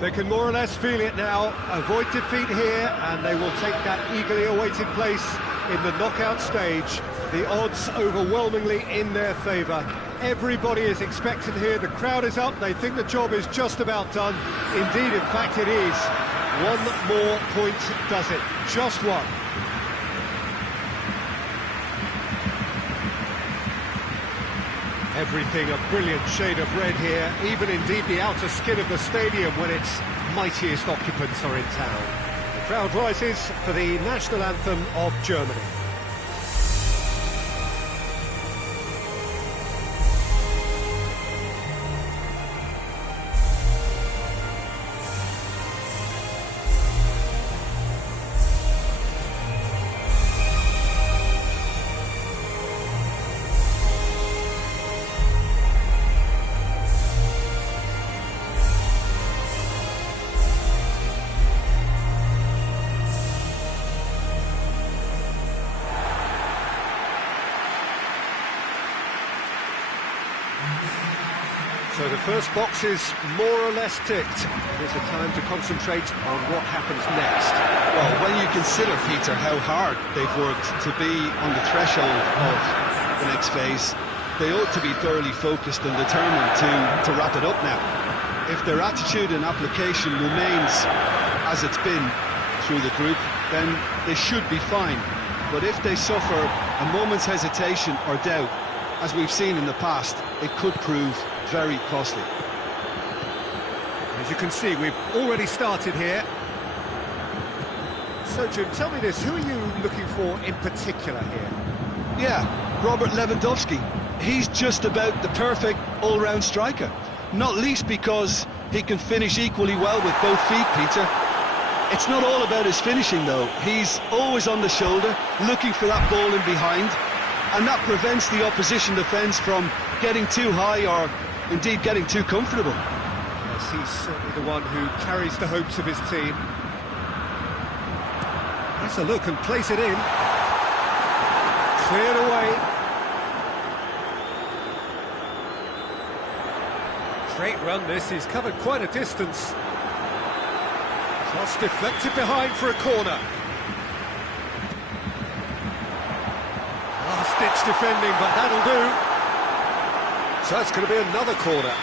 They can more or less feel it now, avoid defeat here, and they will take that eagerly awaited place in the knockout stage. The odds overwhelmingly in their favour. Everybody is expectant here, the crowd is up, they think the job is just about done. Indeed, in fact it is. One more point does it, just one. Everything a brilliant shade of red here, even indeed the outer skin of the stadium when its mightiest occupants are in town. The crowd rises for the national anthem of Germany. So the first box is more or less ticked. It's a time to concentrate on what happens next. Well, when you consider, Peter, how hard they've worked to be on the threshold of the next phase, they ought to be thoroughly focused and determined to wrap it up now. If their attitude and application remains as it's been through the group, then they should be fine. But if they suffer a moment's hesitation or doubt, as we've seen in the past, it could prove very costly. As you can see, we've already started here. So, Jim, tell me this, who are you looking for in particular here? Yeah, Robert Lewandowski. He's just about the perfect all-round striker. Not least because he can finish equally well with both feet, Peter. It's not all about his finishing, though. He's always on the shoulder, looking for that ball in behind, and that prevents the opposition defence from getting too high or indeed getting too comfortable. Yes, he's certainly the one who carries the hopes of his team. Has a look and plays it in. Cleared away. Great run this, he's covered quite a distance. Cross deflected behind for a corner. Last-ditch defending, but that'll do. So it's going to be another corner.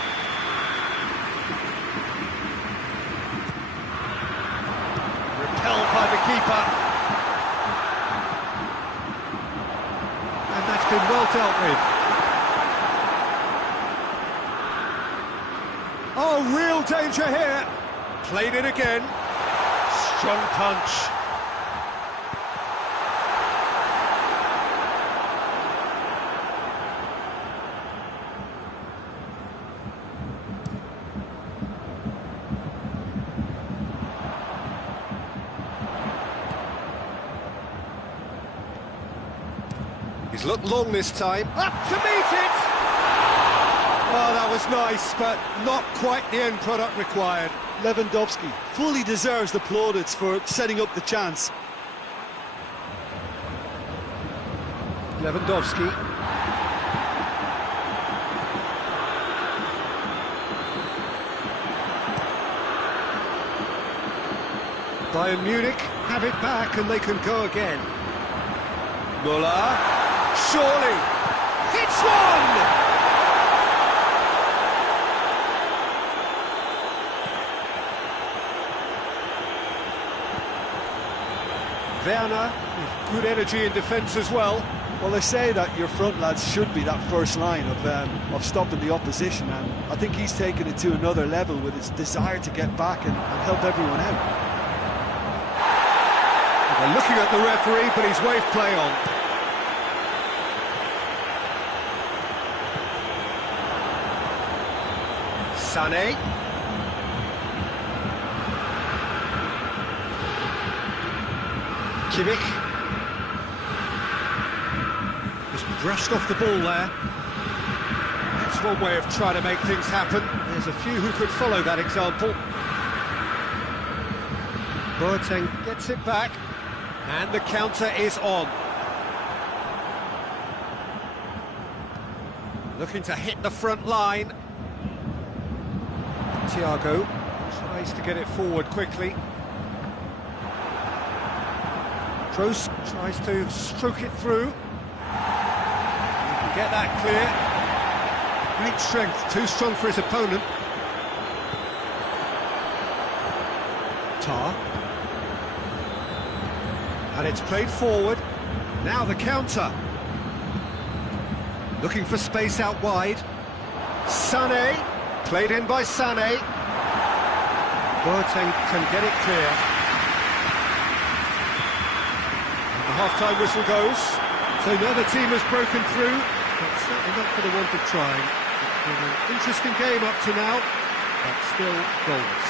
Repelled by the keeper. And that's been well dealt with. Oh, real danger here. Played it again. Strong punch. He's looked long this time. Up to meet it! Oh, that was nice, but not quite the end product required. Lewandowski fully deserves the plaudits for setting up the chance. Lewandowski. Bayern Munich have it back and they can go again. Müller, surely, hits one! Werner, with good energy in defence as well. Well, they say that your front lads should be that first line of stopping the opposition, and I think he's taken it to another level with his desire to get back and help everyone out. They're looking at the referee, but he's waved play on. Sané. Kimmich. Just brushed off the ball there. That's one way of trying to make things happen. There's a few who could follow that example. Boateng gets it back, and the counter is on. Looking to hit the front line. Thiago Space to get it forward quickly. Kroos tries to stroke it through. He can get that clear. Great strength, too strong for his opponent. Tar. And it's played forward. Now the counter. Looking for space out wide. Sané. Played in by Sané. Boateng can get it clear. And the half-time whistle goes. So now the team has broken through, but certainly not for the want of trying. It's been an interesting game up to now, but still goals.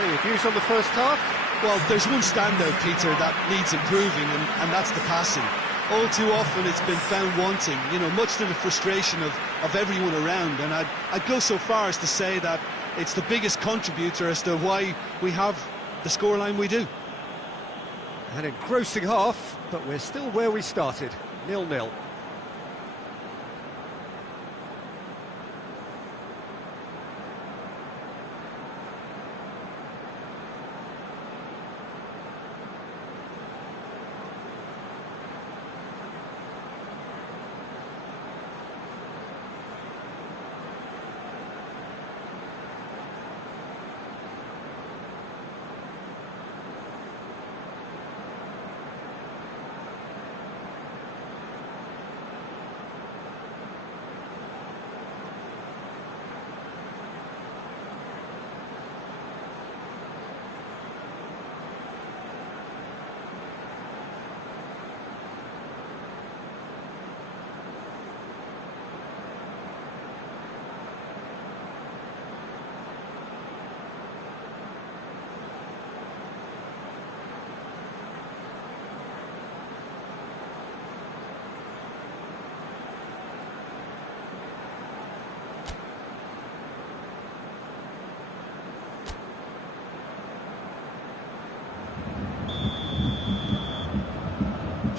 So your views on the first half? Well, there's one standout, Peter, that needs improving, and that's the passing. All too often it's been found wanting, you know, much to the frustration of everyone around, and I'd go so far as to say that it's the biggest contributor as to why we have the scoreline we do. An engrossing half, but we're still where we started, 0-0.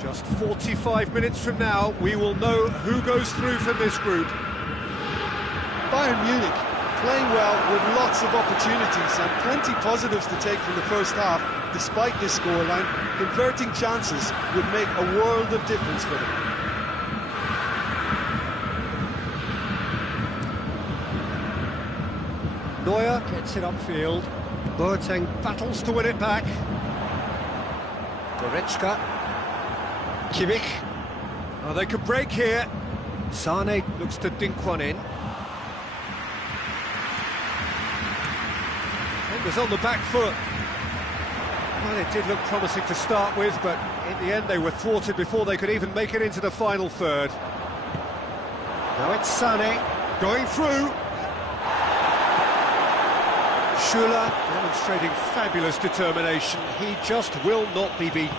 Just 45 minutes from now, we will know who goes through from this group. Bayern Munich playing well with lots of opportunities and plenty positives to take from the first half. Despite this scoreline, converting chances would make a world of difference for them. Neuer gets it upfield. Boateng battles to win it back. Goretzka. Kimmich. Oh, they could break here. Sané looks to dink one in. It was on the back foot. Well, it did look promising to start with, but in the end they were thwarted before they could even make it into the final third. Now it's Sané going through. Schüller demonstrating fabulous determination. He just will not be beaten.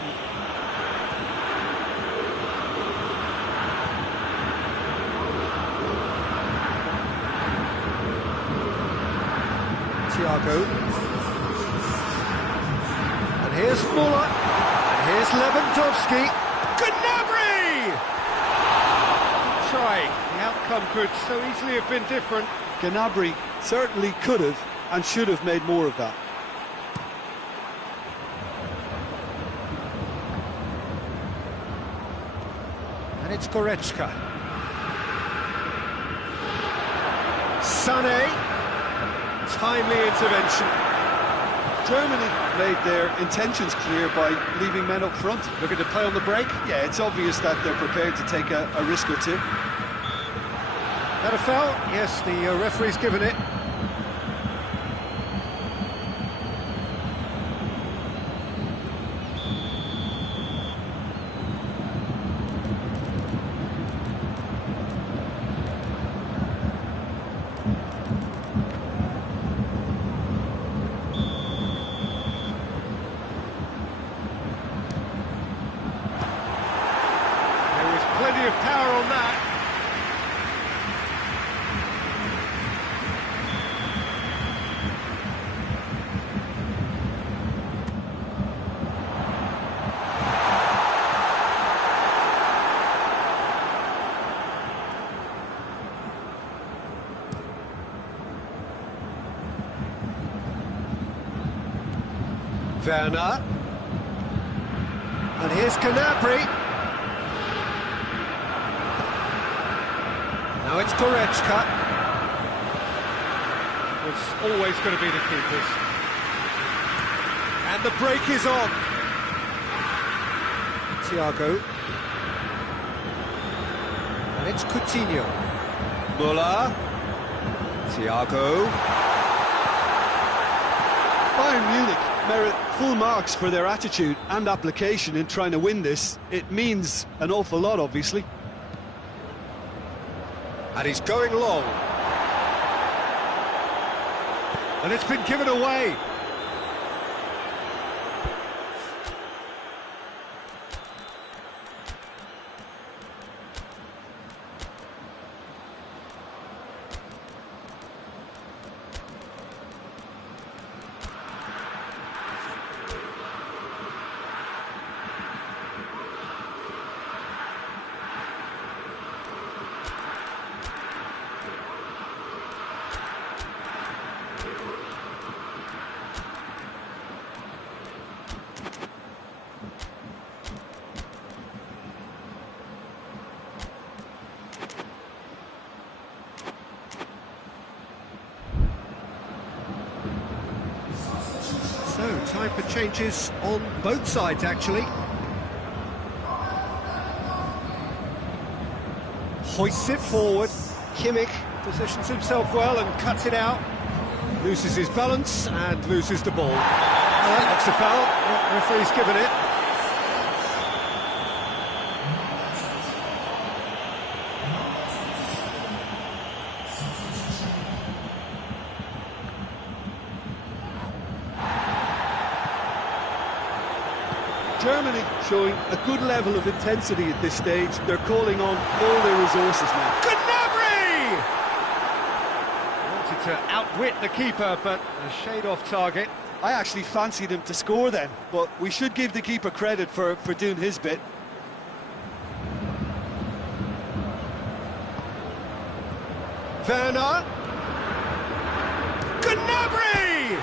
Thiago. And here's Müller. And here's Lewandowski. Gnabry! Try. The outcome could so easily have been different. Gnabry certainly could have and should have made more of that. And it's Goretzka. Sané. Timely intervention. Germany made their intentions clear by leaving men up front. Looking to play on the break. Yeah, it's obvious that they're prepared to take a risk or two. That a foul? Yes, the referee's given it. Plenty of power on that. Werner. And here's Gnabry. Now it's Goretzka. It's always going to be the keepers. And the break is on. Thiago. And it's Coutinho. Müller. Thiago. Bayern Munich merit full marks for their attitude and application in trying to win this. It means an awful lot, obviously. And he's going long. And it's been given away. So, time for changes on both sides, actually. Hoists it forward. Kimmich positions himself well and cuts it out. Loses his balance and loses the ball. That's a foul. The referee's given it. Germany showing a good level of intensity at this stage. They're calling on all their resources now. Gnabry! Wanted to outwit the keeper, but a shade off target. I actually fancied him to score then, but we should give the keeper credit for doing his bit. Werner! Gnabry!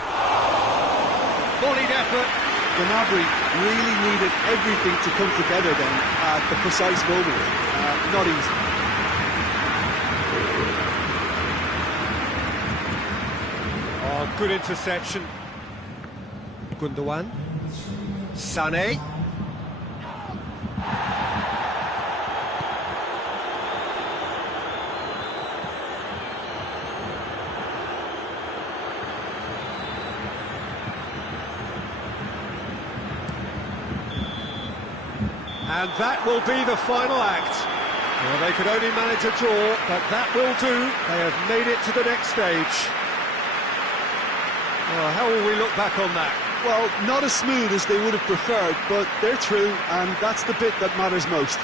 Volleyed effort. Gnabry really needed everything to come together then at the precise moment. Not easy. Oh, good interception. Gundogan. Sané. And that will be the final act. Well, they could only manage a draw, but that will do. They have made it to the next stage. Well, how will we look back on that? Well, not as smooth as they would have preferred, but they're through, and that's the bit that matters most.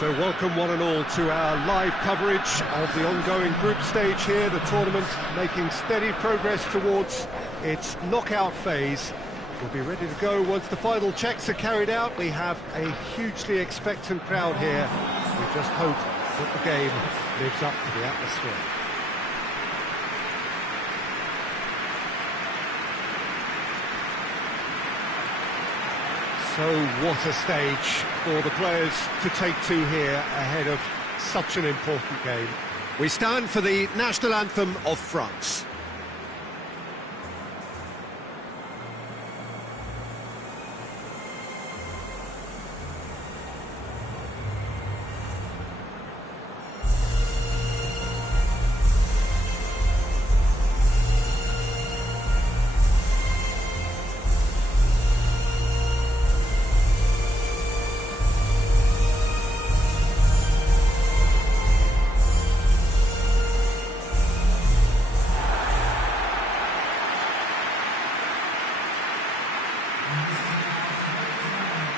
So welcome one and all to our live coverage of the ongoing group stage here, the tournament making steady progress towards its knockout phase. We'll be ready to go once the final checks are carried out. We have a hugely expectant crowd here. We just hope that the game lives up to the atmosphere. So what a stage for the players to take to here ahead of such an important game. We stand for the national anthem of France.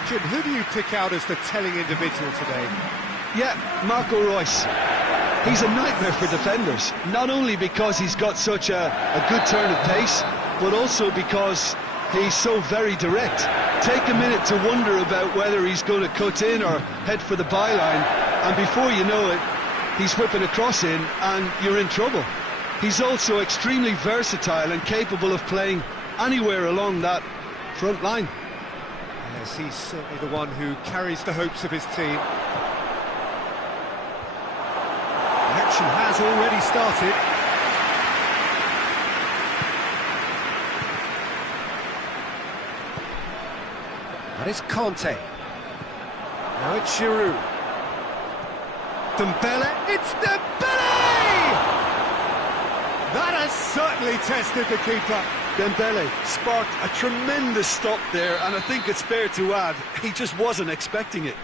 Jim, who do you pick out as the telling individual today? Yeah, Marco Reus. He's a nightmare for defenders, not only because he's got such a good turn of pace, but also because he's so very direct. Take a minute to wonder about whether he's going to cut in or head for the byline, and before you know it, he's whipping a cross in and you're in trouble. He's also extremely versatile and capable of playing anywhere along that front line. Yes, he's certainly the one who carries the hopes of his team. The action has already started. And it's Kanté. Now it's Giroud. Dembele, it's Dembele! That has certainly tested the keeper. Dembele sparked a tremendous stop there, and I think it's fair to add, he just wasn't expecting it.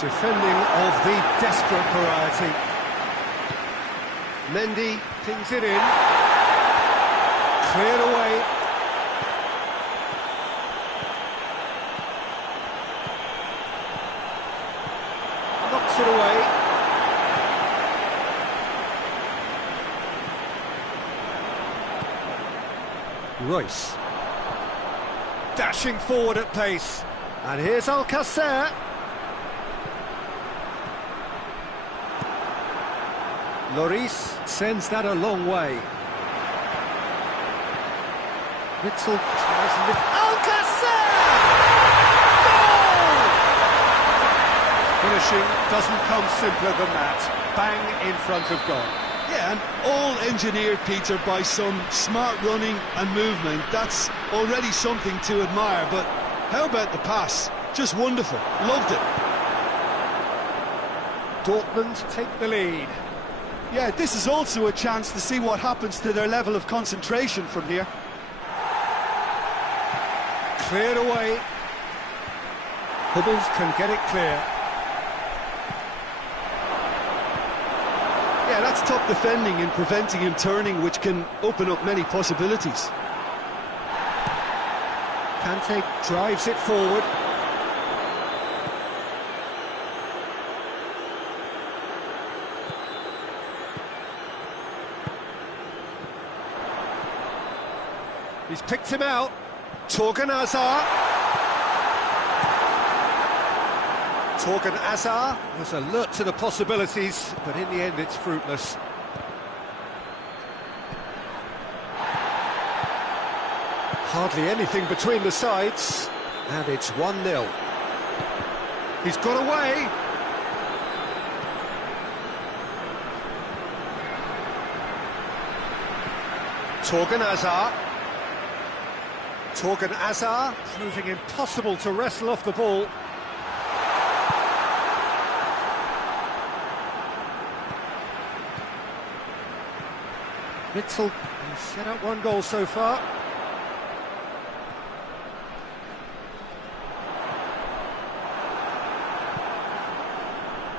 Defending of the desperate variety. Mendy pings it in. Cleared away. Knocks it away. Reus. Dashing forward at pace. And here's Alcacer. Lloris sends that a long way. Witsel tries to lift. Alcacer! Goal! Finishing doesn't come simpler than that. Bang in front of goal. Yeah, and all engineered, Peter, by some smart running and movement. That's already something to admire, but how about the pass? Just wonderful. Loved it. Dortmund take the lead. Yeah, this is also a chance to see what happens to their level of concentration from here. Cleared away. Hummels can get it clear. Yeah, that's top defending and preventing him turning, which can open up many possibilities. Kanté drives it forward. He's picked him out. Torgan Hazard. Torgan Hazard was alert to the possibilities, but in the end it's fruitless. Hardly anything between the sides, and it's 1-0. He's got away. Torgan Hazard. Torgan Hazard proving impossible to wrestle off the ball. Witsel has set up one goal so far.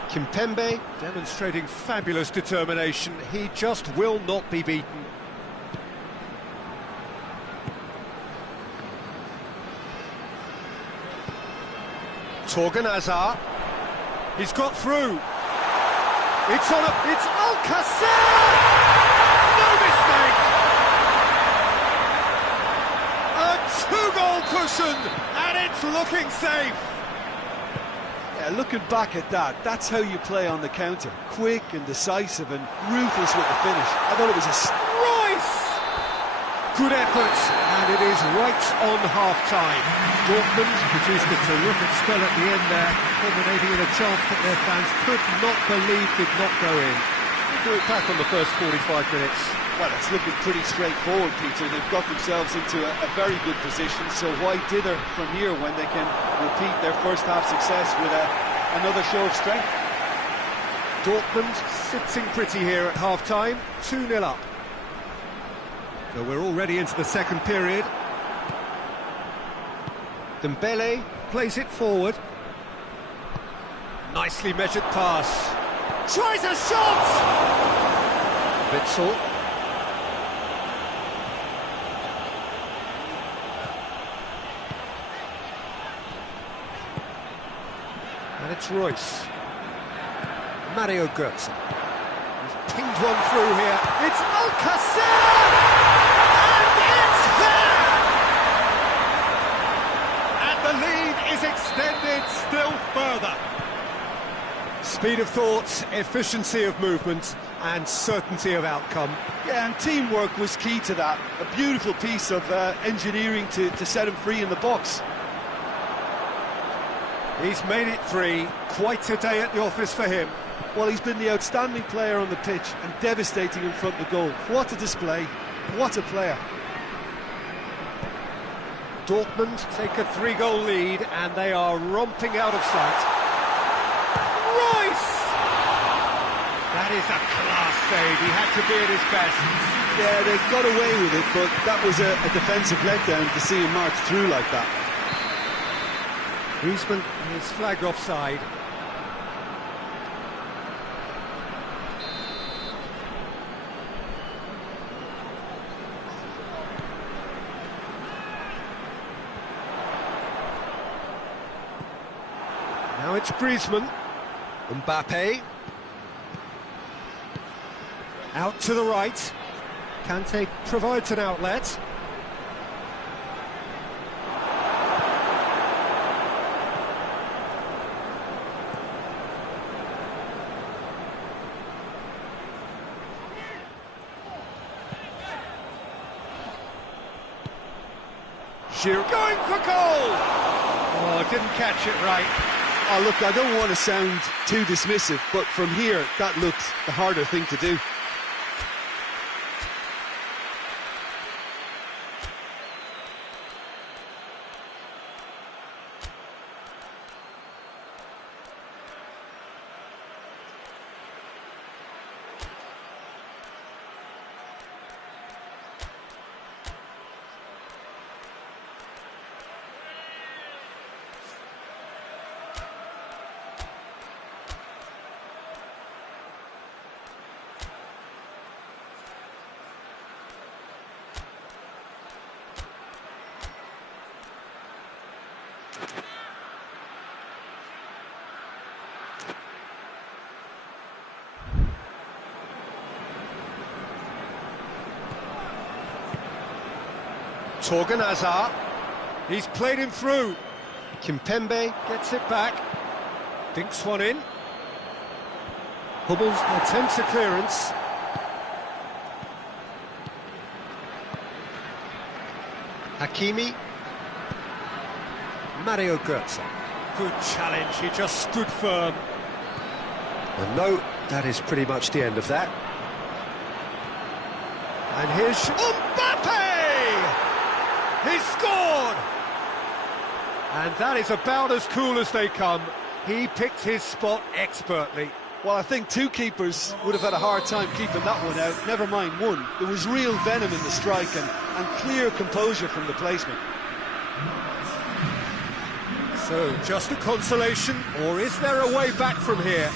Kimpembe demonstrating fabulous determination. He just will not be beaten. Torgan Hazard. He's got through. It's Alcacer! No mistake! A two-goal cushion, and it's looking safe. Yeah, looking back at that, that's how you play on the counter. Quick and decisive and ruthless with the finish. I thought it was a... Royce! Good effort, and it is right on half-time. Dortmund produced a terrific spell at the end there, culminating in a chance that their fans could not believe did not go in. We'll do it back on the first 45 minutes. Well, it's looking pretty straightforward, Peter. They've got themselves into a very good position, so why dither from here when they can repeat their first-half success with another show of strength? Dortmund sitting pretty here at half-time, 2-0 up. So we're already into the second period. Dembele plays it forward. Nicely measured pass. Tries a shot! Witsel. And it's Royce. Mario Götze. He's pinged one through here. It's Alcacer! The lead is extended still further. Speed of thought, efficiency of movement, and certainty of outcome. Yeah, and teamwork was key to that. A beautiful piece of engineering to set him free in the box. He's made it 3. Quite a day at the office for him. Well, he's been the outstanding player on the pitch and devastating in front of the goal. What a display. What a player. Dortmund take a 3-goal lead, and they are romping out of sight. Royce! That is a class save. He had to be at his best. Yeah, they got away with it, but that was a defensive letdown to see him march through like that. Griezmann is flagged offside. Now it's Griezmann. Mbappe. Out to the right. Kante provides an outlet. Giroud going for goal! Oh, didn't catch it right. Oh, look, I don't want to sound too dismissive, but from here, that looked the harder thing to do. Torgan Hazard. He's played him through. Kimpembe gets it back. Dinks one in. Hummels attempts a clearance. Hakimi. Mario Götze. Good challenge, he just stood firm. And no, that is pretty much the end of that. And here's Mbappe! He's scored! And that is about as cool as they come. He picked his spot expertly. Well, I think two keepers would have had a hard time keeping that one out, never mind one. There was real venom in the strike and clear composure from the placement. So, just a consolation, or is there a way back from here?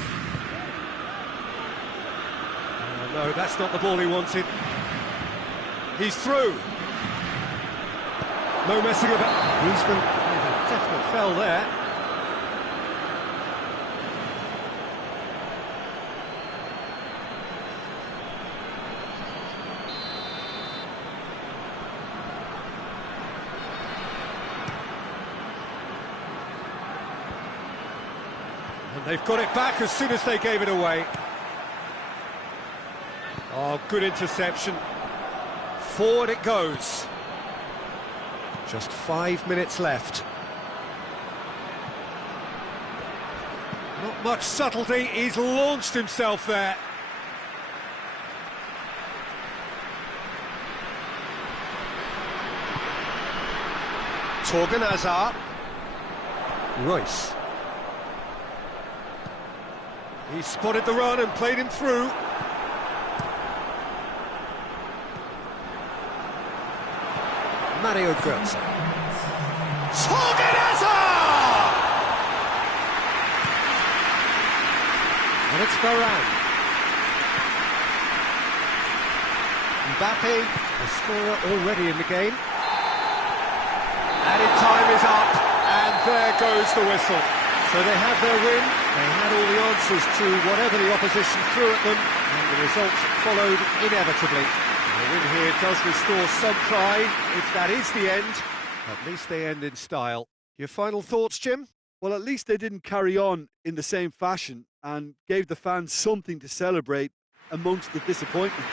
Oh, no, that's not the ball he wanted. He's through. No messing about. Griezmann with a definite fell there. They've got it back as soon as they gave it away. Oh, good interception. Forward it goes. Just 5 minutes left. Not much subtlety, he's launched himself there. Torgan Hazard. Royce. He spotted the run and played him through. Mario Götze. Torgan Hazard! And it's Varane. Mbappe, the scorer already in the game. Added time is up, and there goes the whistle. So they have their win, they had all the answers to whatever the opposition threw at them, and the result followed inevitably. The win here does restore some pride. If that is the end, at least they end in style. Your final thoughts, Jim? Well, at least they didn't carry on in the same fashion and gave the fans something to celebrate amongst the disappointment.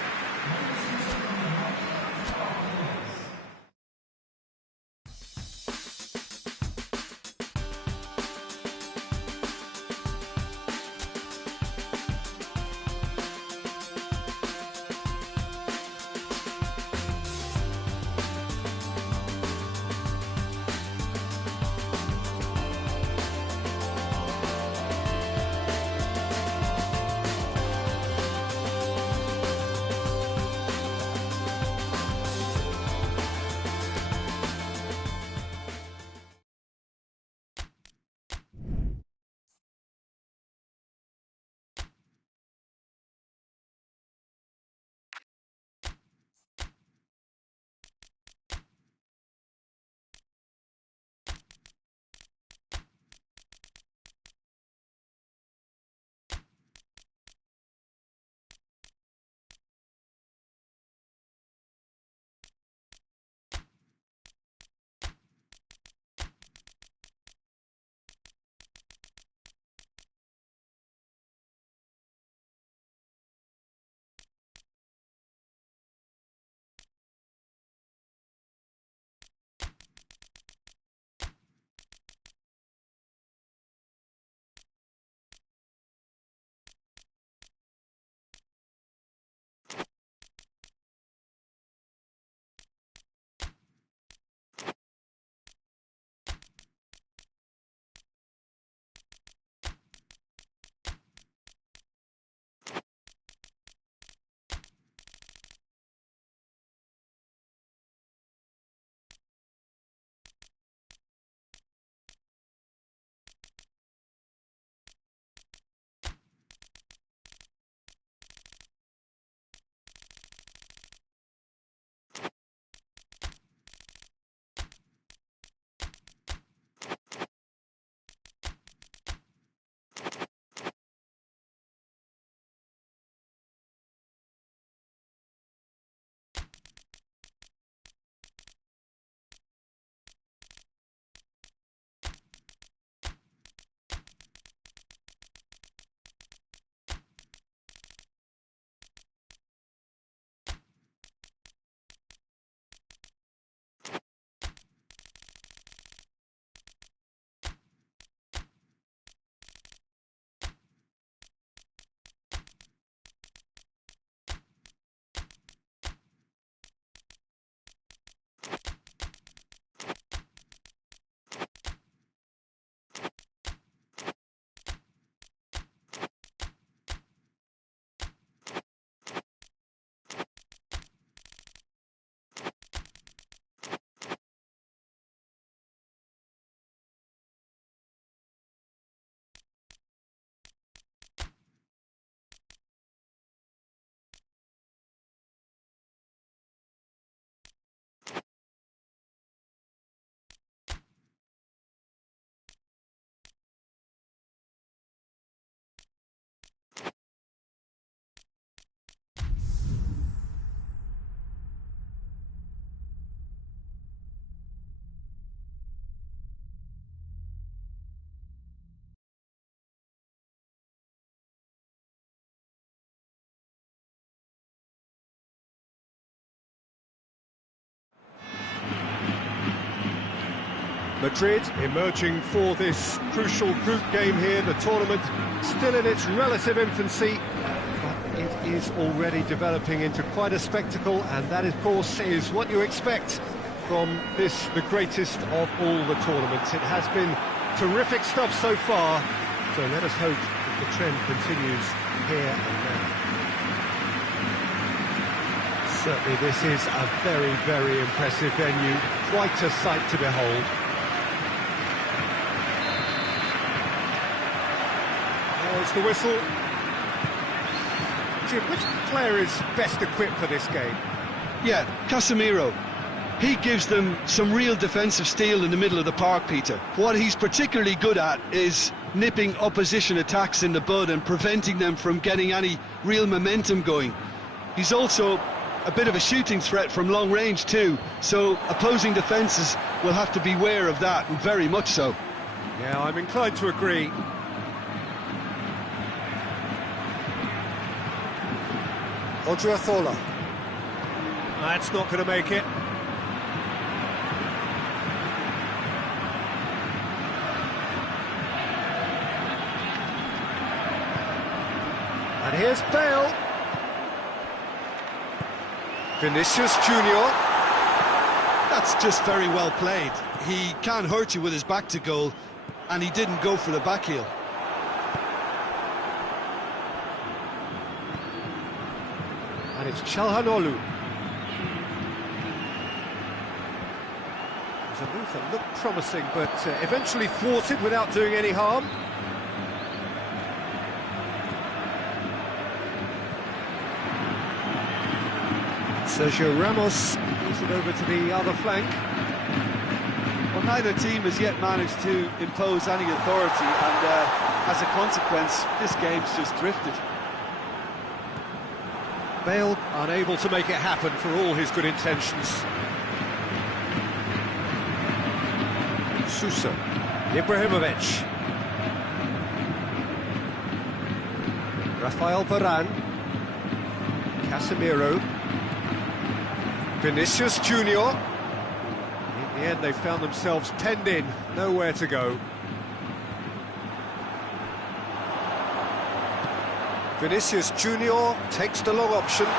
Madrid emerging for this crucial group game here. The tournament still in its relative infancy, but it is already developing into quite a spectacle, and that, of course, is what you expect from this, the greatest of all the tournaments. It has been terrific stuff so far, so let us hope that the trend continues here and now. Certainly this is a very, very impressive venue, quite a sight to behold. There's the whistle. Jim, which player is best equipped for this game? Yeah, Casemiro. He gives them some real defensive steel in the middle of the park, Peter. What he's particularly good at is nipping opposition attacks in the bud and preventing them from getting any real momentum going. He's also a bit of a shooting threat from long range too, so opposing defences will have to beware of that, and very much so. Yeah, I'm inclined to agree. Odriozola. That's not going to make it. And here's Bale. Vinicius Junior. That's just very well played. He can't hurt you with his back to goal, and he didn't go for the back heel. And it's Çalhanoğlu. Zamufa looked promising, but eventually thwarted without doing any harm. Sergio Ramos moves it over to the other flank. Well, neither team has yet managed to impose any authority, and as a consequence, this game's just drifted. Bale unable to make it happen for all his good intentions. Sousa, Ibrahimovic, Rafael Varane, Casemiro, Vinicius Junior. In the end, they found themselves penned in, nowhere to go. Vinicius Junior takes the long option. Well,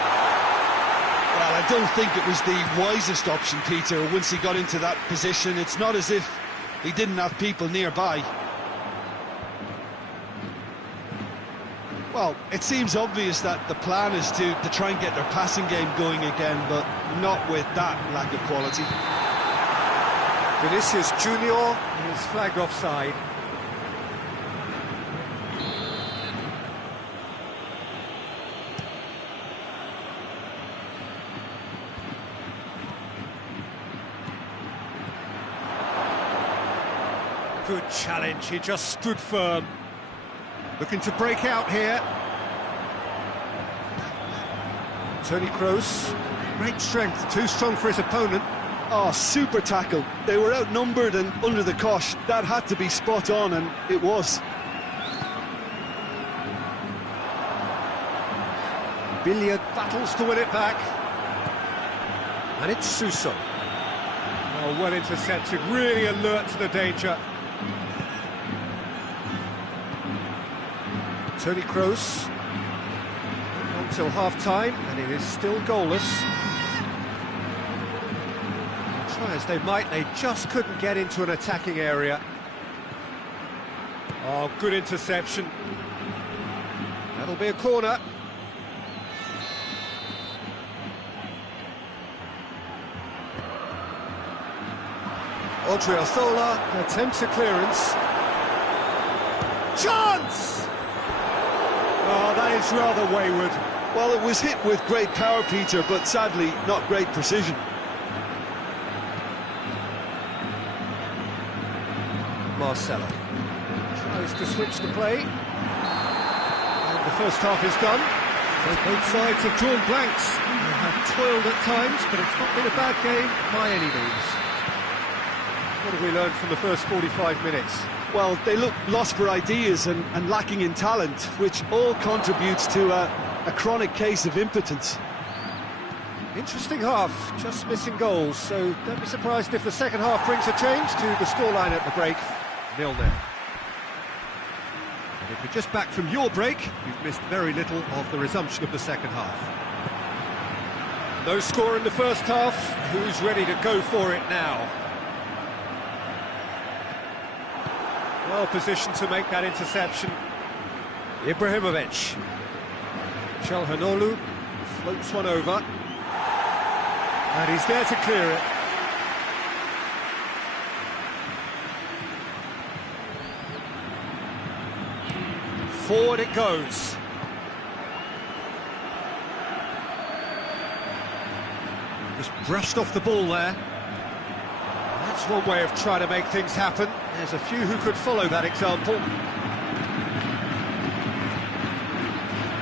I don't think it was the wisest option, Peter, once he got into that position. It's not as if he didn't have people nearby. Well, it seems obvious that the plan is to try and get their passing game going again, but not with that lack of quality. Vinicius Junior is flagged offside. Good challenge, he just stood firm. Looking to break out here. Toni Kroos, great strength, too strong for his opponent. Oh, super tackle. They were outnumbered and under the cosh. That had to be spot on, and it was. Billiard battles to win it back. And it's Sousa. Oh, well intercepted, really alert to the danger. Toni Kroos, until half-time, and it is still goalless. Try as they might, they just couldn't get into an attacking area. Oh, good interception. That'll be a corner. Odriozola attempts a clearance. Chance! Oh, that is rather wayward. Well, it was hit with great power, Peter, but sadly, not great precision. Marcelo tries to switch the play. And the first half is done. So both sides have drawn blanks. They have toiled at times, but it's not been a bad game by any means. What have we learned from the first 45 minutes? Well, they look lost for ideas and lacking in talent, which all contributes to a chronic case of impotence. Interesting half, just missing goals, so don't be surprised if the second half brings a change to the scoreline at the break. 0-0. And if you're just back from your break, you've missed very little of the resumption of the second half. No score in the first half, who's ready to go for it now? Well positioned to make that interception. Ibrahimovic. Çalhanoğlu floats one over. And he's there to clear it. Forward it goes. Just brushed off the ball there. That's one way of trying to make things happen. There's a few who could follow that example.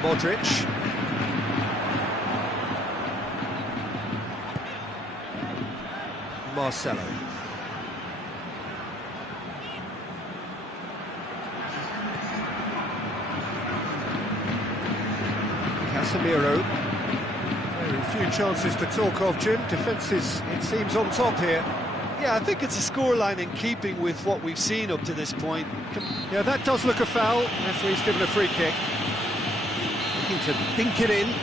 Modric. Marcelo. Casemiro. Very few chances to talk of, Jim. Defence is, it seems, on top here. Yeah, I think it's a scoreline in keeping with what we've seen up to this point. Yeah, that does look a foul. Referee's given a free kick. Looking to dink it in.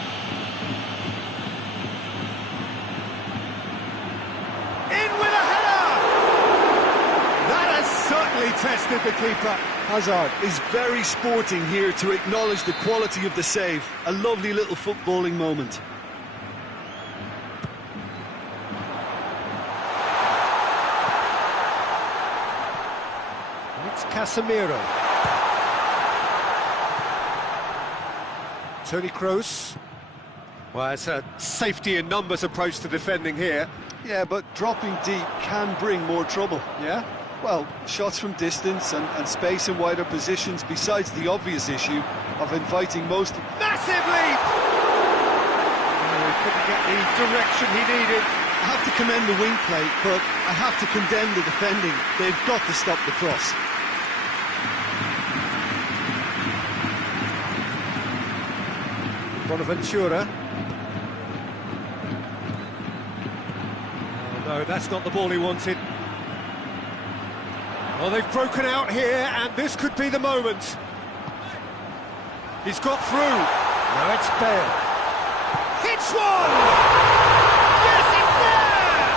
Tested the keeper. Hazard is very sporting here to acknowledge the quality of the save. A lovely little footballing moment. It's Casemiro. Toni Kroos. Well, it's a safety in numbers approach to defending here. Yeah, but dropping deep can bring more trouble. Yeah? Well, shots from distance and space in wider positions, besides the obvious issue of inviting most... Massive leap! Oh, he couldn't get the direction he needed. I have to commend the wing play, but I have to condemn the defending. They've got to stop the cross. Bonaventura. Oh, no, that's not the ball he wanted. Well, they've broken out here, and this could be the moment. He's got through. Now it's Bale. Hits one! Yes, it's there!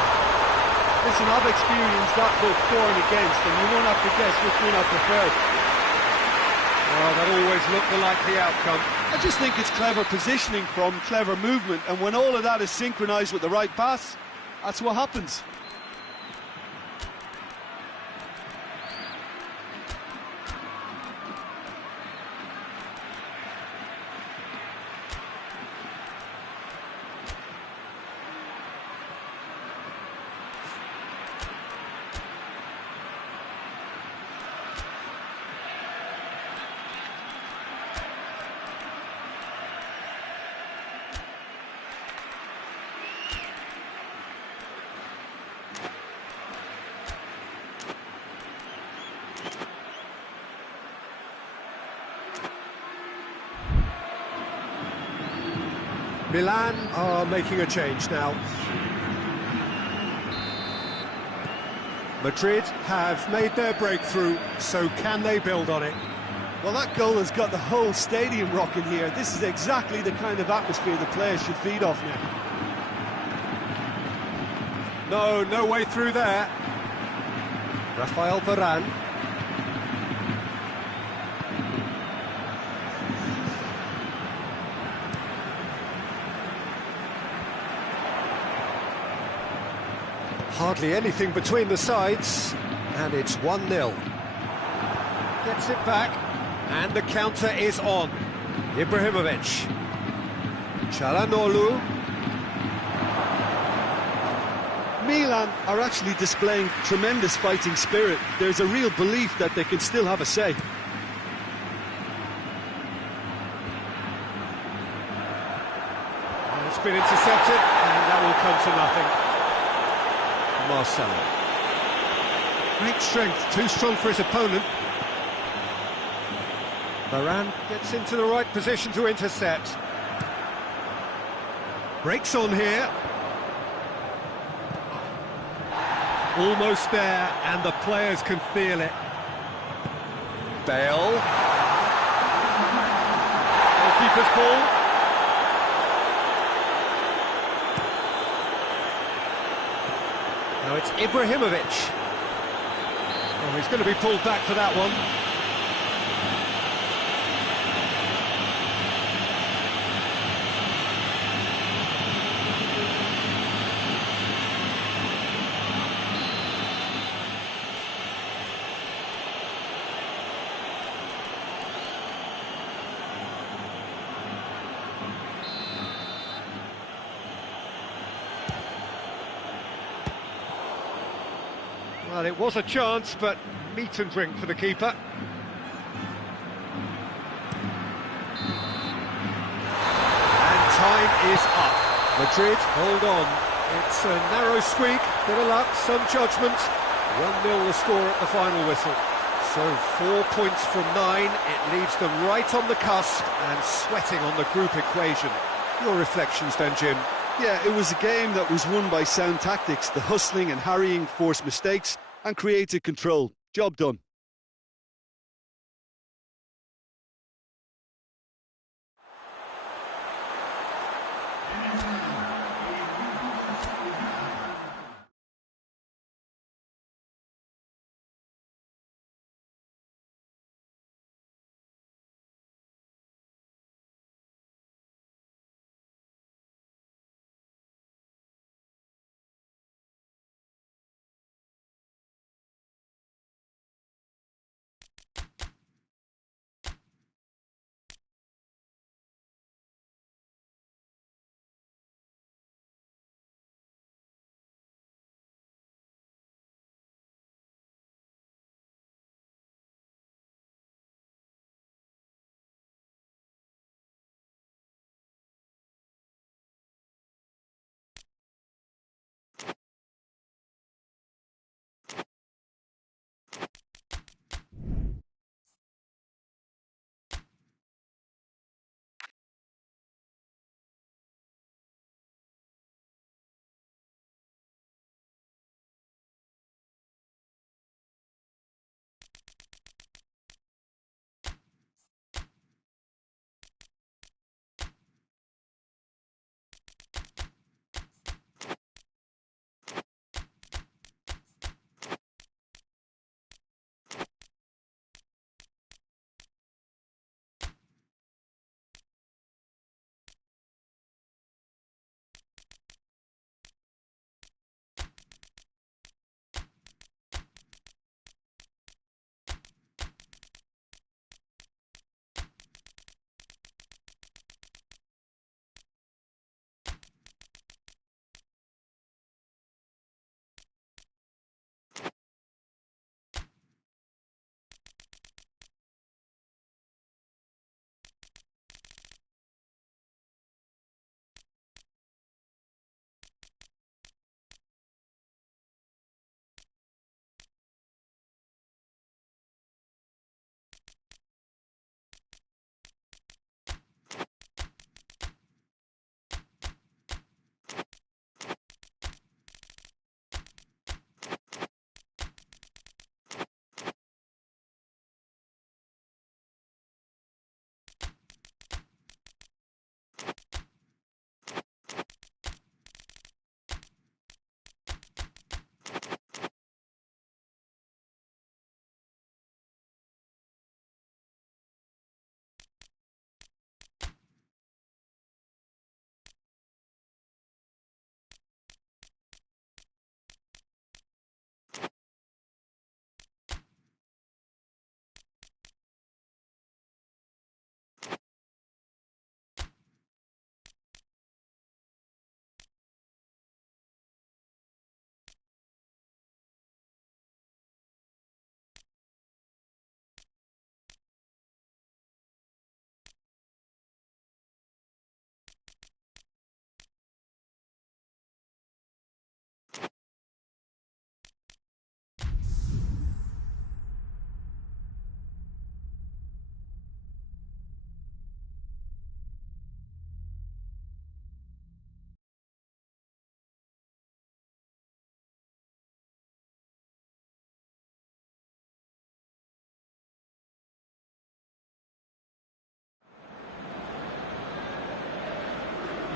Listen, I've experienced that both for and against, and you won't have to guess which one I preferred. Well, that always looked the likely outcome. I just think it's clever positioning from clever movement, and when all of that is synchronised with the right pass, that's what happens. Milan are making a change now. Madrid have made their breakthrough, so can they build on it? Well, that goal has got the whole stadium rocking here. This is exactly the kind of atmosphere the players should feed off now. No way through there. Rafael Varane. Hardly anything between the sides, and it's 1-0. Gets it back, and the counter is on. Ibrahimovic. Çalhanoğlu. Milan are actually displaying tremendous fighting spirit. There's a real belief that they can still have a say. It's been intercepted, and that will come to nothing. Marcelo. Great strength, too strong for his opponent. Varane gets into the right position to intercept. Breaks on here. Almost there, and the players can feel it. Bale. Goalkeeper's ball. Now it's Ibrahimovic. Oh, he's going to be pulled back for that one. Well, it was a chance, but meat and drink for the keeper. And time is up. Madrid, hold on. It's a narrow squeak, bit of luck, some judgment. 1-0 the score at the final whistle. So 4 points from 9, it leaves them right on the cusp and sweating on the group equation. Your reflections then, Jim? Yeah, it was a game that was won by sound tactics. The hustling and harrying forced mistakes and created control. Job done.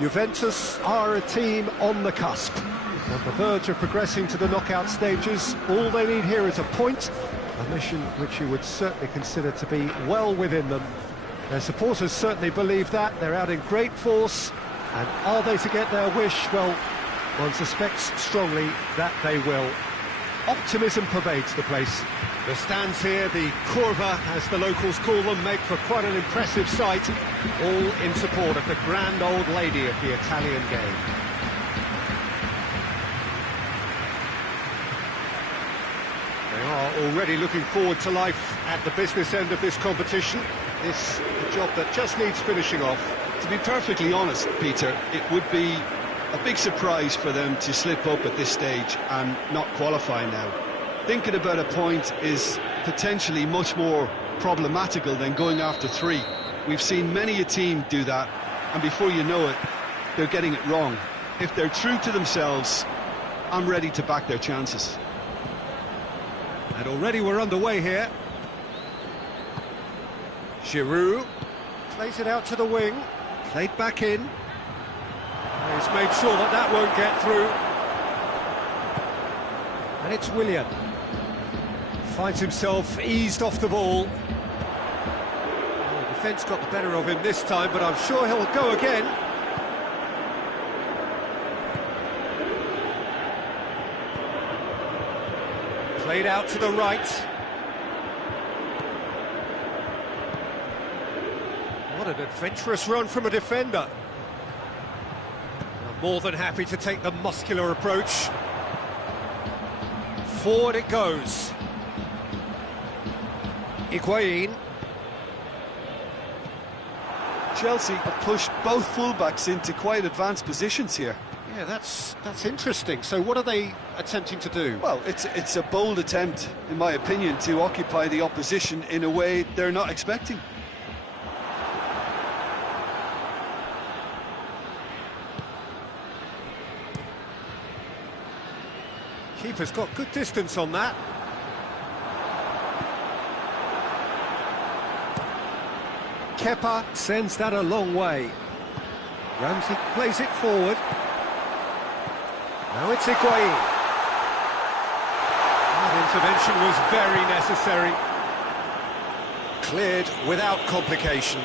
Juventus are a team on the cusp, on the verge of progressing to the knockout stages. All they need here is a point, a mission which you would certainly consider to be well within them. Their supporters certainly believe that. They're out in great force, and are they to get their wish? Well, one suspects strongly that they will. Optimism pervades the place. The stands here, the Curva, as the locals call them, make for quite an impressive sight, all in support of the grand old lady of the Italian game. They are already looking forward to life at the business end of this competition. This a job that just needs finishing off. To be perfectly honest, Peter, it would be a big surprise for them to slip up at this stage and not qualify now. Thinking about a point is potentially much more problematical than going after 3. We've seen many a team do that, and before you know it, they're getting it wrong. If they're true to themselves, I'm ready to back their chances. And already we're underway here. Giroud plays it out to the wing, played back in. He's made sure that that won't get through. And it's Willian. Finds himself eased off the ball. Well, the defence got the better of him this time, but I'm sure he'll go again. Played out to the right. What an adventurous run from a defender. More than happy to take the muscular approach. Forward it goes. Higuain. Chelsea have pushed both fullbacks into quite advanced positions here. Yeah, that's interesting. So what are they attempting to do? Well, it's a bold attempt, in my opinion, to occupy the opposition in a way they're not expecting. Keeper's got good distance on that. Kepa sends that a long way. Ramsey plays it forward. Now it's Higuain. That intervention was very necessary. Cleared without complication.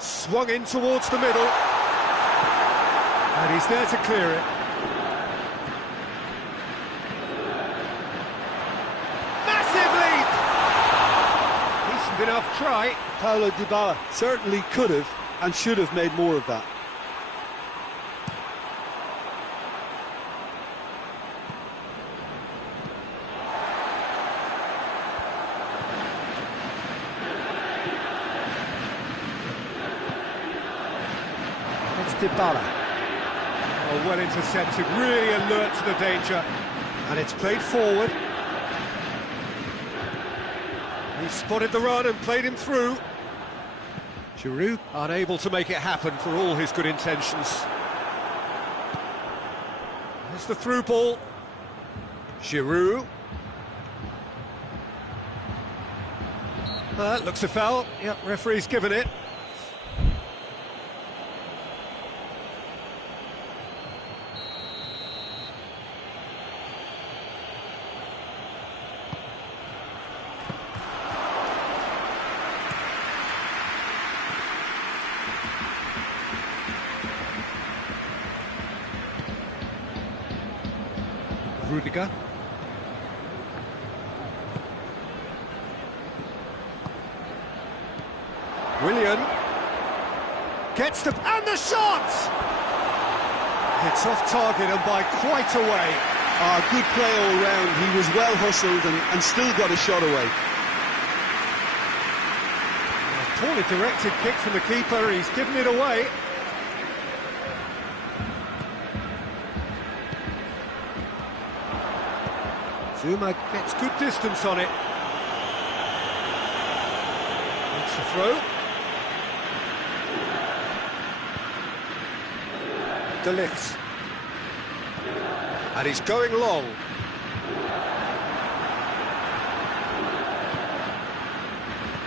Swung in towards the middle. And he's there to clear it. Massive leap! Decent enough try. Paulo Dybala certainly could have and should have made more of that. It's Dybala. Oh, well intercepted, really alert to the danger. And it's played forward. He spotted the run and played him through. Giroud unable to make it happen for all his good intentions. There's the through ball. Giroud. Looks a foul. Yep, referee's given it. Rudiger. Willian gets the... and the shot! It's off target and by quite a way. Good play all round. He was well hustled and still got a shot away. A poorly directed kick from the keeper, he's given it away. Zuma gets good distance on it. It's the throw. De Ligt. And he's going long.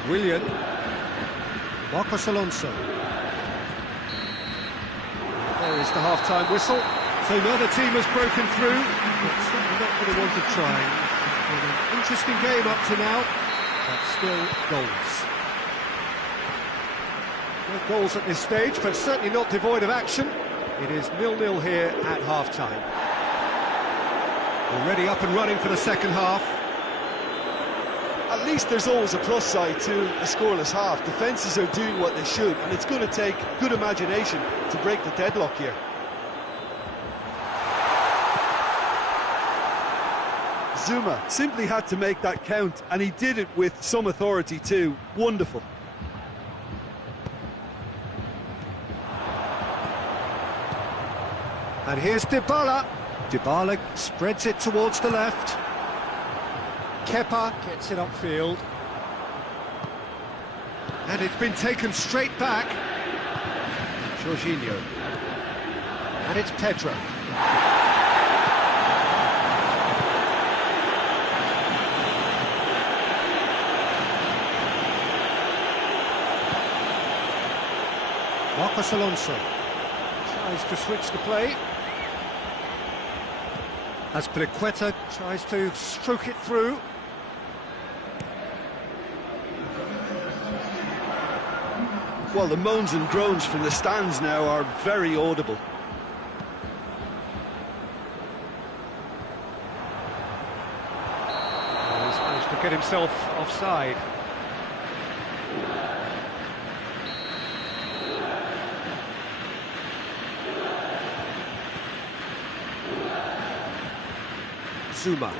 Willian. Marcos Alonso. There is the half-time whistle. So neither team has broken through, but certainly not going to want to try. It's been an interesting game up to now, but still goals. No goals at this stage, but certainly not devoid of action. It is 0-0 here at half-time. Already up and running for the second half. At least there's always a plus side to a scoreless half. Defences are doing what they should, and it's going to take good imagination to break the deadlock here. Zouma simply had to make that count, and he did it with some authority too. Wonderful. And here's Dybala. Dybala spreads it towards the left. Kepa gets it upfield. And it's been taken straight back. Jorginho. And it's Pedro. Marcos Alonso tries to switch the play. Azpilicueta tries to stroke it through. Well, the moans and groans from the stands now are very audible. He's managed to get himself offside. Zouma.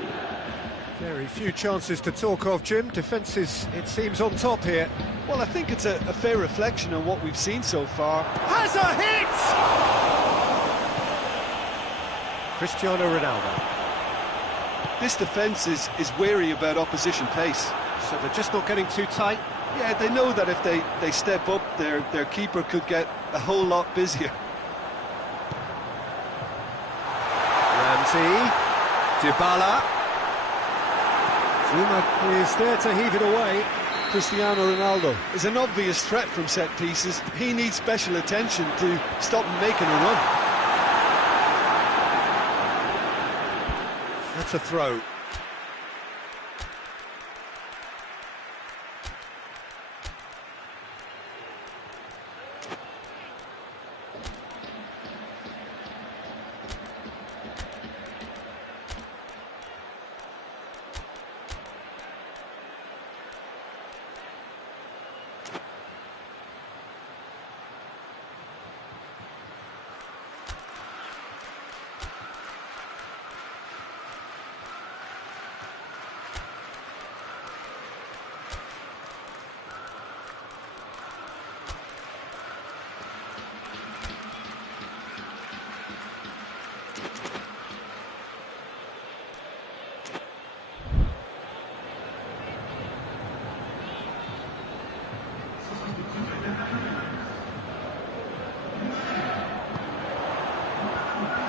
Very few chances to talk of, Jim. Defence is, it seems, on top here. Well, I think it's a fair reflection on what we've seen so far. Has a hit! Cristiano Ronaldo. This defence is wary about opposition pace. So they're just not getting too tight. Yeah, they know that if they step up, their keeper could get a whole lot busier. Ramsey. Dybala. Zouma is there to heave it away. Cristiano Ronaldo is an obvious threat from set pieces. He needs special attention to stop him making a run. That's a throw.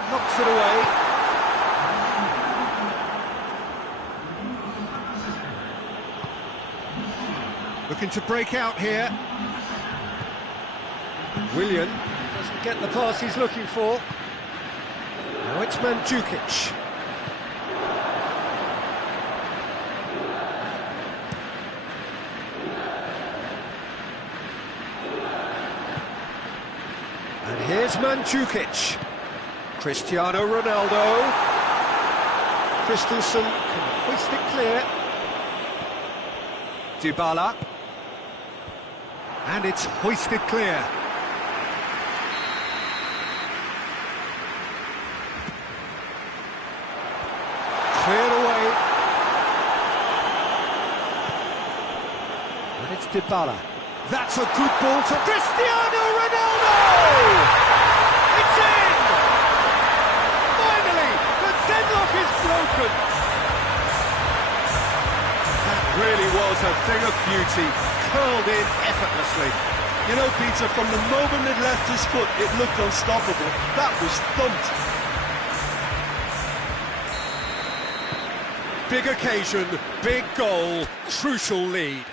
Knocks it away. Looking to break out here. Willian doesn't get the pass he's looking for. Now it's Mandzukic. And here's Mandzukic. Cristiano Ronaldo. Christensen can hoist it clear. Dybala. And it's hoisted clear. Cleared away. And it's Dybala. That's a good ball to Cristiano Ronaldo! It's in! Finally, the deadlock is broken. That really was a thing of beauty, curled in effortlessly. You know, Peter, from the moment it left his foot, it looked unstoppable. That was thumped. big occasion, big goal, crucial lead.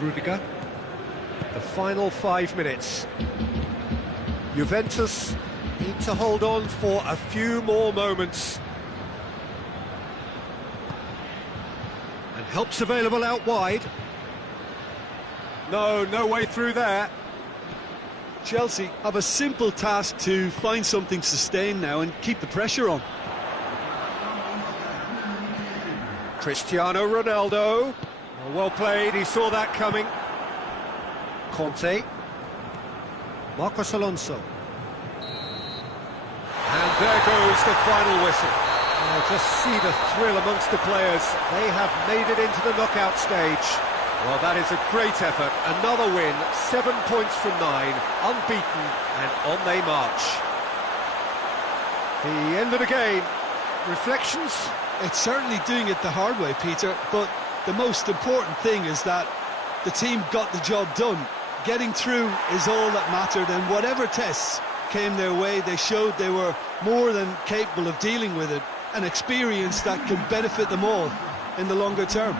Rudiger, the final 5 minutes. Juventus need to hold on for a few more moments. And help's available out wide. No way through there. Chelsea have a simple task to find something sustained now and keep the pressure on. Cristiano Ronaldo. Well played, he saw that coming. Conte. Marcos Alonso. And there goes the final whistle. Oh, just see the thrill amongst the players. They have made it into the knockout stage. Well, that is a great effort. Another win, 7 points from 9, unbeaten, and on they march. The end of the game. Reflections? It's certainly doing it the hard way, Peter, but the most important thing is that the team got the job done. Getting through is all that mattered, and whatever tests came their way, they showed they were more than capable of dealing with it. An experience that can benefit them all in the longer term.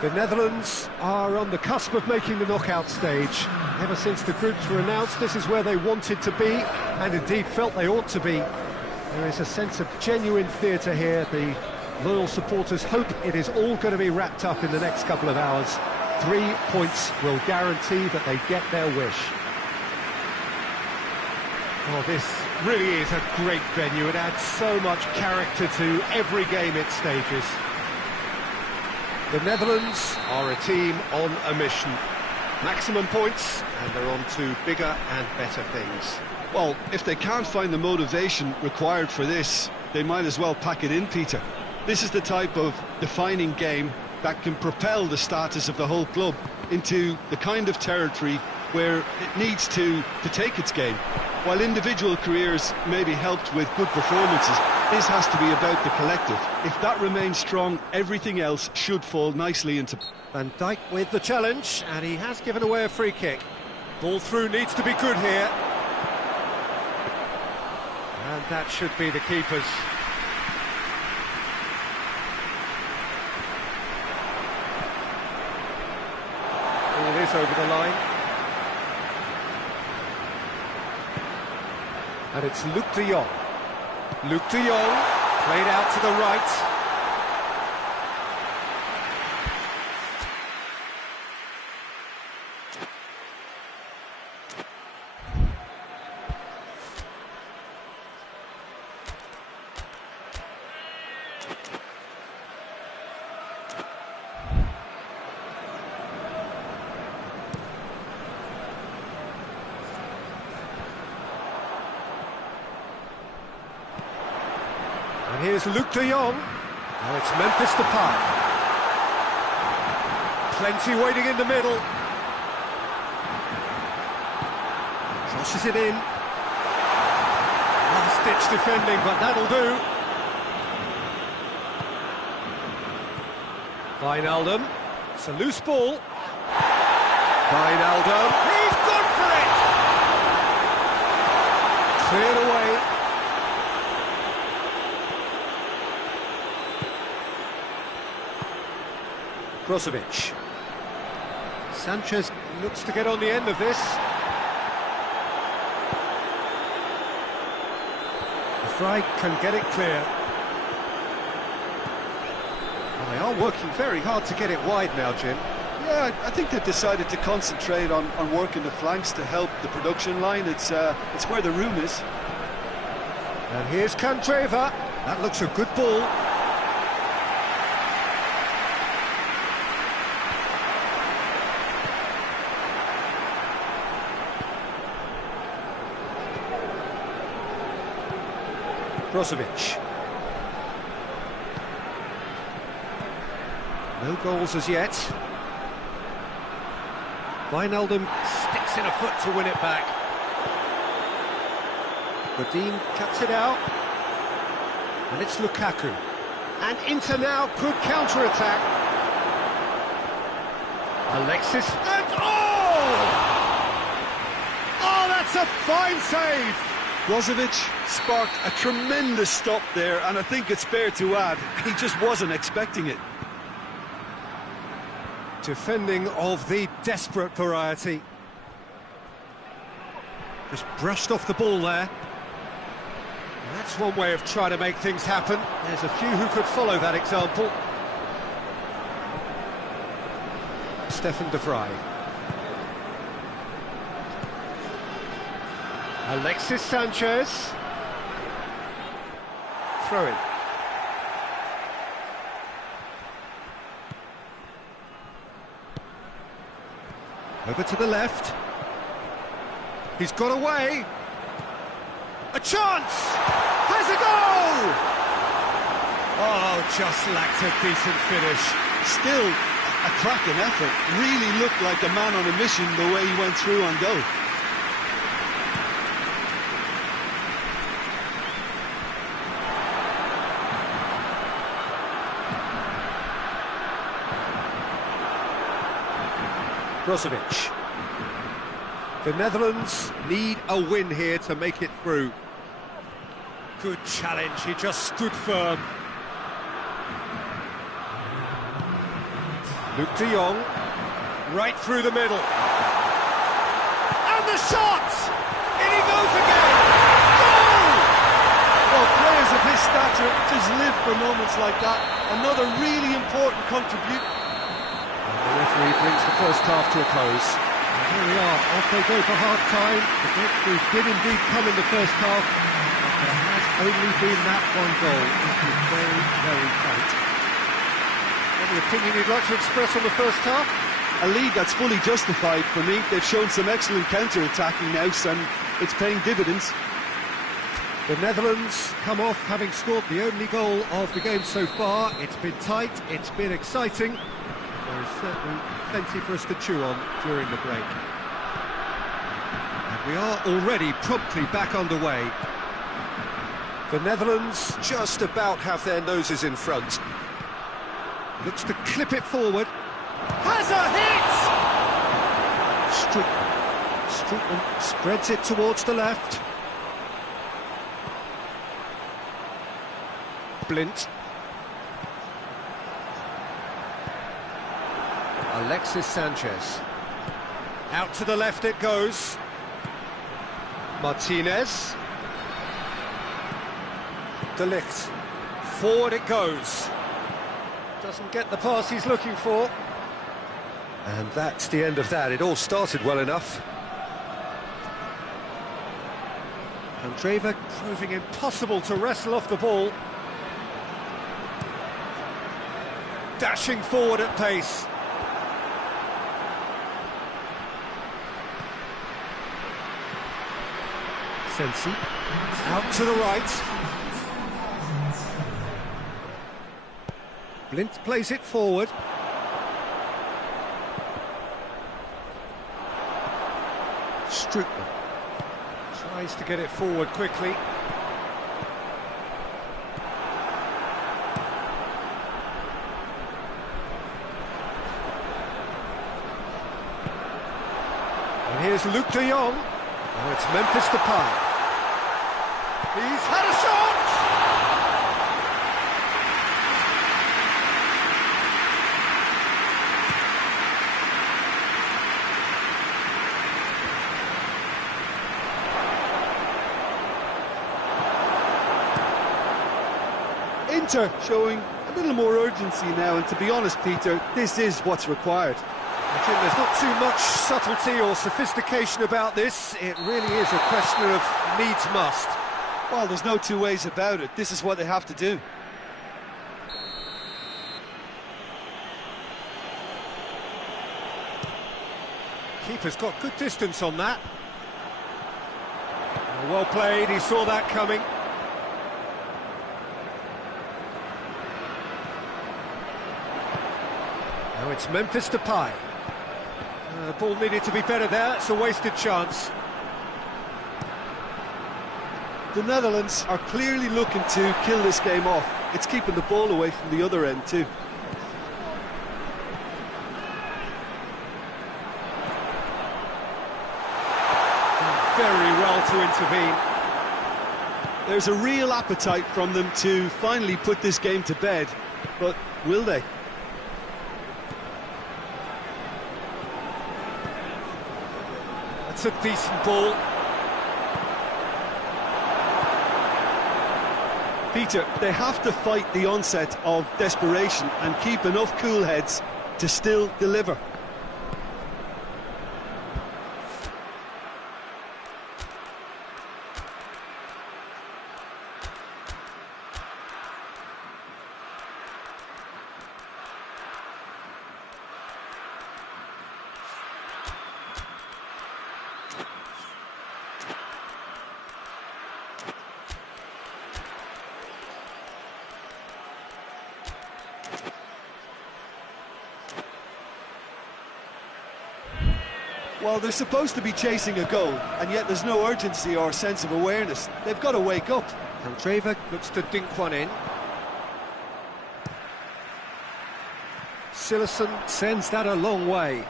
The Netherlands are on the cusp of making the knockout stage. Ever since the groups were announced, this is where they wanted to be, and indeed felt they ought to be. There is a sense of genuine theatre here. The loyal supporters hope it is all going to be wrapped up in the next couple of hours. 3 points will guarantee that they get their wish. Oh, this really is a great venue. It adds so much character to every game it stages. The Netherlands are a team on a mission. Maximum points, and they're on to bigger and better things. Well, if they can't find the motivation required for this, they might as well pack it in, Peter. This is the type of defining game that can propel the status of the whole club into the kind of territory where it needs to take its game. While individual careers may be helped with good performances, this has to be about the collective. If that remains strong, everything else should fall nicely into... Van Dijk with the challenge, and he has given away a free kick. Ball through needs to be good here. And that should be the keeper's. Ball is over the line. And it's Luc de Jong. Luc de Jong, played out to the right. And here's Luc de Jong. Now it's Memphis Depay. Plenty waiting in the middle. Crosses it in. Last-ditch defending, but that'll do. Wijnaldum. It's a loose ball. Wijnaldum. He's gone for it! Cleared away. Brozovic. Sanchez looks to get on the end of this. De Vrij can get it clear. Well, they are working very hard to get it wide now, Jim. Yeah, I think they've decided to concentrate on working the flanks to help the production line. It's where the room is. And here's Candreva. That looks a good ball. Brozovic. No goals as yet. Wijnaldum sticks in a foot to win it back. Godin cuts it out. And it's Lukaku. And Inter now could counter-attack. Alexis and oh, that's a fine save! Brozovic sparked a tremendous stop there, and I think it's fair to add, he just wasn't expecting it. Defending of the desperate variety. Just brushed off the ball there. That's one way of trying to make things happen. There's a few who could follow that example. Stefan de Vrij. Alexis Sanchez. Throw in. Over to the left. He's got away. A chance! Has a goal! Oh, just lacked a decent finish. Still a cracking effort. Really looked like a man on a mission the way he went through on goal. Brozovic. The Netherlands need a win here to make it through. Good challenge, he just stood firm. Luuk de Jong, right through the middle. And the shot! In he goes again! Goal! Well, players of his stature just live for moments like that. Another really important contribution. The referee brings the first half to a close. And here we are, off they go for half-time. The breakthrough did indeed come in the first half, but there has only been that one goal. It was very, very tight. Any opinion you'd like to express on the first half? A lead that's fully justified for me. They've shown some excellent counter-attacking now, and it's paying dividends. The Netherlands come off having scored the only goal of the game so far. It's been tight, it's been exciting. There is certainly plenty for us to chew on during the break. And we are already promptly back underway. The Netherlands just about have their noses in front. Looks to clip it forward. Has a hit! Strootman spreads it towards the left. Blind. Alexis Sanchez. Out to the left it goes. Martinez. De Ligt. Forward it goes. Doesn't get the pass he's looking for. And that's the end of that. It all started well enough. Candreva proving impossible to wrestle off the ball. Dashing forward at pace. Sensi. Out to the right. Blind plays it forward. Strootman tries to get it forward quickly. And here's Luuk de Jong. Now it's Memphis Depay. He's had a shot! Inter showing a little more urgency now, and to be honest, Peter, this is what's required. Jim, there's not too much subtlety or sophistication about this. It really is a question of needs must. Well, there's no two ways about it. This is what they have to do. Keeper's got good distance on that. Well played, he saw that coming. Now it's Memphis Depay. The ball needed to be better there, it's a wasted chance. The Netherlands are clearly looking to kill this game off. It's keeping the ball away from the other end too. Very well to intervene. There's a real appetite from them to finally put this game to bed, but will they? That's a decent ball. Peter, they have to fight the onset of desperation and keep enough cool heads to still deliver. Well, they're supposed to be chasing a goal, and yet there's no urgency or sense of awareness. They've got to wake up. Candreva looks to dink one in. Silerson sends that a long way.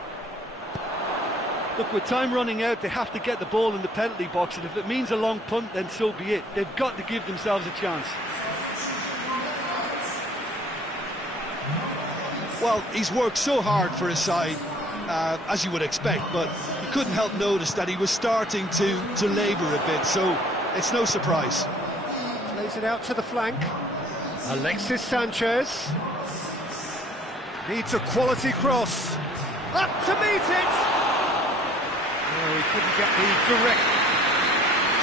Look, with time running out, they have to get the ball in the penalty box, and if it means a long punt, then so be it. They've got to give themselves a chance. Well, he's worked so hard for his side, as you would expect, but you couldn't help notice that he was starting to labour a bit, so it's no surprise. Plays it out to the flank. Alexis Sanchez needs a quality cross. Up to meet it! Oh, he couldn't get the direct.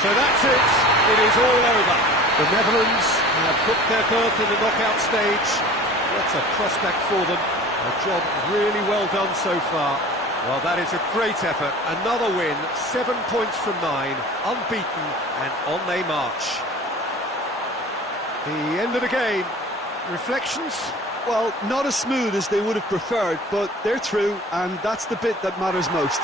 So that's it. It is all over. The Netherlands have booked their berth in the knockout stage. What a prospect for them. A job really well done so far. Well, that is a great effort. Another win, 7 points from 9, unbeaten, and on they march. The end of the game. Reflections? Well, not as smooth as they would have preferred, but they're through, and that's the bit that matters most.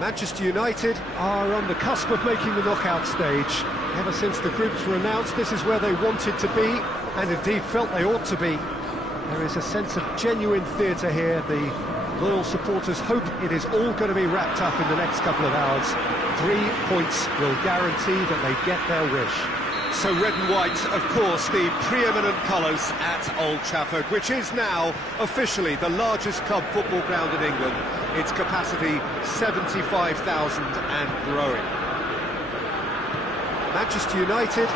Manchester United are on the cusp of making the knockout stage. Ever since the groups were announced, this is where they wanted to be, and indeed felt they ought to be. There is a sense of genuine theatre here. The loyal supporters hope it is all going to be wrapped up in the next couple of hours. 3 points will guarantee that they get their wish. So red and white, of course, the preeminent colours at Old Trafford, which is now officially the largest club football ground in England. Its capacity 75,000 and growing. Manchester United.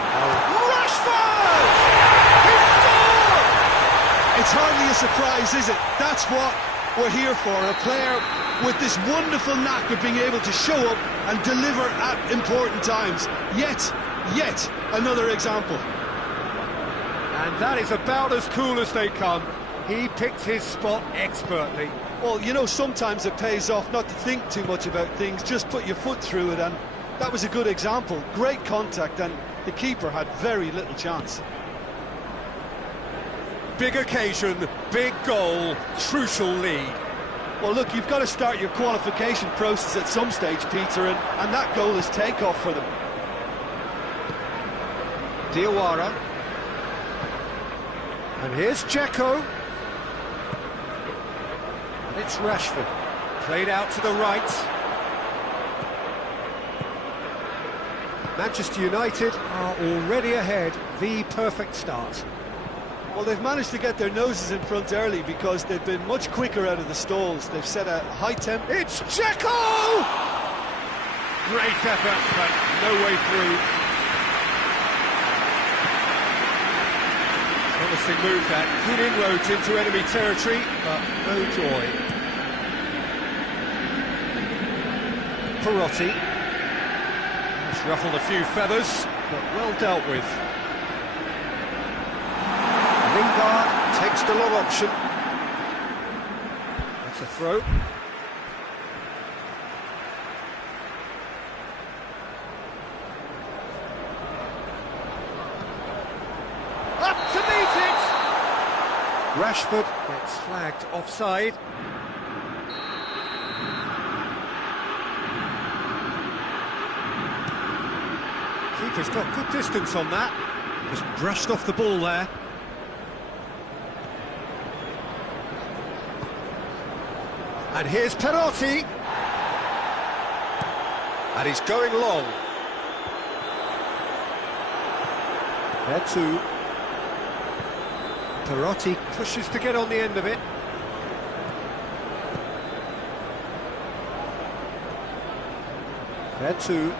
Rashford! He scored! It's hardly a surprise, is it? That's what we're here for. A player with this wonderful knack of being able to show up and deliver at important times. Yet, Yet another example. And that is about as cool as they come. He picked his spot expertly. Well, you know, sometimes it pays off not to think too much about things, just put your foot through it, and that was a good example. Great contact, and the keeper had very little chance. Big occasion, big goal, crucial lead. Well, look, you've got to start your qualification process at some stage, Peter, and that goal is takeoff for them. Diawara. And here's Dzeko. And it's Rashford. Played out to the right. Manchester United are already ahead. The perfect start. Well, they've managed to get their noses in front early because they've been much quicker out of the stalls. They've set a high tempo. It's Dzeko! Great effort, but no way through. Promising move that. Good inroads into enemy territory, but no joy. Perotti. It's ruffled a few feathers, but well dealt with. Lingard takes the long option. That's a throw. Up to meet it! Rashford gets flagged offside. Keeper's got good distance on that. Just brushed off the ball there. And here's Perotti. And he's going long. Veretout. Perotti pushes to get on the end of it. Veretout.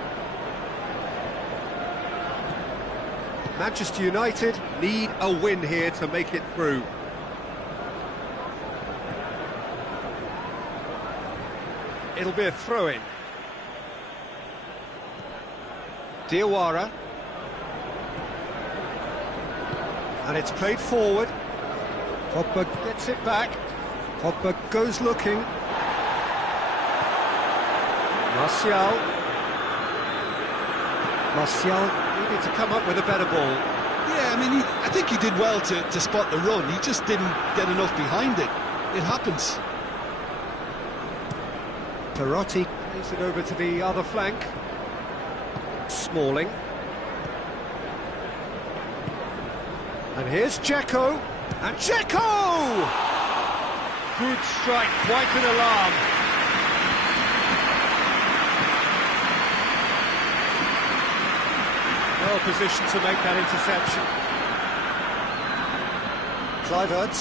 Manchester United need a win here to make it through. It'll be a throw-in. Diawara. And it's played forward. Pogba gets it back. Pogba goes looking. Martial. Martial needed to come up with a better ball. Yeah, I mean, I think he did well to spot the run. He just didn't get enough behind it. It happens. Perotti plays it over to the other flank. Smalling. And here's Dzeko. And Dzeko! Good strike, quite an alarm. Well positioned to make that interception. Kluivert.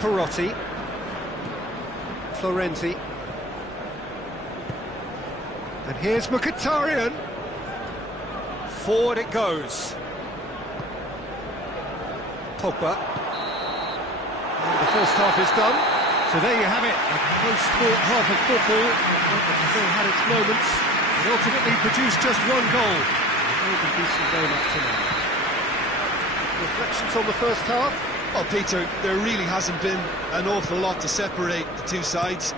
Perotti. Florenzi. And here's Mkhitaryan. Forward it goes. Pogba. And the first half is done. So there you have it, a close-fought half of football, but still had its moments, and ultimately produced just one goal. A very decent game up to now. Reflections on the first half? Well, Peter, there really hasn't been an awful lot to separate the two sides.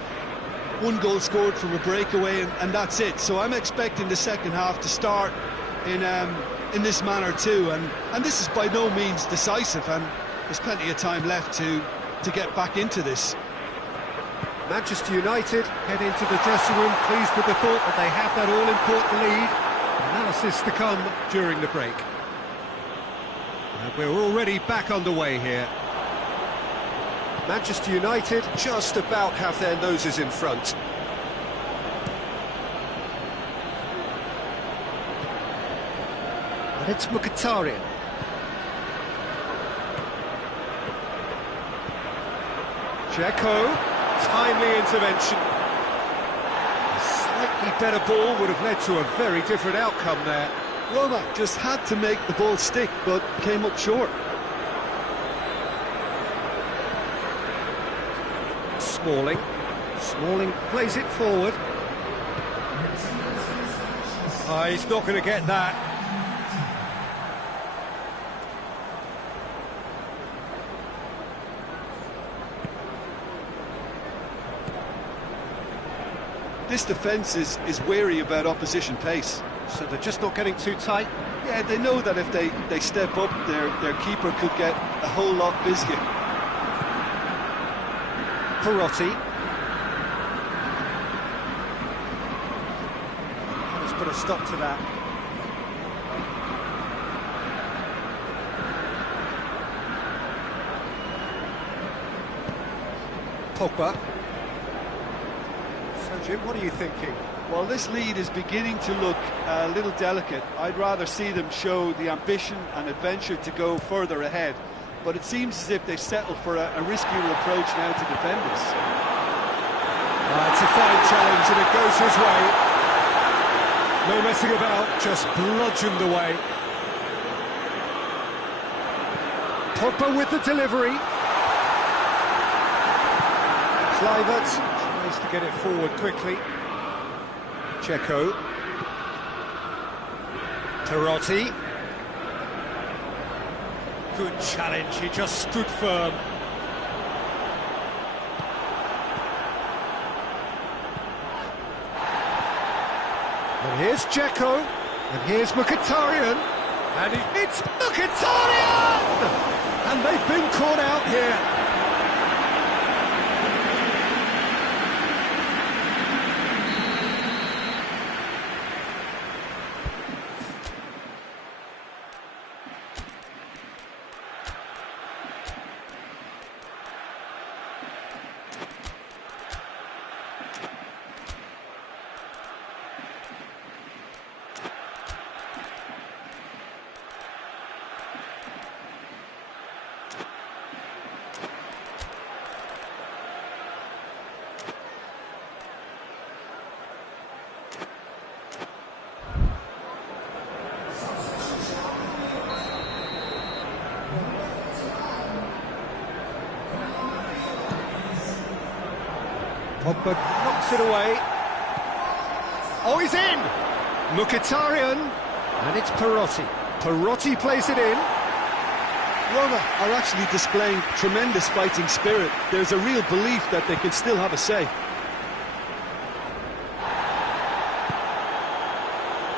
One goal scored from a breakaway, and that's it. So I'm expecting the second half to start in this manner too, and this is by no means decisive, and there's plenty of time left to get back into this. Manchester United head into the dressing room pleased with the thought that they have that all-important lead. Analysis to come during the break. And we're already back underway here. Manchester United just about have their noses in front. And it's Mkhitaryan. Dzeko, timely intervention. A slightly better ball would have led to a very different outcome there. Roma just had to make the ball stick, but came up short. Smalling. Smalling plays it forward. Oh, he's not going to get that. This defence is wary about opposition pace. So they're just not getting too tight. Yeah, they know that if they step up, their keeper could get a whole lot busier. Perotti. Let's put a stop to that. Pogba. So, Jim, what are you thinking? Well, this lead is beginning to look a little delicate. I'd rather see them show the ambition and adventure to go further ahead. But it seems as if they settle for a riskier approach now to defend this. It's a fine challenge and it goes his way. No messing about, just bludgeoned away. Pogba with the delivery. Kluivert tries to get it forward quickly. Dzeko. Perotti. Good challenge, he just stood firm. And here's Dzeko, and here's Mkhitaryan, and it's Mkhitaryan! And they've been caught out here. Pogba knocks it away. Oh, he's in! Mkhitaryan, and it's Perotti. Perotti plays it in. Roma are actually displaying tremendous fighting spirit. There's a real belief that they can still have a say.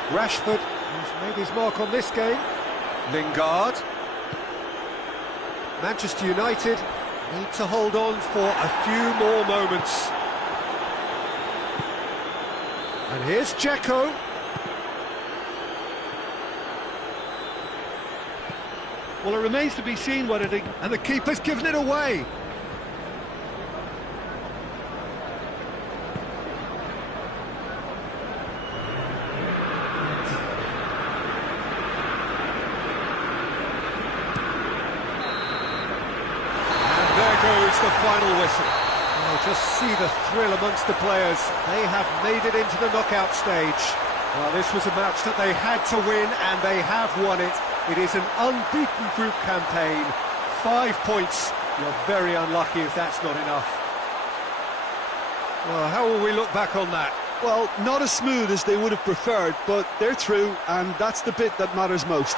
Rashford, who's made his mark on this game. Lingard. Manchester United need to hold on for a few more moments. And here's Dzeko. Well, it remains to be seen what it... And the keeper's given it away. And there goes the final whistle. Oh, just see the thrill amongst the players. They have made it into the knockout stage. Well, this was a match that they had to win, and they have won it. It is an unbeaten group campaign. 5 points. You're very unlucky if that's not enough. Well, how will we look back on that? Well, not as smooth as they would have preferred, but they're through, and that's the bit that matters most.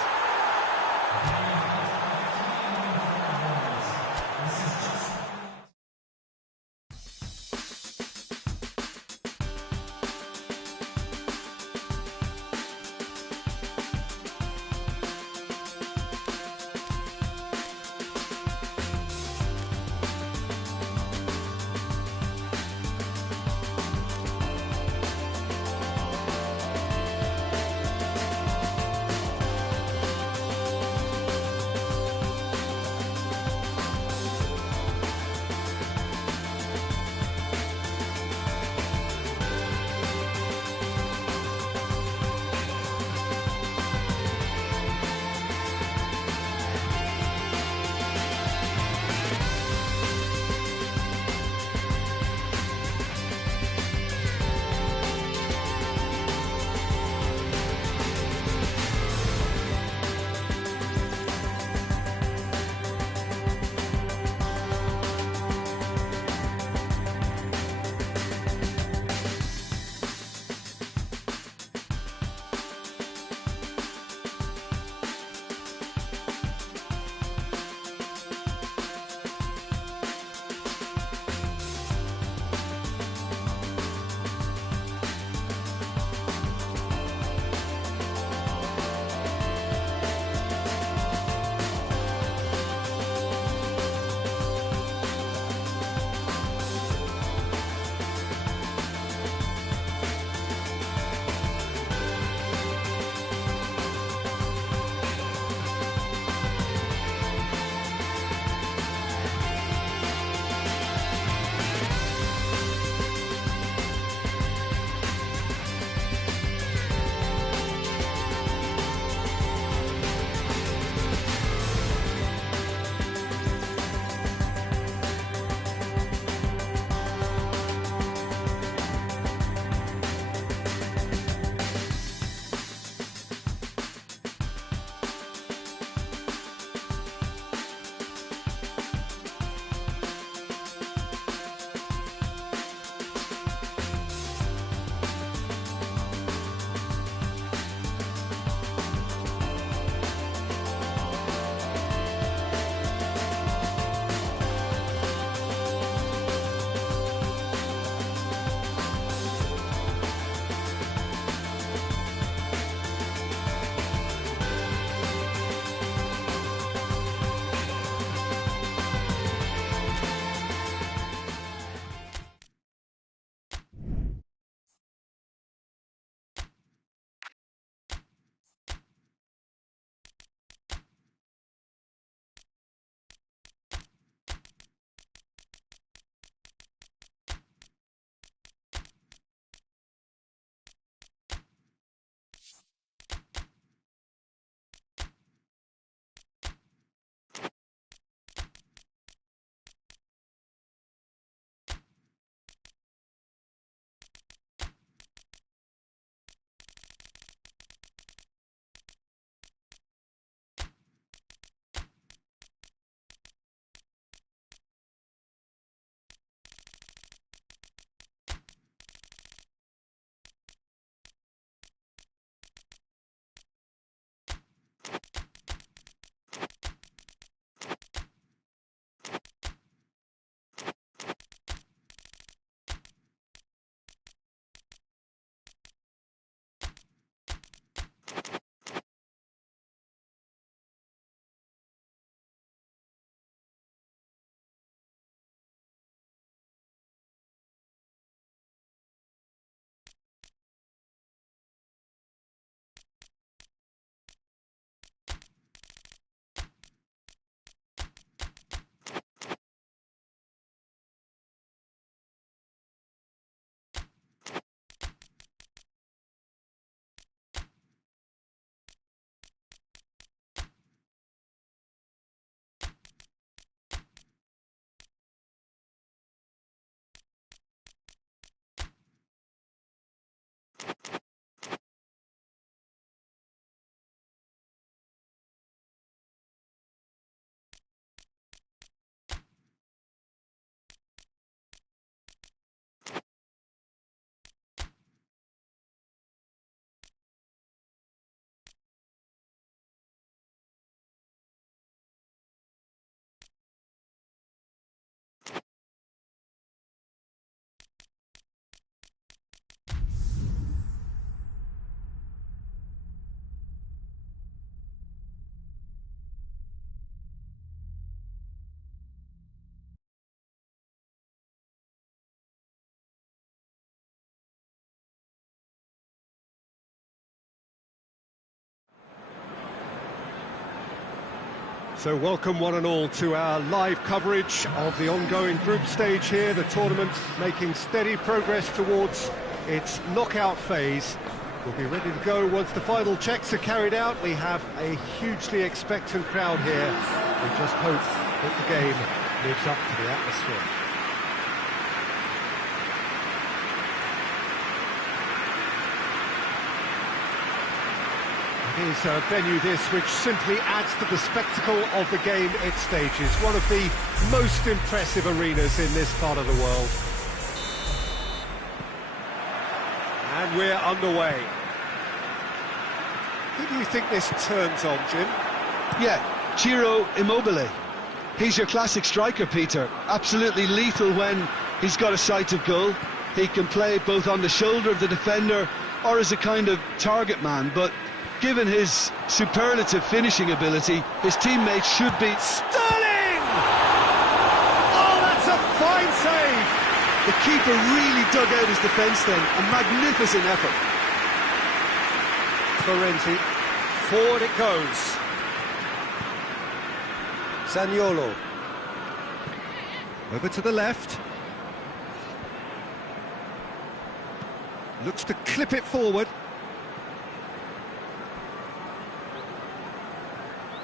So welcome one and all to our live coverage of the ongoing group stage here, the tournament making steady progress towards its knockout phase. We'll be ready to go once the final checks are carried out. We have a hugely expectant crowd here. We just hope that the game lives up to the atmosphere. It is a venue this which simply adds to the spectacle of the game it stages. One of the most impressive arenas in this part of the world. And we're underway. Who do you think this turns on, Jim? Yeah, Ciro Immobile. He's your classic striker, Peter. Absolutely lethal when he's got a sight of goal. He can play both on the shoulder of the defender or as a kind of target man, but given his superlative finishing ability, his teammates should be... Sterling! Oh, that's a fine save! The keeper really dug out his defence then. A magnificent effort. Florenzi, forward it goes. Zaniolo. Over to the left. Looks to clip it forward.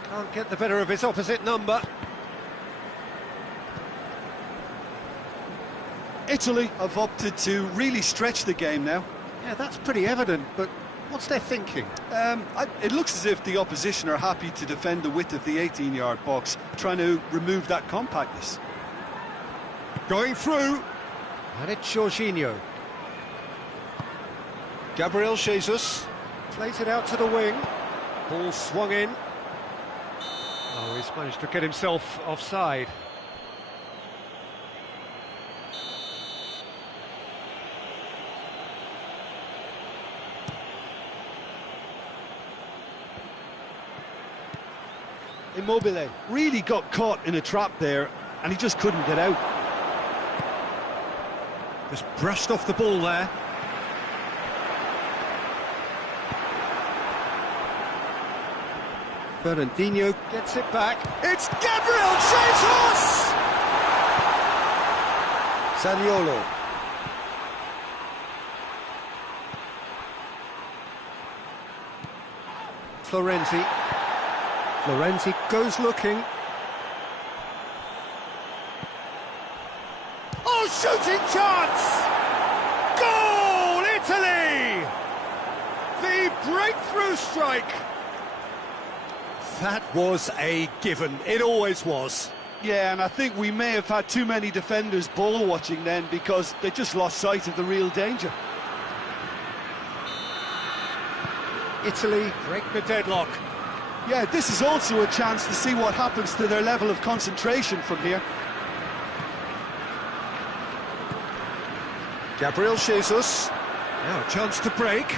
Can't get the better of his opposite number. Italy have opted to really stretch the game now. Yeah, that's pretty evident, but what's their thinking? It looks as if the opposition are happy to defend the width of the 18-yard box, trying to remove that compactness. Going through. And it's Jorginho. Gabriel Jesus plays it out to the wing. Ball swung in. Oh, he's managed to get himself offside. Immobile really got caught in a trap there, and he just couldn't get out. Just brushed off the ball there. Fernandinho gets it back. It's Gabriel Jesus! Zaniolo. Florenzi. Florenzi goes looking. Oh, shooting chance! Goal, Italy! The breakthrough strike. That was a given. It always was. Yeah, and I think we may have had too many defenders ball watching then because they just lost sight of the real danger. Italy break the deadlock. Yeah, this is also a chance to see what happens to their level of concentration from here. Gabriel Jesus. Now a chance to break.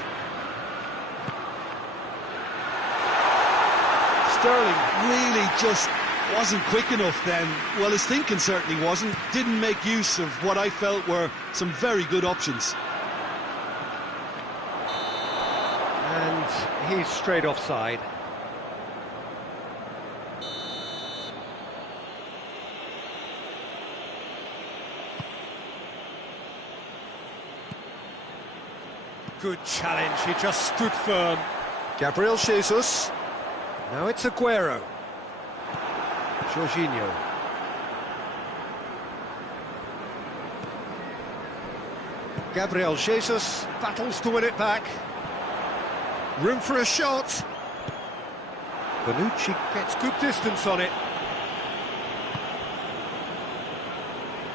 Sterling really just wasn't quick enough then. Well, his thinking certainly wasn't. Didn't make use of what I felt were some very good options. And he's straight offside. Good challenge, he just stood firm. Gabriel Jesus. Now it's Aguero. Jorginho. Gabriel Jesus battles to win it back. Room for a shot. Bonucci gets good distance on it.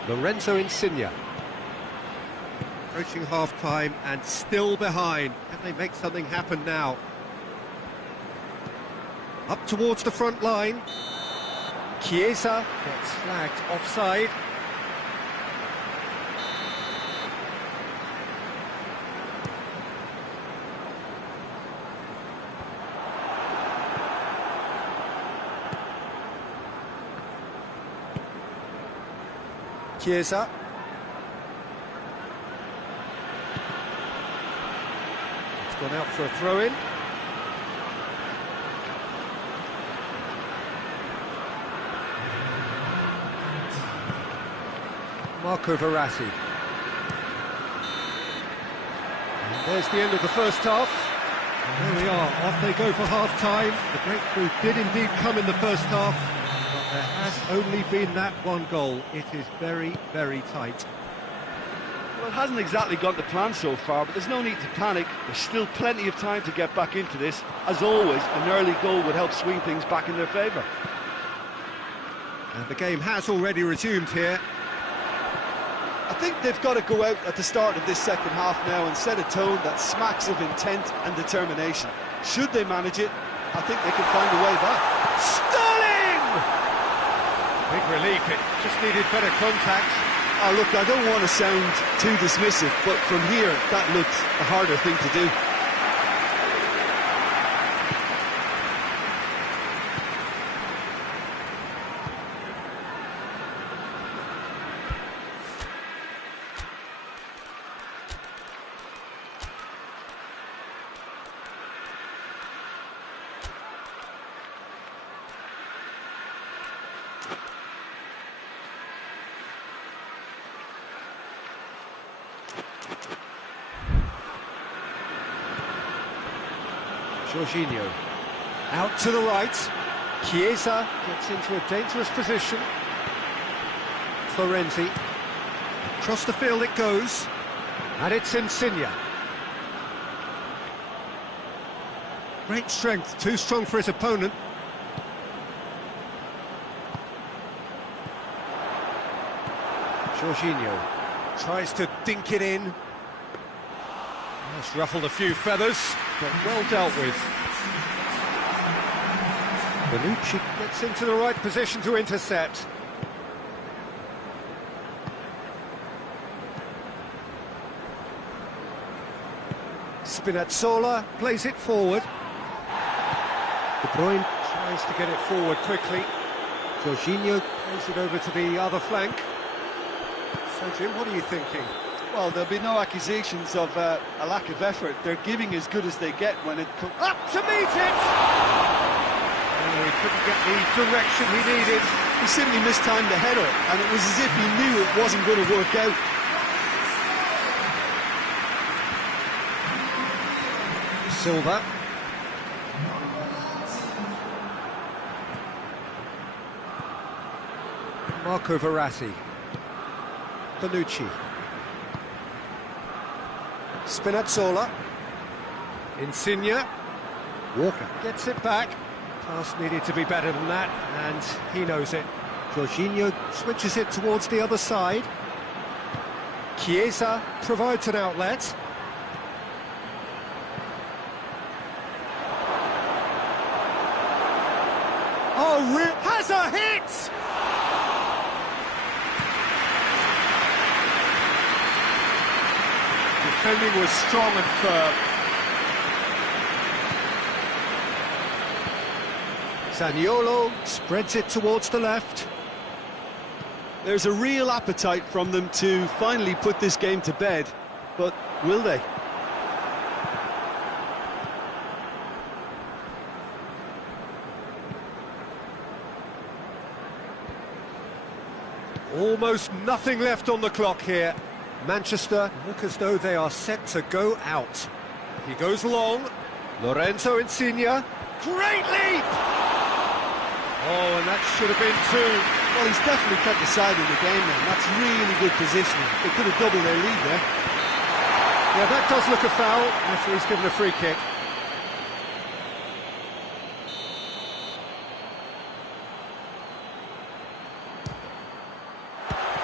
Lorenzo Insigne. Approaching half-time and still behind. Can they make something happen now? Up towards the front line. Chiesa gets flagged offside. Chiesa. It's gone out for a throw-in. Marco Verratti. And there's the end of the first half. And there we are, off they go for half-time. The breakthrough did indeed come in the first half, but there has only been that one goal. It is very, very tight. Well, it hasn't exactly gone to plan so far, but there's no need to panic. There's still plenty of time to get back into this. As always, an early goal would help swing things back in their favour. And the game has already resumed here. I think they've got to go out at the start of this second half now and set a tone that smacks of intent and determination. Should they manage it, I think they can find a way back. Sterling! Big relief, it just needed better contact. Oh, look, I don't want to sound too dismissive, but from here, that looked a harder thing to do. Jorginho, out to the right. Chiesa gets into a dangerous position. Florenzi, across the field it goes, and it's Insigne. Great strength, too strong for his opponent. Jorginho tries to dink it in. That's ruffled a few feathers, but well dealt with. Bonucci gets into the right position to intercept. Spinazzola plays it forward. De Bruyne tries to get it forward quickly. Jorginho plays it over to the other flank. So Jim, what are you thinking? Well, there'll be no accusations of a lack of effort. They're giving as good as they get when it comes... Up to meet it! Oh, he couldn't get the direction he needed. He simply mistimed the header, and it was as if he knew it wasn't going to work out. Silva. Marco Verratti. Bonucci. Spinazzola. Insigne. Walker gets it back. Pass needed to be better than that, and he knows it. Jorginho switches it towards the other side. Chiesa provides an outlet. Oh, has a hit! Defending was strong and firm. Zaniolo spreads it towards the left. There's a real appetite from them to finally put this game to bed, but will they? Almost nothing left on the clock here. Manchester look as though they are set to go out. He goes long. Lorenzo Insigne. Great leap! Oh, and that should have been two. Well, he's definitely kept the side in the game now. That's really good positioning. They could have doubled their lead there. Yeah, that does look a foul. Referee's given a free kick.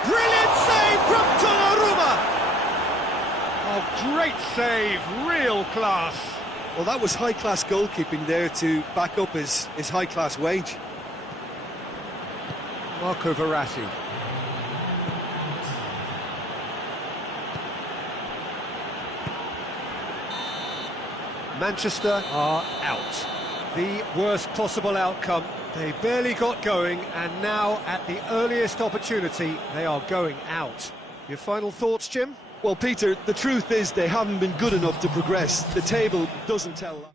Brilliant save from Donnarumma! Oh, great save, real class. Well, that was high-class goalkeeping there to back up his high-class wage. Marco Verratti. Manchester are out. The worst possible outcome. They barely got going, and now, at the earliest opportunity, they are going out. Your final thoughts, Jim? Well, Peter, the truth is they haven't been good enough to progress. The table doesn't tell.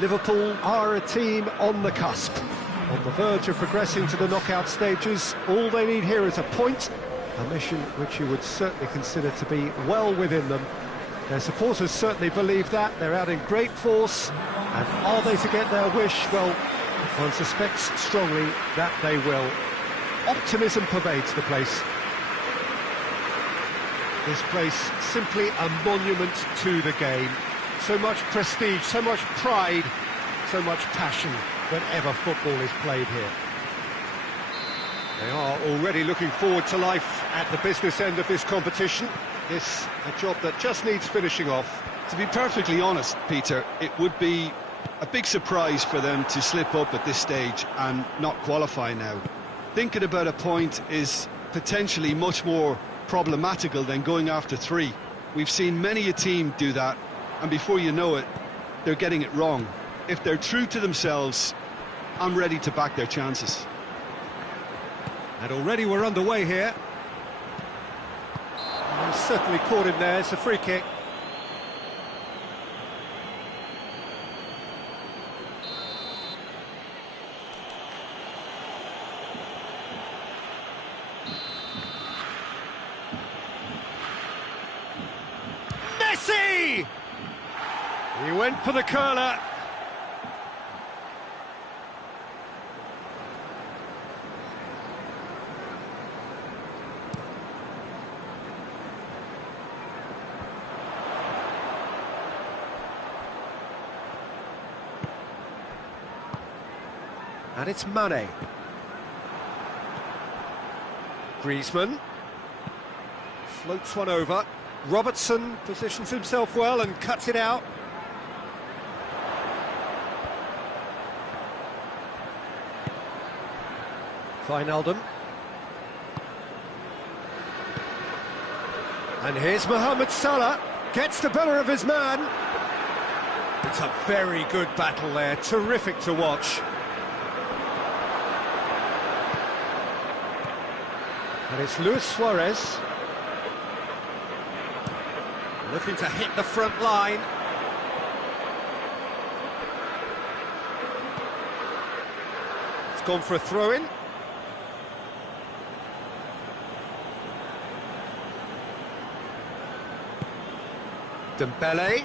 Liverpool are a team on the cusp, on the verge of progressing to the knockout stages. All they need here is a point, a mission which you would certainly consider to be well within them. Their supporters certainly believe that. They're out in great force, and are they to get their wish? Well, one suspects strongly that they will. Optimism pervades the place. This place simply a monument to the game. So much prestige, so much pride, so much passion whenever football is played here. They are already looking forward to life at the business end of this competition. This a job that just needs finishing off. To be perfectly honest, Peter, it would be a big surprise for them to slip up at this stage and not qualify now. Thinking about a point is potentially much more problematical than going after 3. We've seen many a team do that, and before you know it, they're getting it wrong. If they're true to themselves, I'm ready to back their chances. And already we're underway here. He's certainly caught him there. It's a free kick. Messi! He went for the curler. And it's Mane. Griezmann floats one over. Robertson positions himself well and cuts it out. Wijnaldum. And here's Mohamed Salah. Gets the better of his man. It's a very good battle there. Terrific to watch. And it's Luis Suarez. Looking to hit the front line. It's gone for a throw-in. Dembele.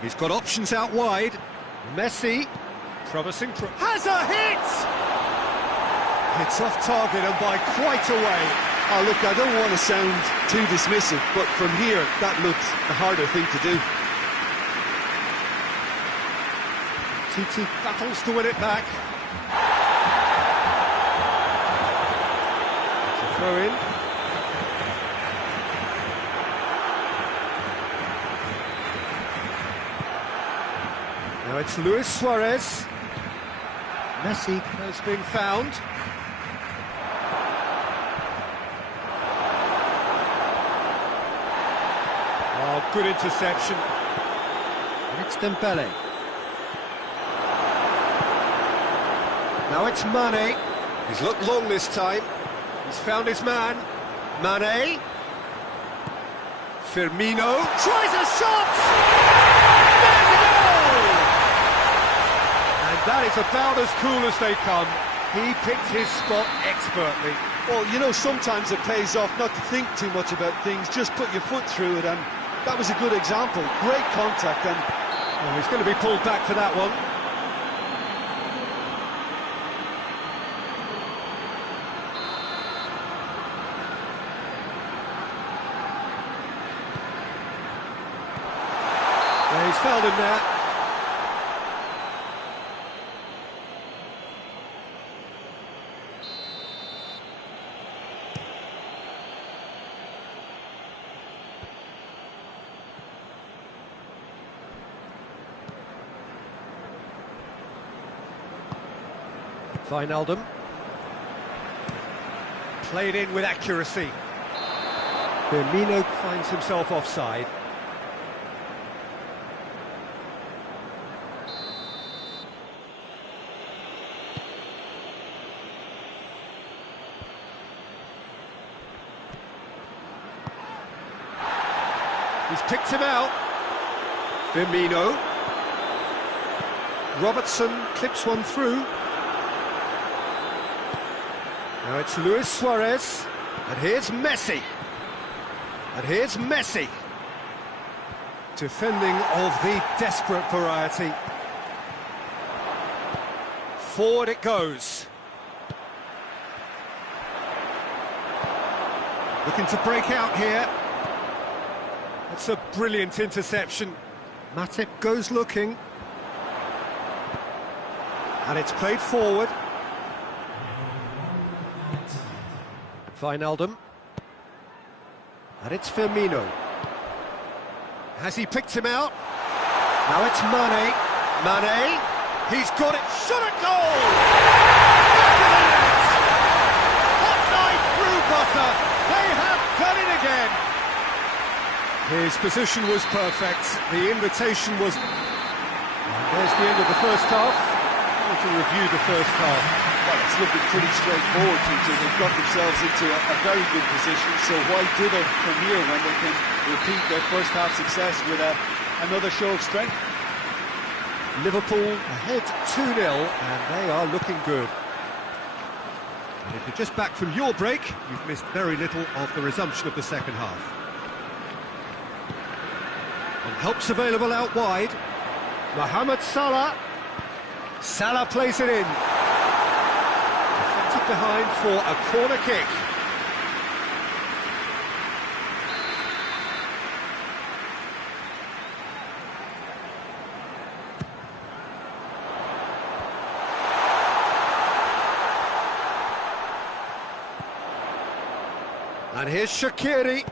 He's got options out wide. Messi. Promising. Has a hit! It's off target and by quite a way. Oh, look, I don't want to sound too dismissive, but from here, that looks the harder thing to do. Titi battles to win it back. It's a throw-in. Now it's Luis Suarez. Messi has been found. Oh, good interception. And it's Dembele. Now it's Mane. He's looked long this time. He's found his man. Mane. Firmino. Tries a shot! There's a goal! And that is about as cool as they come. He picked his spot expertly. Well, you know, sometimes it pays off not to think too much about things, just put your foot through it, and that was a good example. Great contact, and well, he's going to be pulled back for that one. Yeah, he's fouled him there. Wijnaldum. Played in with accuracy. Firmino finds himself offside. He's picked him out. Firmino. Robertson clips one through. Now it's Luis Suarez, and here's Messi. And here's Messi. Defending of the desperate variety. Forward it goes. Looking to break out here. That's a brilliant interception. Matip goes looking. And it's played forward. Wijnaldum. And it's Firmino. Has he picked him out? Now it's Mane. Mane. He's got it. Shot at goal! Back of the net! Hot knife through butter. They have done it again. His position was perfect. The invitation was... There's the end of the first half. We can review the first half. Well, it's looking pretty straightforward, Peter. They've got themselves into a very good position, so why did it from here when they can repeat their first half success with another show of strength? Liverpool ahead 2-0, and they are looking good. And if you're just back from your break, you've missed very little of the resumption of the second half. And help's available out wide. Mohamed Salah. Salah plays it in. Deflected behind for a corner kick. And here's Shaqiri,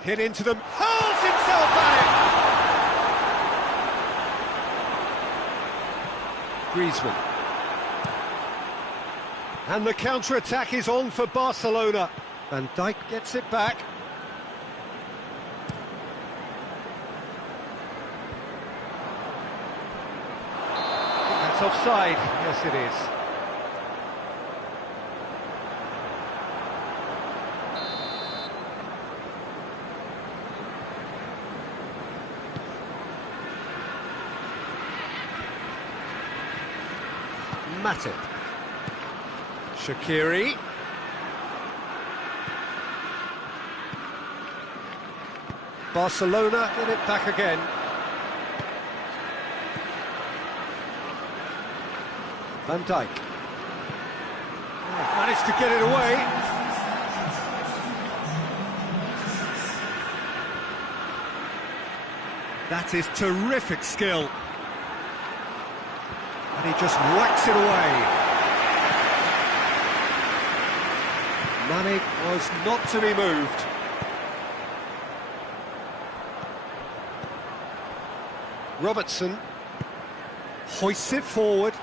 hit into them, hurls himself at it! Griezmann. And the counter-attack is on for Barcelona. Van Dijk gets it back. That's offside, yes it is. Matip. Shaqiri. Barcelona get it back again. Van Dijk. Managed to get it away. That is terrific skill. And he just whacks it away. Mane was not to be moved. Robertson hoists it forward.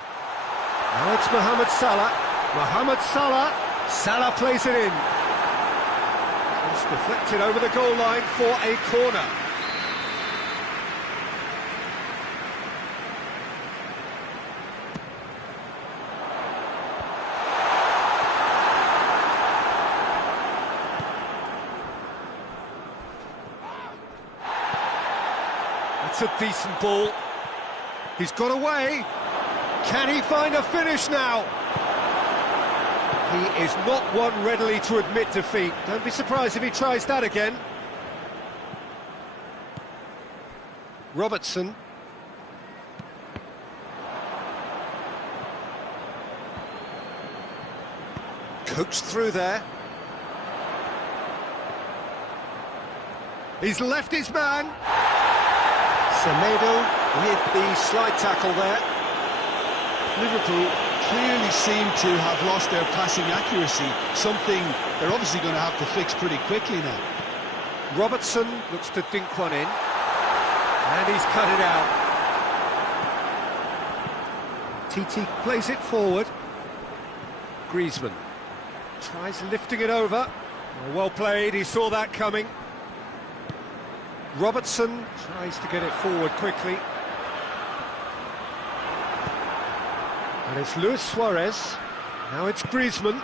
Now it's Mohamed Salah. Mohamed Salah. Salah plays it in. It's deflected over the goal line for a corner. It's a decent ball. He's got away. Can he find a finish now? He is not one readily to admit defeat. Don't be surprised if he tries that again. Robertson. Coached through there. He's left his man. Semedo with the slide tackle there. Liverpool clearly seem to have lost their passing accuracy, something they're obviously going to have to fix pretty quickly now. Robertson looks to dink one in, and he's cut it out. Titi plays it forward. Griezmann tries lifting it over. Well played, he saw that coming. Robertson tries to get it forward quickly. And it's Luis Suarez. Now it's Griezmann.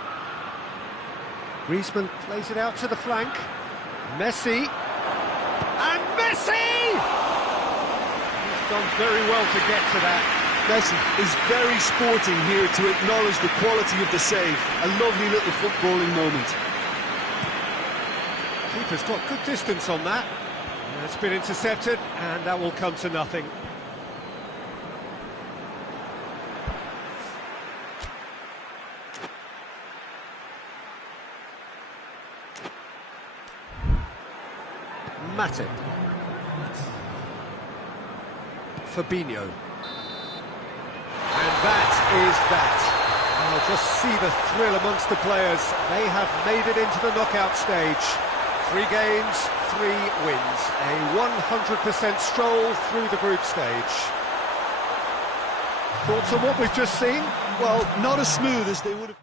Griezmann plays it out to the flank. Messi. And Messi! He's done very well to get to that. Leslie is very sporting here to acknowledge the quality of the save. A lovely little footballing moment. Keeper's got good distance on that. It's been intercepted, and that will come to nothing. Matip. Fabinho. And that is that. Oh, just see the thrill amongst the players. They have made it into the knockout stage. 3 games, 3 wins. A 100% stroll through the group stage. Thoughts on what we've just seen? Well, not as smooth as they would have.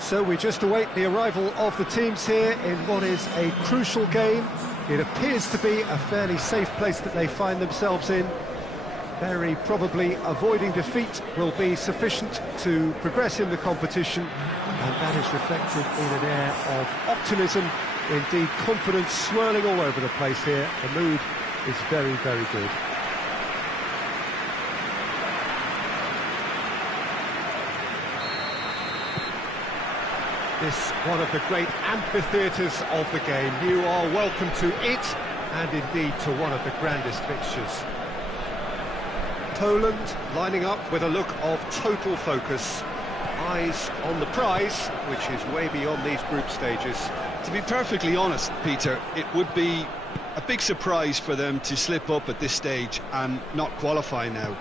So we just await the arrival of the teams here in what is a crucial game. It appears to be a fairly safe place that they find themselves in. Very probably avoiding defeat will be sufficient to progress in the competition, and that is reflected in an air of optimism, indeed confidence swirling all over the place here. The mood is very, very good. This one of the great amphitheatres of the game. You are welcome to it, and indeed to one of the grandest fixtures. Poland lining up with a look of total focus. Eyes on the prize, which is way beyond these group stages. To be perfectly honest, Peter, it would be a big surprise for them to slip up at this stage and not qualify now.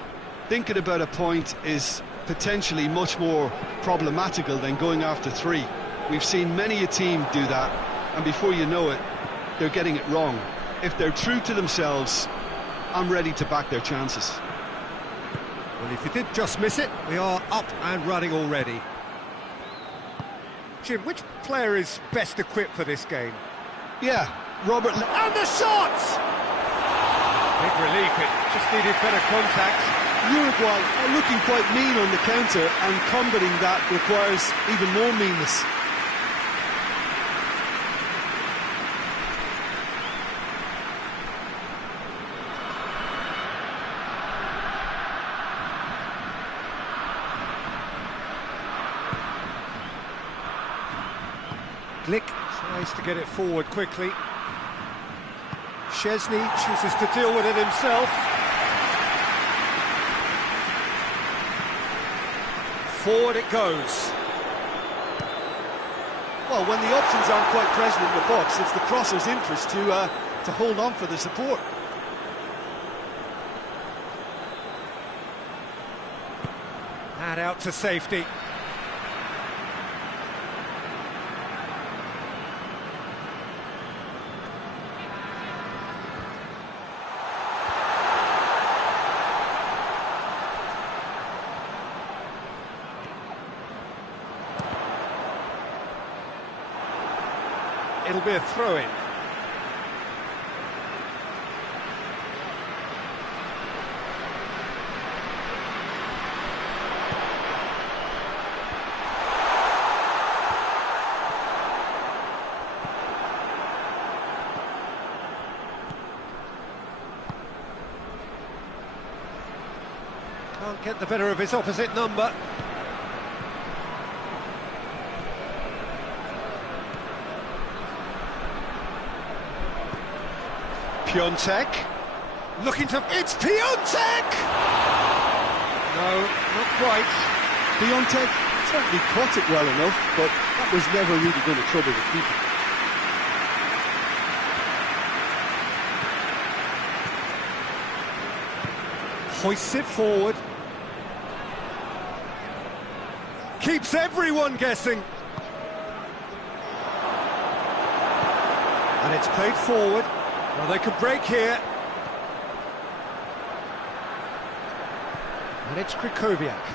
Thinking about a point is potentially much more problematical than going after 3. We've seen many a team do that, and before you know it, they're getting it wrong. If they're true to themselves, I'm ready to back their chances. Well, if you did just miss it, we are up and running already. Jim, which player is best equipped for this game? Yeah, Robert... And the shot! Big relief, it just needed better contact. Uruguay are looking quite mean on the counter, and combating that requires even more meanness. Glick tries to get it forward quickly. Szczesny chooses to deal with it himself. Forward it goes. Well, when the options aren't quite present in the box, it's the crosser's interest to hold on for the support. And out to safety. It'll be a throw-in. Can't get the better of his opposite number. Piontek, looking to... It's Piontek! No, not quite. Piontek certainly caught it well enough, but that was never really going to trouble the keeper. Hoists it forward. Keeps everyone guessing. And it's played forward. Well, they could break here. And it's Krychowiak.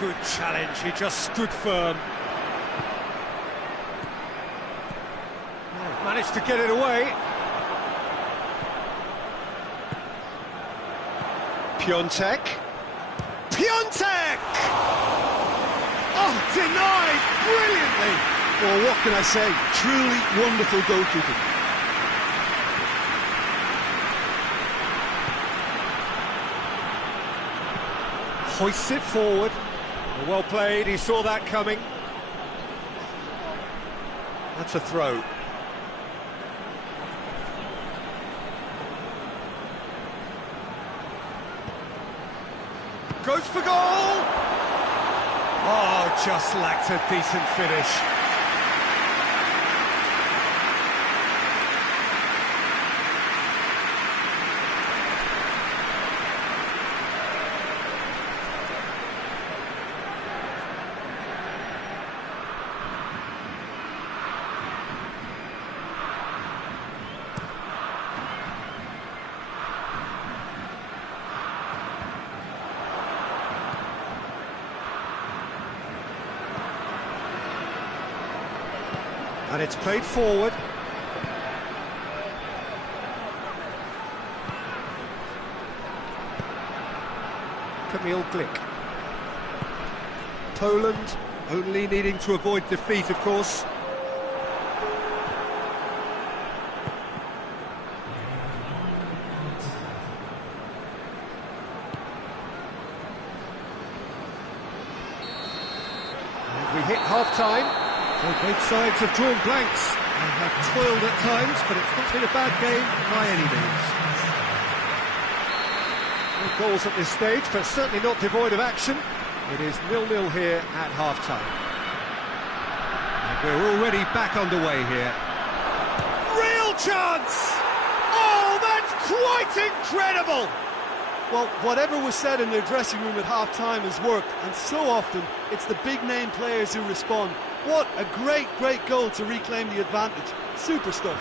Good challenge, he just stood firm. Well, managed to get it away. Piontek. Piontek! Oh, denied brilliantly! Well, what can I say? Truly wonderful goalkeeping. Hoists it forward. Well played, he saw that coming. That's a throw. Goes for goal! Oh, just lacked a decent finish. And it's played forward. Kamil Glick. Poland only needing to avoid defeat, of course. And we hit half-time. So both sides have drawn blanks and have toiled at times, but it's not been a bad game by any means. No goals at this stage, but certainly not devoid of action. It is 0-0 here at half-time. And we're already back underway here. Real chance! Oh, that's quite incredible! Well, whatever was said in their dressing room at half-time has worked, and so often it's the big-name players who respond. What a great goal to reclaim the advantage. Super stuff.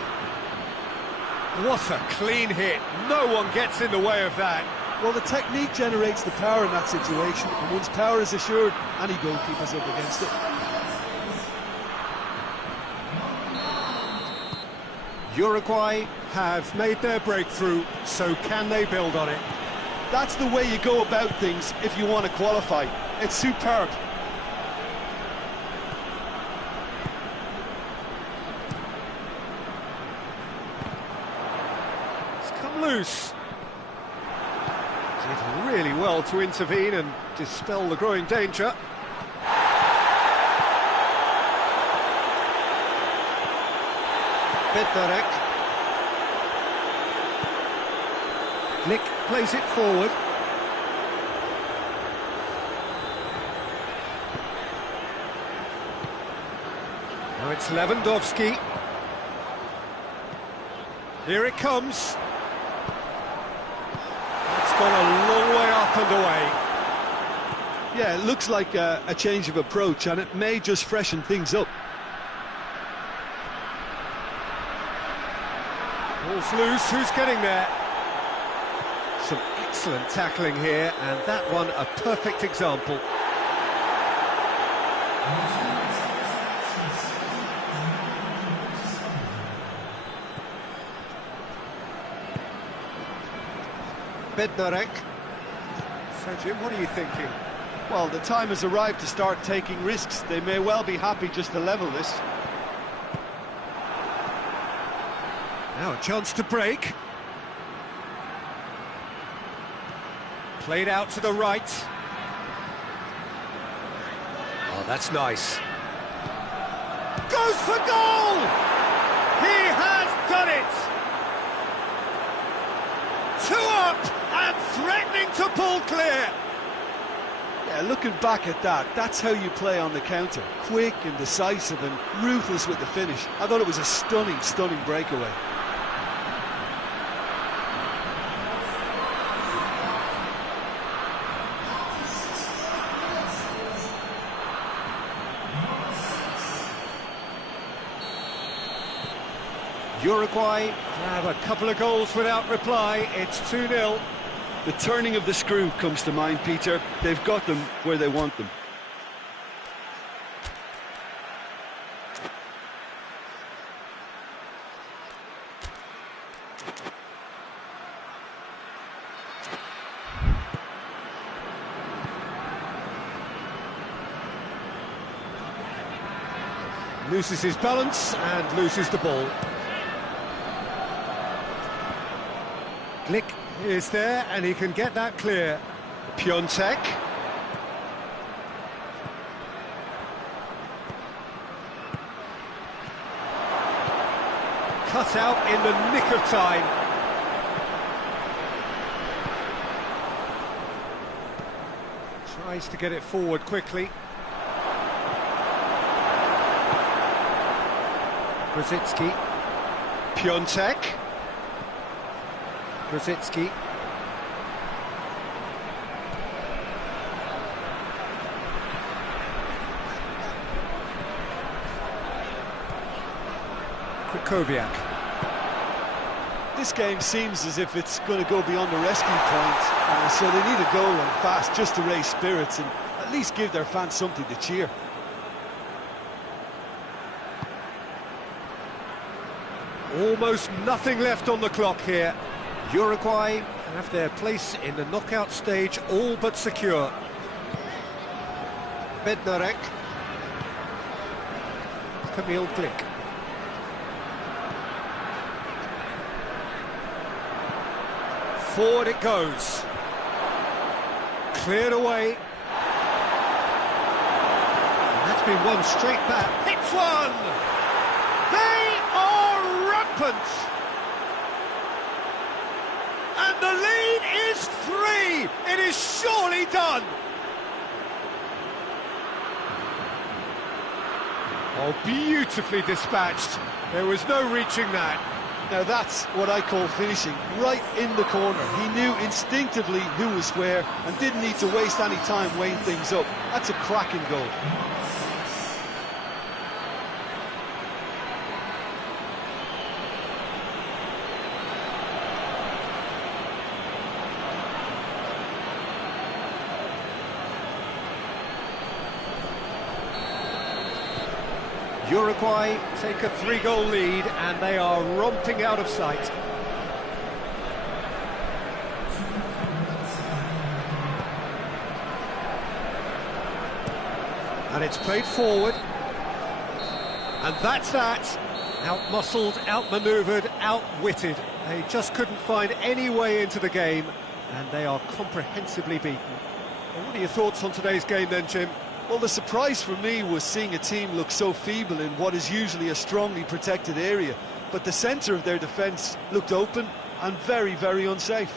What a clean hit. No one gets in the way of that. Well, the technique generates the power in that situation, and once power is assured, any goalkeeper's up against it. Uruguay have made their breakthrough, so can they build on it? That's the way you go about things if you want to qualify. It's superb. It's come loose. Did really well to intervene and dispel the growing danger. Bednarek. Nick plays it forward. Now it's Lewandowski. Here it comes. It's gone a long way up and away. Yeah, it looks like a change of approach, and it may just freshen things up. Ball's loose, who's getting there? Some excellent tackling here, and that one a perfect example. Bednarek. So Jim, what are you thinking? Well, the time has arrived to start taking risks. They may well be happy just to level this. Now a chance to break. Played out to the right. Oh, that's nice. Goes for goal! He has done it! 2 up and threatening to pull clear. Yeah, looking back at that, that's how you play on the counter. Quick and decisive and ruthless with the finish. I thought it was a stunning breakaway. Uruguay have a couple of goals without reply. It's 2-0. The turning of the screw comes to mind, Peter. They've got them where they want them. Loses his balance and loses the ball. Glick is there and he can get that clear. Piontek. Cut out in the nick of time. Tries to get it forward quickly. Grosicki. Piontek. Grosicki. Krychowiak. This game seems as if it's going to go beyond the rescue point, so they need a goal and fast just to raise spirits and at least give their fans something to cheer. Almost nothing left on the clock here. Uruguay have their place in the knockout stage all but secure. Bednarek. Kamil Glick. Forward it goes. Cleared away. And that's been won straight back. Hits one! They are rampant! And the lead is 3! It is surely done! Oh, beautifully dispatched. There was no reaching that. Now that's what I call finishing, right in the corner. He knew instinctively who was where and didn't need to waste any time weighing things up. That's a cracking goal. Uruguay take a 3-goal lead and they are romping out of sight. And it's played forward. And that's that. Out-muscled, out-manoeuvred, outwitted. They just couldn't find any way into the game, and they are comprehensively beaten. Well, what are your thoughts on today's game then, Jim? Well, the surprise for me was seeing a team look so feeble in what is usually a strongly protected area. But the centre of their defence looked open and very, very unsafe.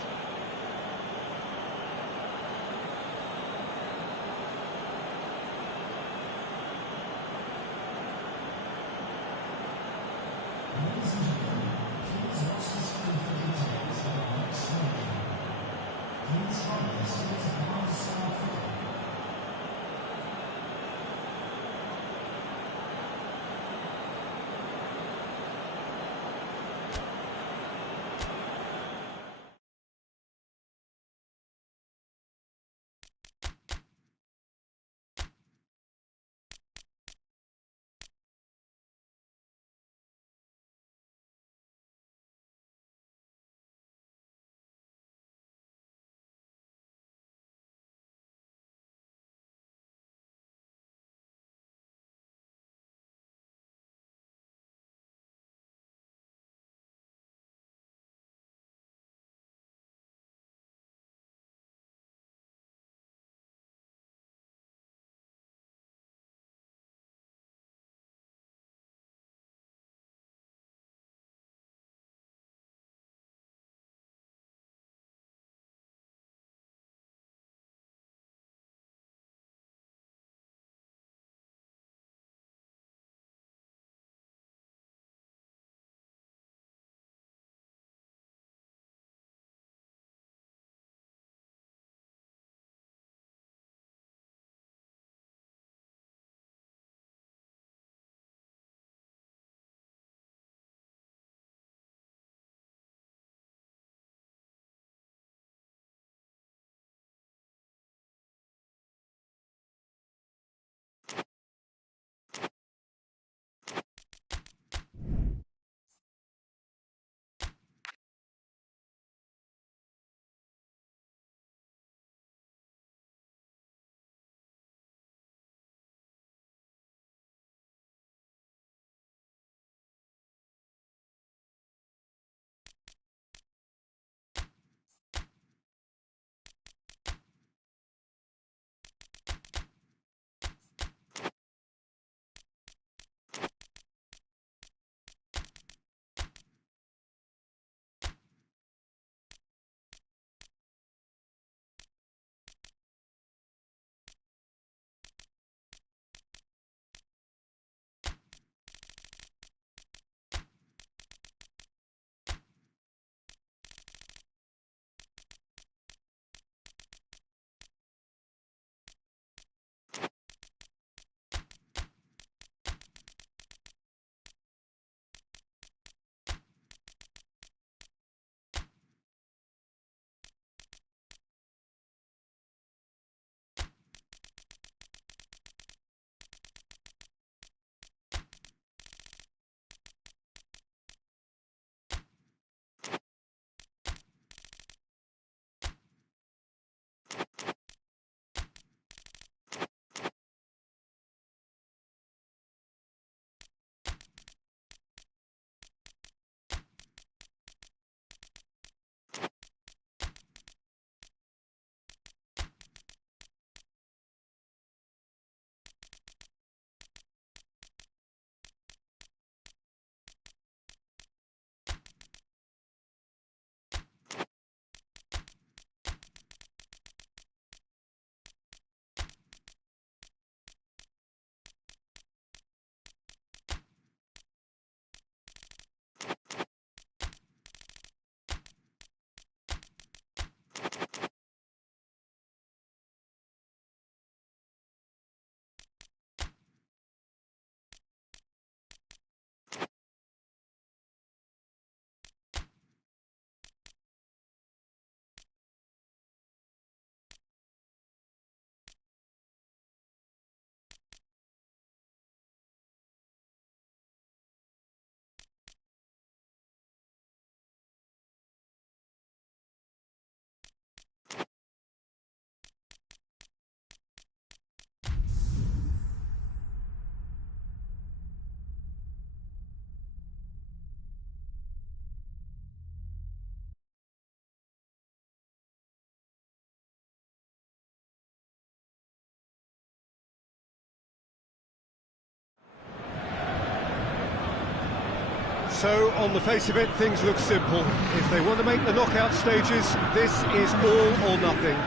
So, on the face of it, things look simple. If they want to make the knockout stages, this is all or nothing.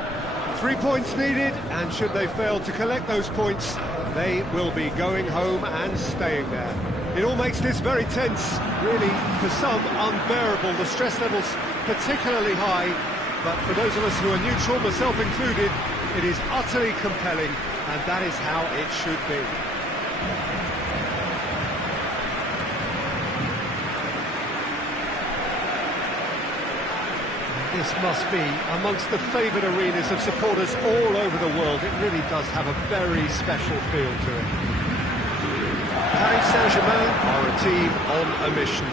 3 points needed, and should they fail to collect those points, they will be going home and staying there. It all makes this very tense, really, for some, unbearable. The stress levels particularly high, but for those of us who are neutral, myself included, it is utterly compelling, and that is how it should be. This must be amongst the favoured arenas of supporters all over the world. It really does have a very special feel to it. Paris Saint-Germain are a team on a mission.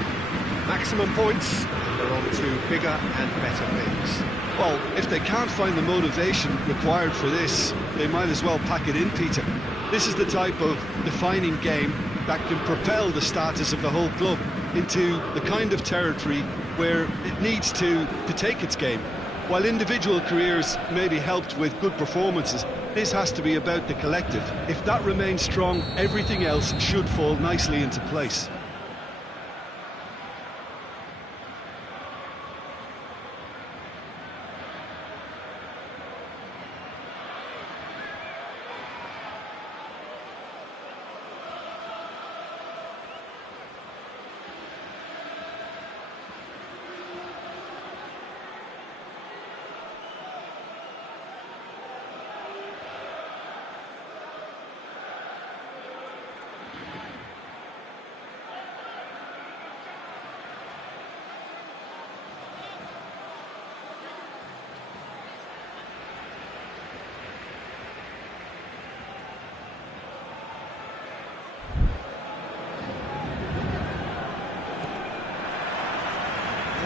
Maximum points, and they're on to bigger and better things. Well, if they can't find the motivation required for this, they might as well pack it in, Peter. This is the type of defining game that can propel the status of the whole club into the kind of territory where it needs to take its game. While individual careers may be helped with good performances, this has to be about the collective. If that remains strong, everything else should fall nicely into place.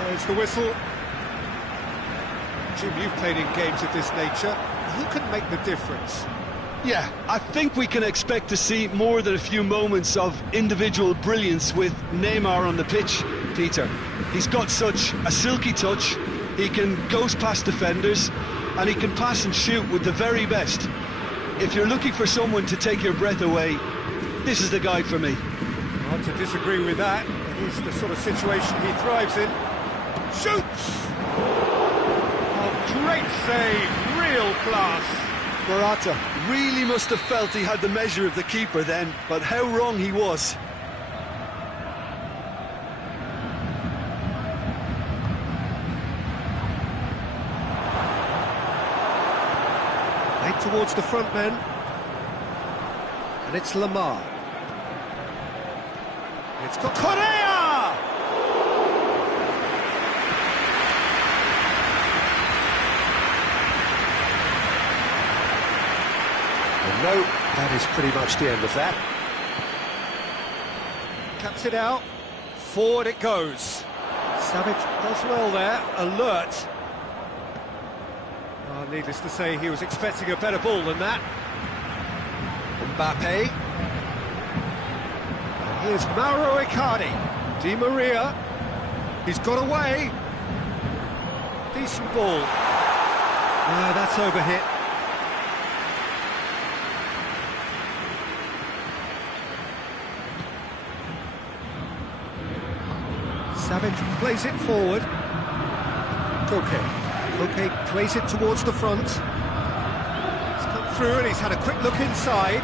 There's the whistle. Jim, you've played in games of this nature. Who can make the difference? Yeah, I think we can expect to see more than a few moments of individual brilliance with Neymar on the pitch, Peter. He's got such a silky touch, he can ghost past defenders, and he can pass and shoot with the very best. If you're looking for someone to take your breath away, this is the guy for me. Hard to disagree with that. It is the sort of situation he thrives in. Shoots! Oh, great save, real class. Morata really must have felt he had the measure of the keeper then, but how wrong he was. Played towards the front men. And it's Lamar. It's got Correa! No, that is pretty much the end of that. Cuts it out, forward it goes. Savic does well there, alert. Oh, needless to say, he was expecting a better ball than that. Mbappe. And here's Mauro Icardi. Di Maria. He's got away. Decent ball. That's overhit. Savic plays it forward. Koke plays it towards the front. He's come through and he's had a quick look inside.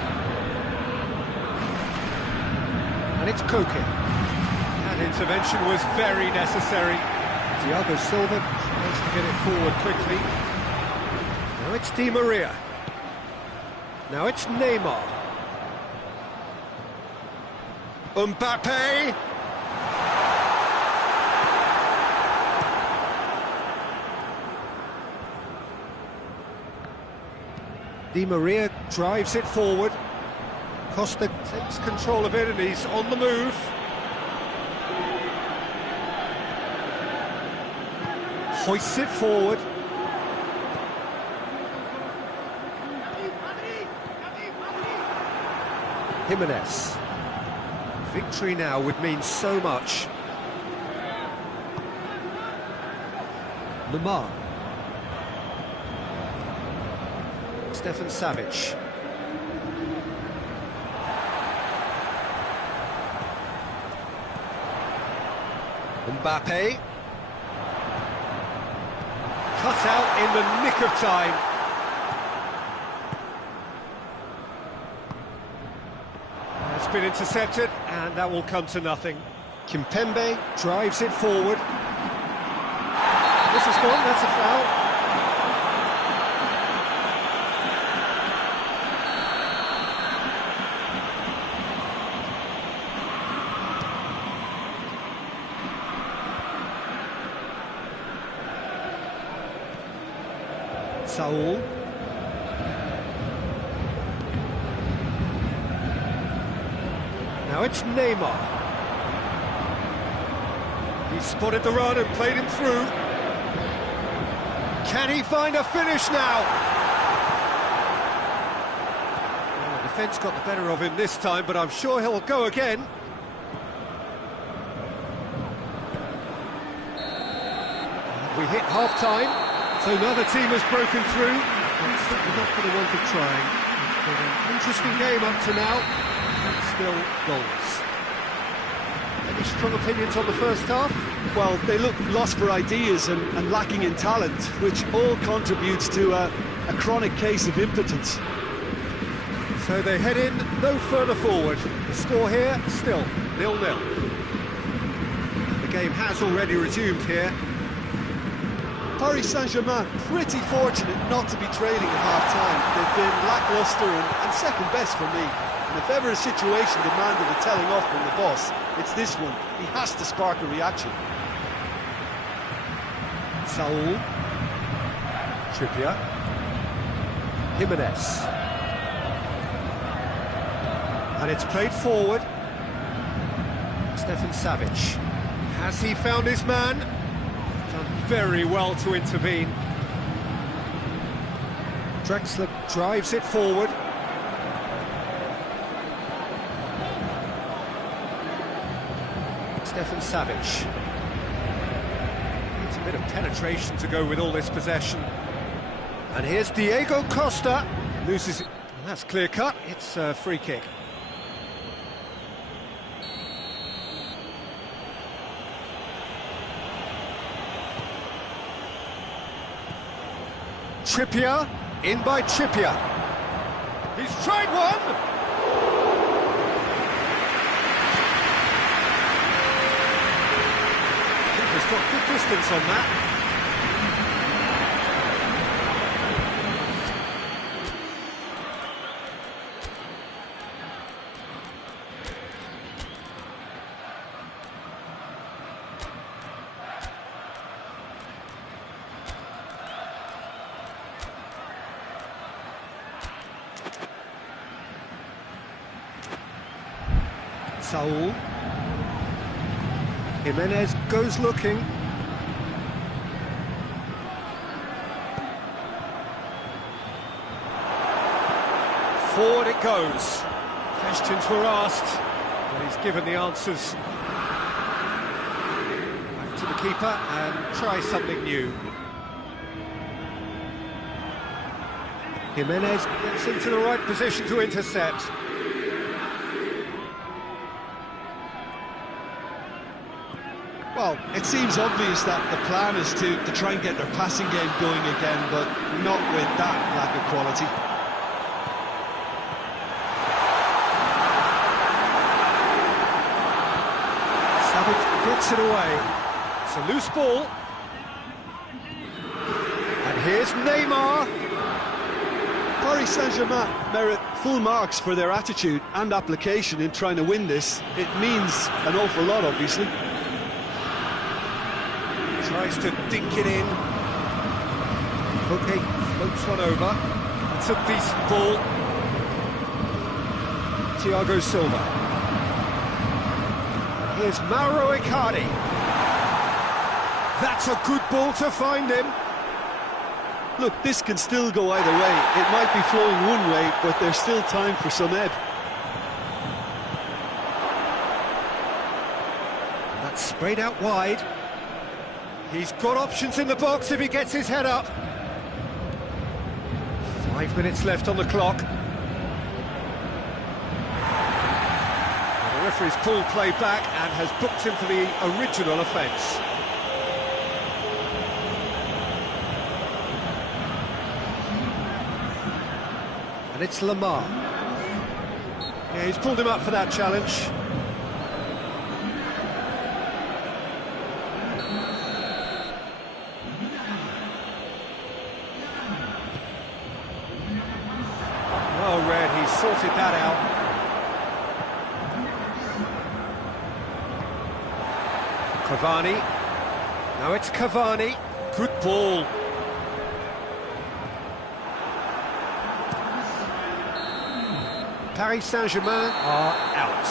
And it's Koke. That intervention was very necessary. Thiago Silva tries to get it forward quickly. Now it's Di Maria. Now it's Neymar. Mbappe! Di Maria drives it forward. Costa takes control of it and he's on the move. Hoists it forward. Jimenez. Victory now would mean so much. Lamar. Stefan Savic. Mbappe. Cut out in the nick of time. It's been intercepted, and that will come to nothing. Kimpembe drives it forward. This is gone, that's a foul. Saul. Now it's Neymar. He spotted the run and played him through. Can he find a finish now? Well, the defence got the better of him this time, but I'm sure he'll go again. We hit half-time, so another team has broken through. It's certainly not for the want of trying. It's been an interesting game up to now, and still goals. Any strong opinions on the first half? Well, they look lost for ideas and lacking in talent, which all contributes to a chronic case of impotence. So they head in no further forward. The score here, still 0-0. The game has already resumed here. Paris Saint-Germain pretty fortunate not to be trailing at half-time. They've been lacklustre and second best for me. And if ever a situation demanded a telling off from the boss, it's this one. He has to spark a reaction. Saul. Trippier. Jimenez. And it's played forward. Stefan Savic. Has he found his man? Done very well to intervene. Drexler drives it forward. Stefan Savic. Needs a bit of penetration to go with all this possession. And here's Diego Costa. Loses it. That's clear cut. It's a free kick. Trippier, in by Trippier. He's tried one! I think he's got good distance on that. Saul. Jimenez goes looking. Forward it goes. Questions were asked, but he's given the answers. Back to the keeper and try something new. Jimenez gets into the right position to intercept. Well, it seems obvious that the plan is to try and get their passing game going again, but not with that lack of quality. Savic gets it away. It's a loose ball. And here's Neymar. Paris Saint-Germain merit full marks for their attitude and application in trying to win this. It means an awful lot, obviously. Tries to dink it in. Okay, floats one over. It's a decent ball. Thiago Silva. Here's Mauro Icardi. That's a good ball to find him. Look, this can still go either way. It might be flowing one way, but there's still time for some ebb. And that's sprayed out wide. He's got options in the box if he gets his head up. 5 minutes left on the clock. And the referee's pulled play back and has booked him for the original offence. And it's Lamar. Yeah, he's pulled him up for that challenge. Well read, he's sorted that out. Cavani. Now it's Cavani. Good ball. Paris Saint-Germain are out.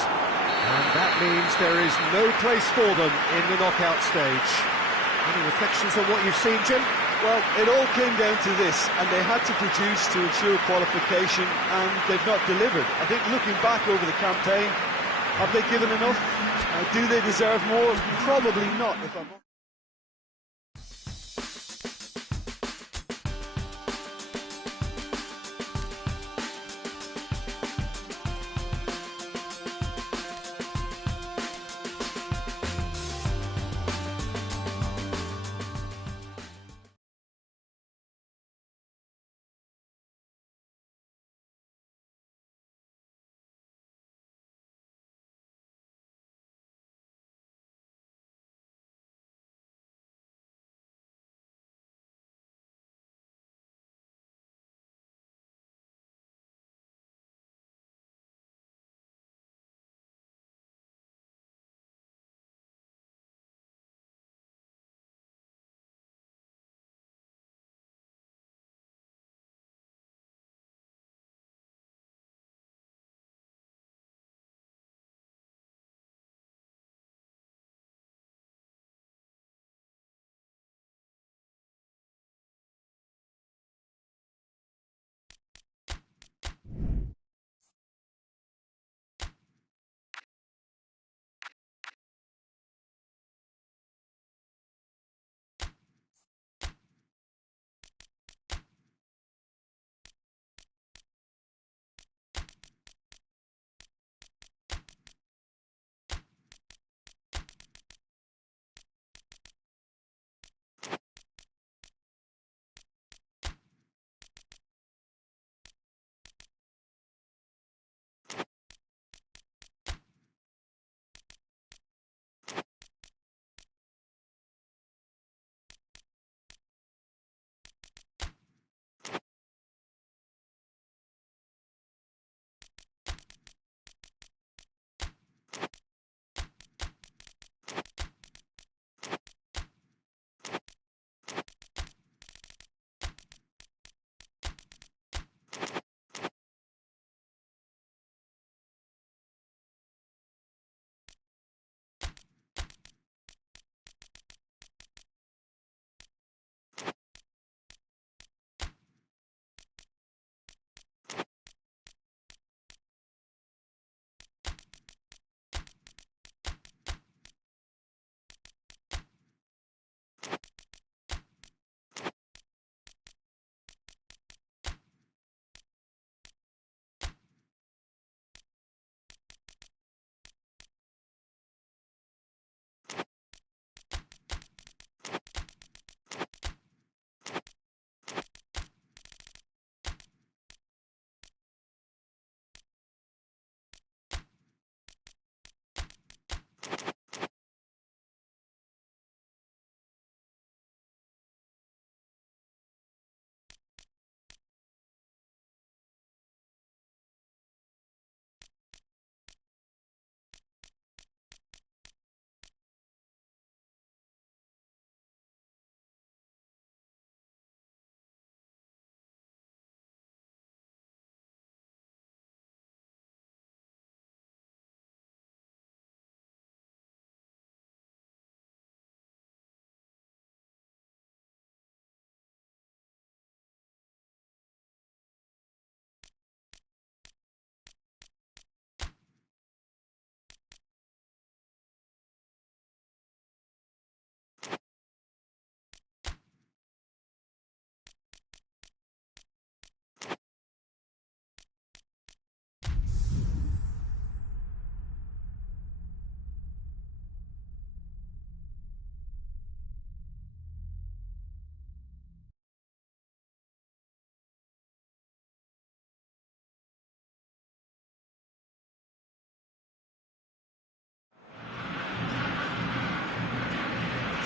And that means there is no place for them in the knockout stage. Any reflections on what you've seen, Jim? Well, it all came down to this, and they had to produce to ensure qualification, and they've not delivered. I think looking back over the campaign, have they given enough? Do they deserve more? Probably not, if I'm honest.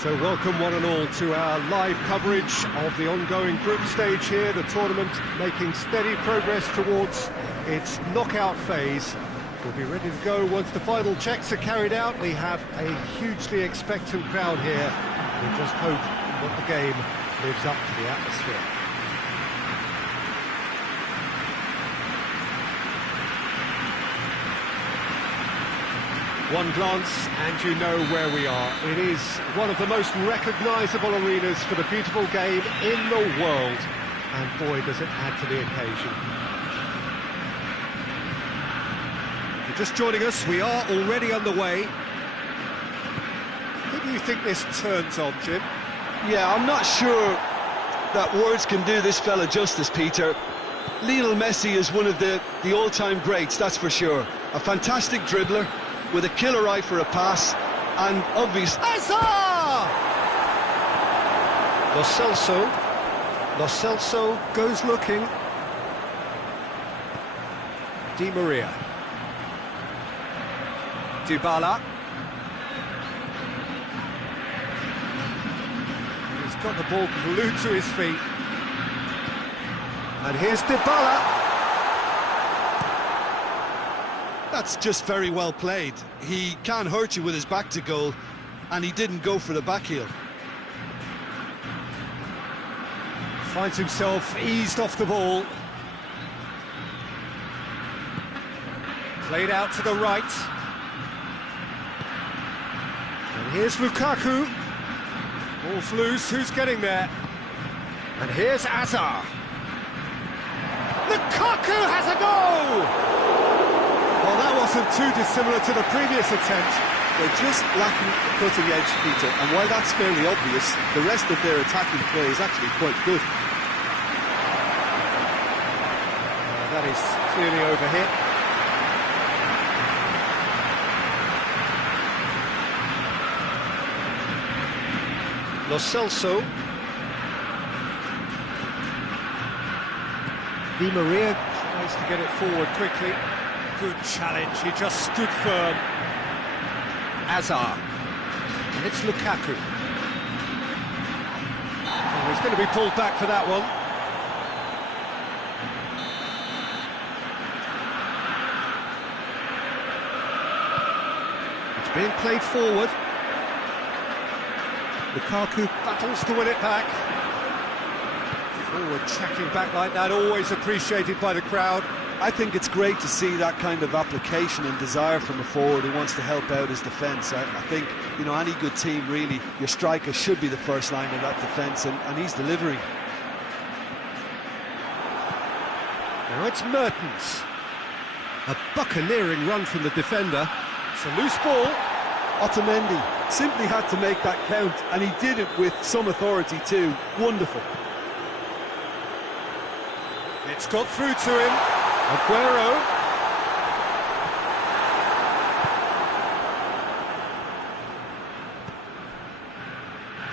So welcome one and all to our live coverage of the ongoing group stage here, the tournament making steady progress towards its knockout phase. We'll be ready to go once the final checks are carried out. We have a hugely expectant crowd here. We just hope that the game lives up to the atmosphere. One glance and you know where we are. It is one of the most recognisable arenas for the beautiful game in the world. And boy, does it add to the occasion. If you're just joining us, we are already underway. Who do you think this turns on, Jim? Yeah, I'm not sure that words can do this fella justice, Peter. Lionel Messi is one of the all-time greats, that's for sure. A fantastic dribbler, with a killer eye for a pass, and obvious... Hazard! Lo Celso goes looking. Di Maria. Dybala. He's got the ball glued to his feet. And here's Dybala. That's just very well played. He can't hurt you with his back to goal, and he didn't go for the back heel. Finds himself eased off the ball. Played out to the right. And here's Lukaku. Ball's loose, who's getting there? And here's Hazard. Lukaku has a goal! Well, that wasn't too dissimilar to the previous attempt. They're just lacking the cutting edge, Peter, and while that's fairly obvious, the rest of their attacking play is actually quite good. That is clearly overhit. Lo Celso. Di Maria tries to get it forward quickly. Good challenge, he just stood firm. Hazard. And it's Lukaku. Oh, he's going to be pulled back for that one. It's being played forward. Lukaku battles to win it back. Forward tracking back like that, always appreciated by the crowd. I think it's great to see that kind of application and desire from a forward who wants to help out his defence. I think, you know, any good team, really, your striker should be the first line of that defence, and he's delivering. Now it's Mertens. A buccaneering run from the defender. It's a loose ball. Otamendi simply had to make that count, and he did it with some authority too. Wonderful. It's got through to him. Aguero.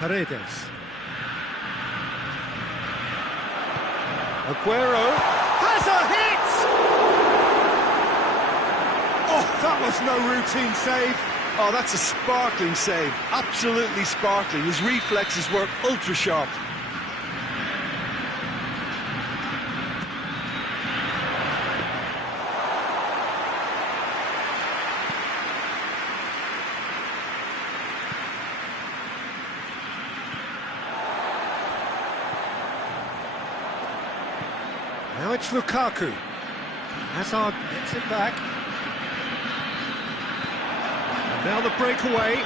Paredes. Aguero has a hit! Oh, that was no routine save. Oh, that's a sparkling save. Absolutely sparkling. His reflexes were ultra sharp. Now it's Lukaku. Hazard gets it back. And now the breakaway.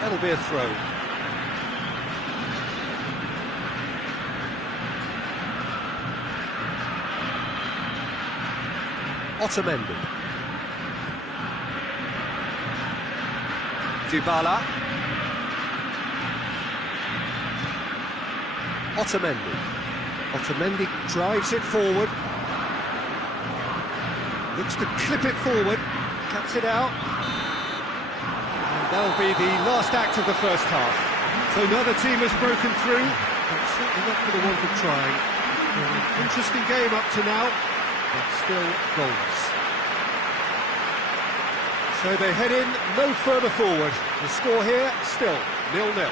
That'll be a throw. Otamendi. Dybala. Otamendi drives it forward. Looks to clip it forward. Cuts it out. And that'll be the last act of the first half. So neither team has broken through, but certainly not for the want of trying. An interesting game up to now, but still goals. So they head in no further forward. The score here, still 0-0.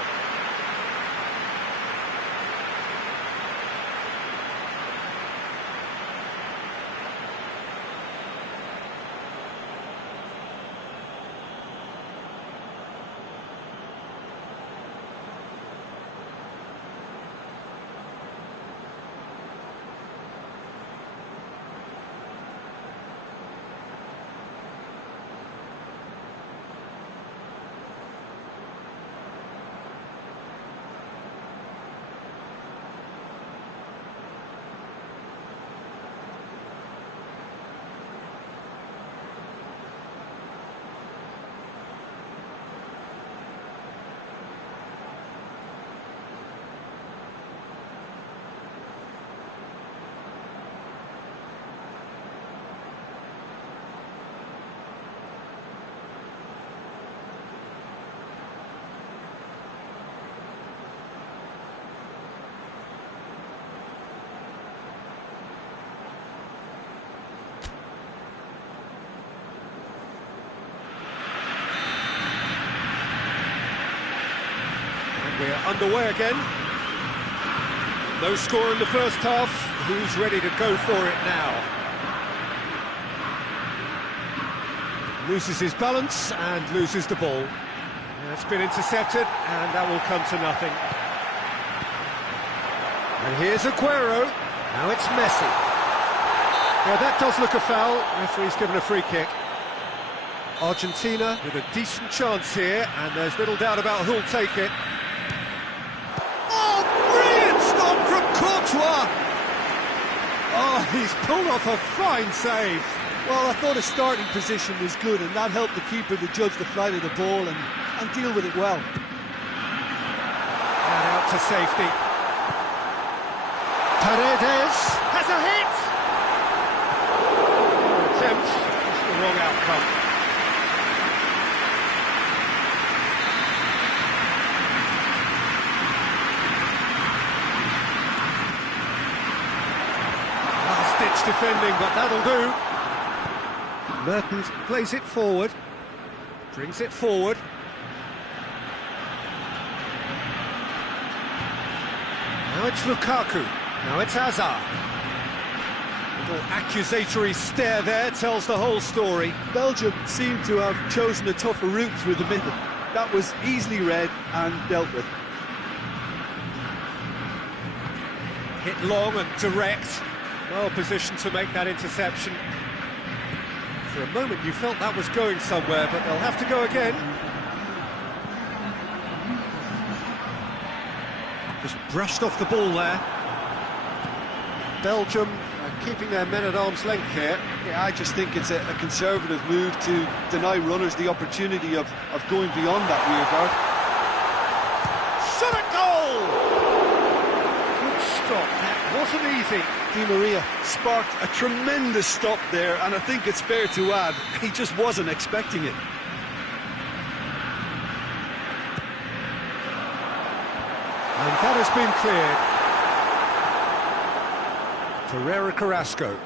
We're underway again. No score in the first half. Who's ready to go for it now? Loses his balance and loses the ball. It's been intercepted and that will come to nothing. And here's Aguero. Now it's Messi. Yeah, that does look a foul. Referee's given a free kick. Argentina with a decent chance here, and there's little doubt about who'll take it. Courtois! Oh, he's pulled off a fine save. Well, I thought his starting position was good, and that helped the keeper to judge the flight of the ball and deal with it well. And out to safety. Paredes has a hit! Attempt, just the wrong outcome. Defending, but that'll do. Mertens plays it forward, brings it forward. Now it's Lukaku, now it's Hazard. Little accusatory stare there tells the whole story. Belgium seemed to have chosen a tougher route through the middle. That was easily read and dealt with. Hit long and direct. Well positioned to make that interception. For a moment you felt that was going somewhere, but they'll have to go again. Just brushed off the ball there. Belgium keeping their men at arm's length here. Yeah, I just think it's a conservative move to deny runners the opportunity of going beyond that rear guard. Shot at goal! Good stop, that wasn't easy. Di Maria sparked a tremendous stop there, and I think it's fair to add, he just wasn't expecting it. And that has been cleared. Ferreira Carrasco.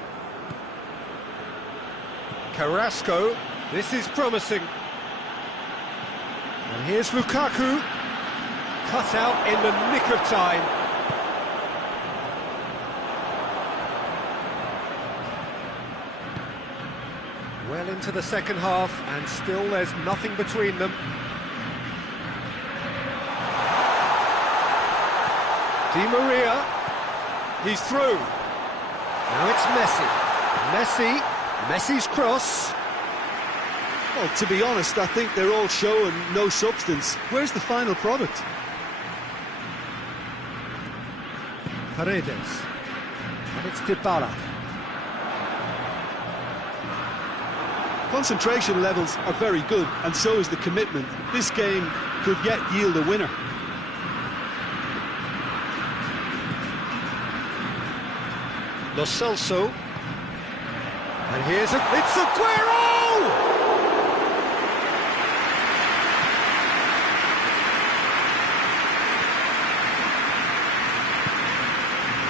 Carrasco, this is promising. And here's Lukaku. Cut out in the nick of time. Well into the second half, and still there's nothing between them. Di Maria, he's through. Now it's Messi. Messi's cross. Well, to be honest, I think they're all show and no substance. Where's the final product? Paredes. And it's Dybala. Concentration levels are very good, and so is the commitment. This game could yet yield a winner. Lo Celso. And here's it's Aguero!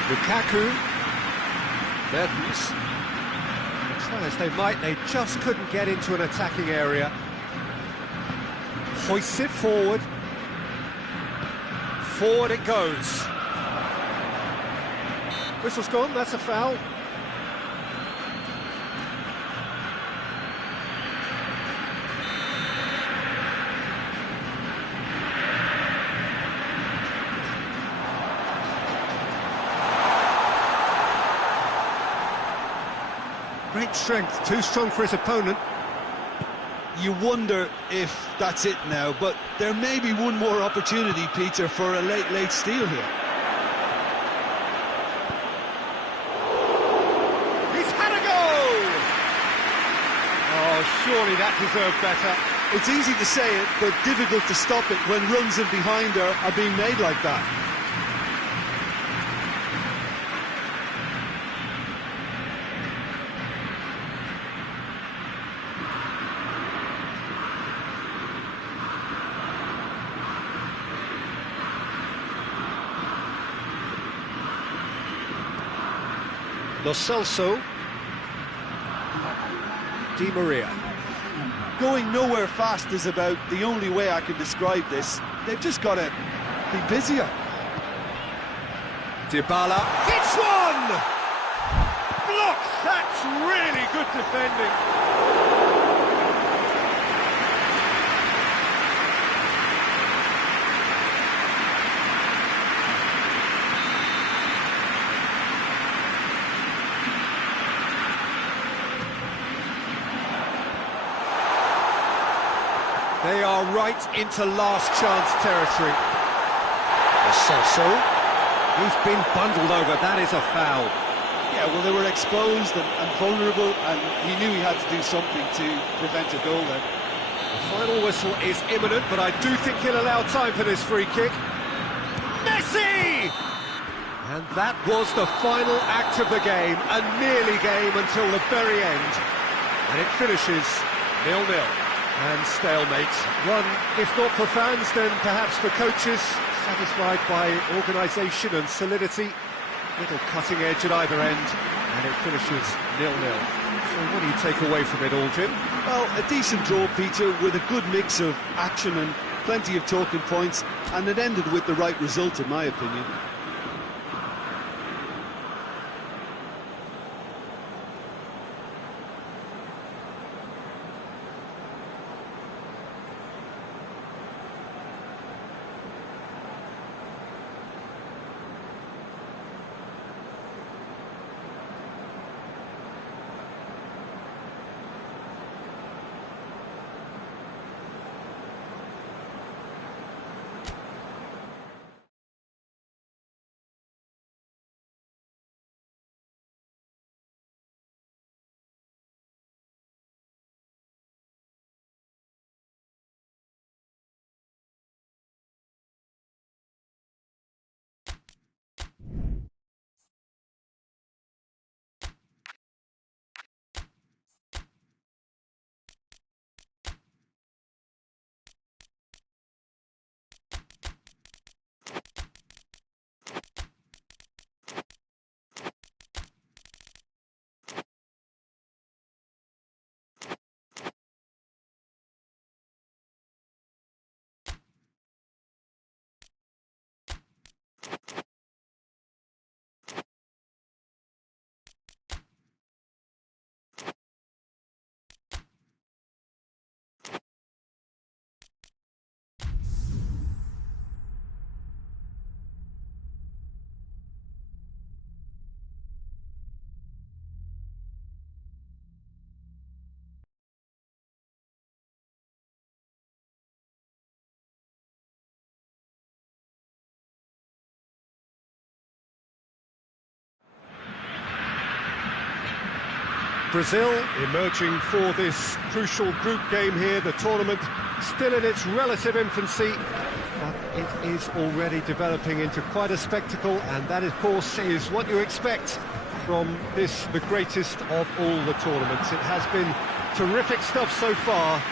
Lukaku. Mertens. Try as they might, they just couldn't get into an attacking area. hoists it forward. Forward it goes. Whistle's gone, that's a foul. Great strength, too strong for his opponent. You wonder if that's it now, but there may be one more opportunity, Peter, for a late steal here. He's had a go! Oh, surely that deserved better. It's easy to say it, but difficult to stop it when runs in behind are being made like that. Lo Celso, Di Maria. Going nowhere fast is about the only way I can describe this. They've just got to be busier. Dybala hits one! Blocks! That's really good defending. They are right into last chance territory. Lo Celso, he's been bundled over, that is a foul. Yeah, well, they were exposed and vulnerable, and he knew he had to do something to prevent a goal then. The final whistle is imminent, but I do think he'll allow time for this free kick. Messi! And that was the final act of the game, a nearly game until the very end. And it finishes 0-0. And stalemate. One, if not for fans, then perhaps for coaches, satisfied by organisation and solidity. Little cutting edge at either end, and it finishes 0-0. So what do you take away from it all, Jim? Well, a decent draw, Peter, with a good mix of action and plenty of talking points, and it ended with the right result, in my opinion. Brazil emerging for this crucial group game here, the tournament still in its relative infancy, but it is already developing into quite a spectacle, and that of course is what you expect from this, the greatest of all the tournaments. It has been terrific stuff so far,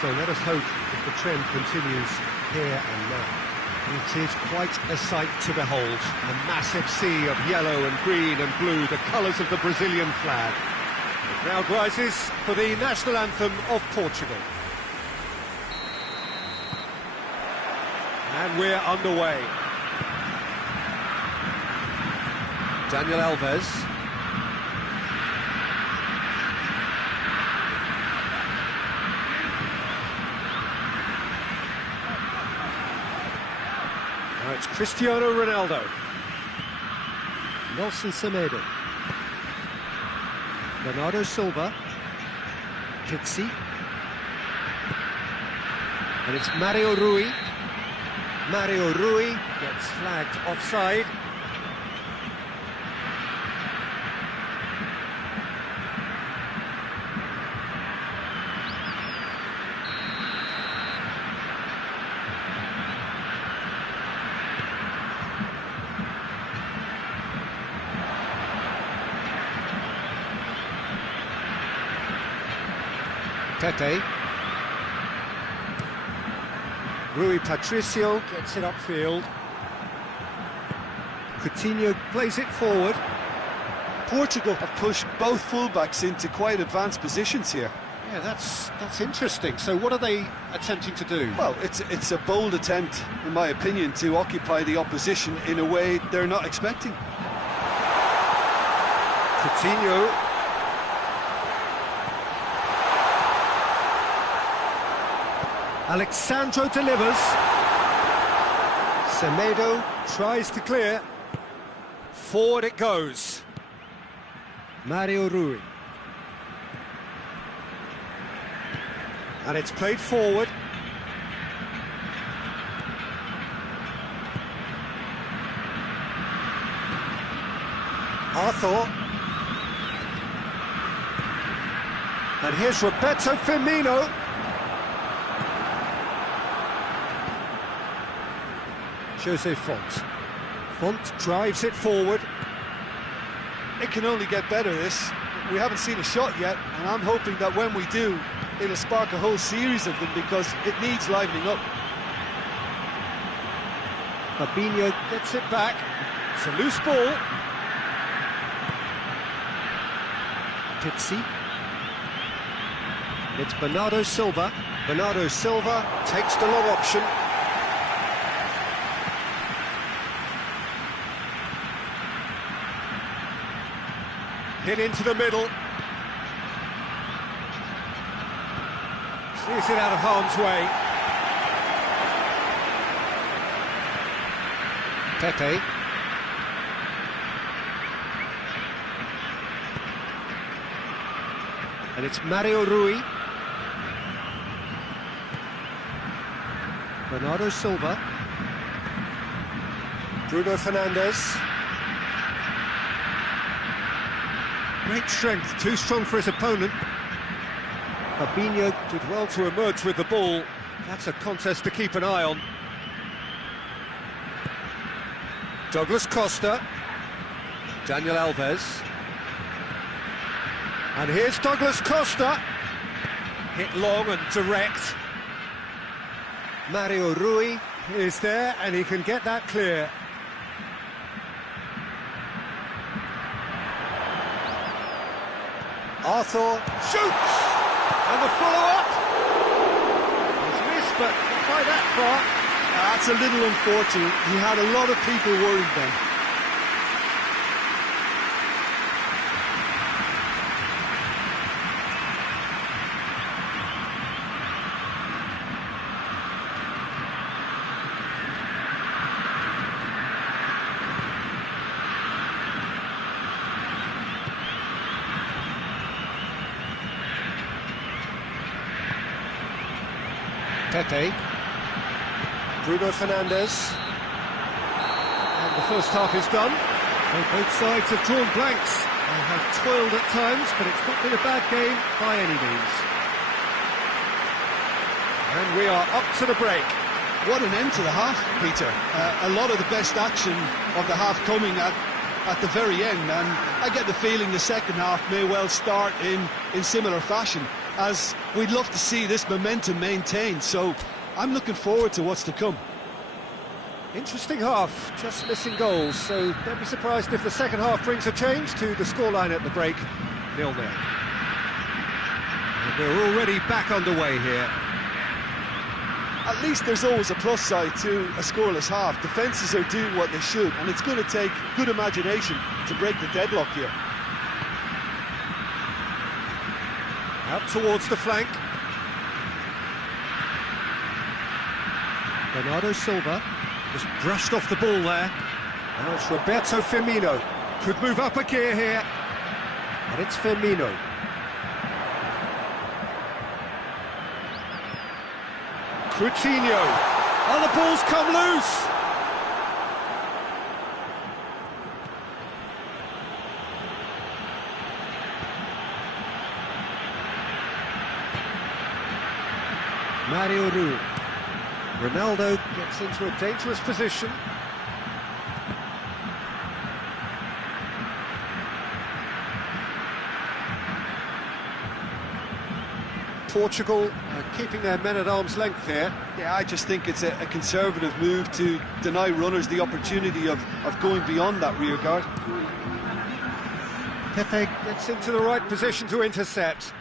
so let us hope that the trend continues here and now. It is quite a sight to behold, a massive sea of yellow and green and blue, the colours of the Brazilian flag. The crowd rises for the national anthem of Portugal. And we're underway. Daniel Alves. Now it's Cristiano Ronaldo. Nelson Semedo. Bernardo Silva. Pizzi. And it's Mario Rui. Mario Rui gets flagged offside. Tete. Rui Patricio gets it upfield. Coutinho plays it forward. Portugal have pushed both fullbacks into quite advanced positions here. Yeah, that's interesting. So what are they attempting to do? Well, it's a bold attempt, in my opinion, to occupy the opposition in a way they're not expecting. Coutinho. Alexandro delivers. Semedo tries to clear. Forward it goes. Mario Rui. And it's played forward. Arthur. And here's Roberto Firmino. Jose Font. Font drives it forward. It can only get better, this. We haven't seen a shot yet, and I'm hoping that when we do, it'll spark a whole series of them because it needs livening up. Fabinho gets it back. It's a loose ball. Pizzi. It's Bernardo Silva. Bernardo Silva takes the long option. Hit into the middle. Sees it out of harm's way. Pepe. And it's Mario Rui. Bernardo Silva. Bruno Fernandes. Great strength, too strong for his opponent. Fabinho did well to emerge with the ball. That's a contest to keep an eye on. Douglas Costa. Daniel Alves. And here's Douglas Costa. Hit long and direct. Mario Rui is there and he can get that clear. Arthur shoots! And the follow-up! He's missed, but not by that far. That's a little unfortunate. He had a lot of people worried then. Pepe. Bruno Fernandes. And the first half is done. So both sides have drawn blanks. They have toiled at times, but it's not been a bad game by any means. And we are up to the break. What an end to the half, Peter. A lot of the best action of the half coming at the very end, and I get the feeling the second half may well start in similar fashion, as we'd love to see this momentum maintained, so I'm looking forward to what's to come. Interesting half, just missing goals, so don't be surprised if the second half brings a change to the scoreline at the break, 0-0. And we're already back underway here. at least there's always a plus side to a scoreless half. Defences are doing what they should, and it's going to take good imagination to break the deadlock here. Out towards the flank. Bernardo Silva just brushed off the ball there. Now it's Roberto Firmino. Could move up a gear here. And it's Firmino. Coutinho. Oh, the ball's come loose. Mario Rui. Ronaldo gets into a dangerous position. Portugal keeping their men at arm's length here. Yeah, I just think it's a conservative move to deny runners the opportunity of going beyond that rear guard. Pepe gets into the right position to intercept.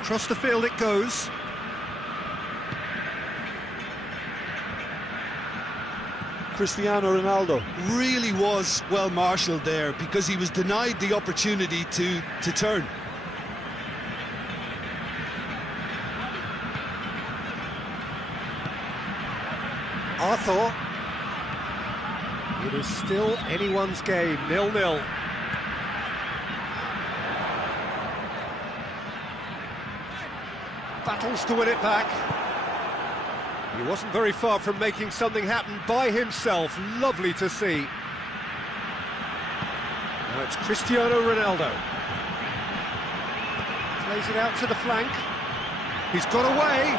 Across the field it goes. Cristiano Ronaldo really was well marshalled there because he was denied the opportunity to turn. Arthur. It is still anyone's game, 0-0. Battles to win it back. He wasn't very far from making something happen by himself. Lovely to see. Now it's Cristiano Ronaldo. Plays it out to the flank. He's got away.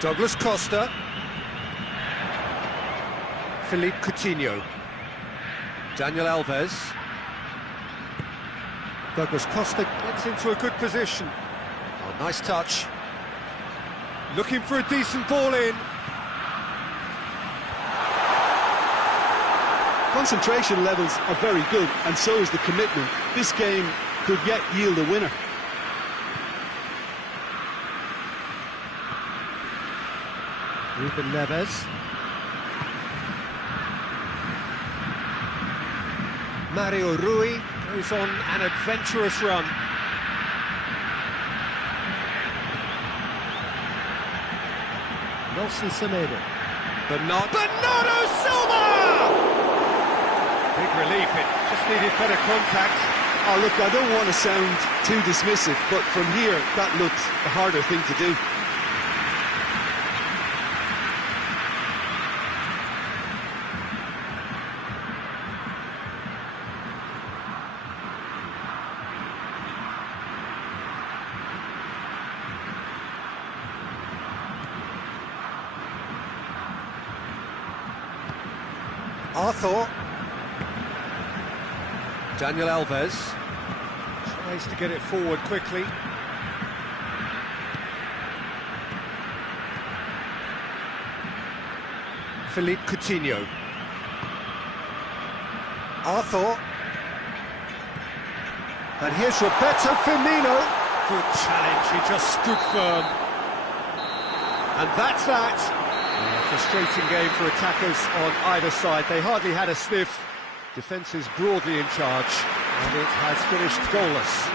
Douglas Costa. Philippe Coutinho. Daniel Alves. Douglas Costa gets into a good position. Oh, nice touch. Looking for a decent ball in. Concentration levels are very good, and so is the commitment. This game could yet yield a winner. Ruben Neves. Mario Rui goes on an adventurous run. Nelson Semedo. Bernardo Silva! Big relief, it just needed better contact. Oh, look, I don't want to sound too dismissive, but from here, that looked the harder thing to do. Arthur. Daniel Alves tries to get it forward quickly. Philippe Coutinho. Arthur. And here's Roberto Firmino. Good challenge, he just stood firm. And that's that. A frustrating game for attackers on either side. They hardly had a sniff. Defence is broadly in charge, and it has finished goalless.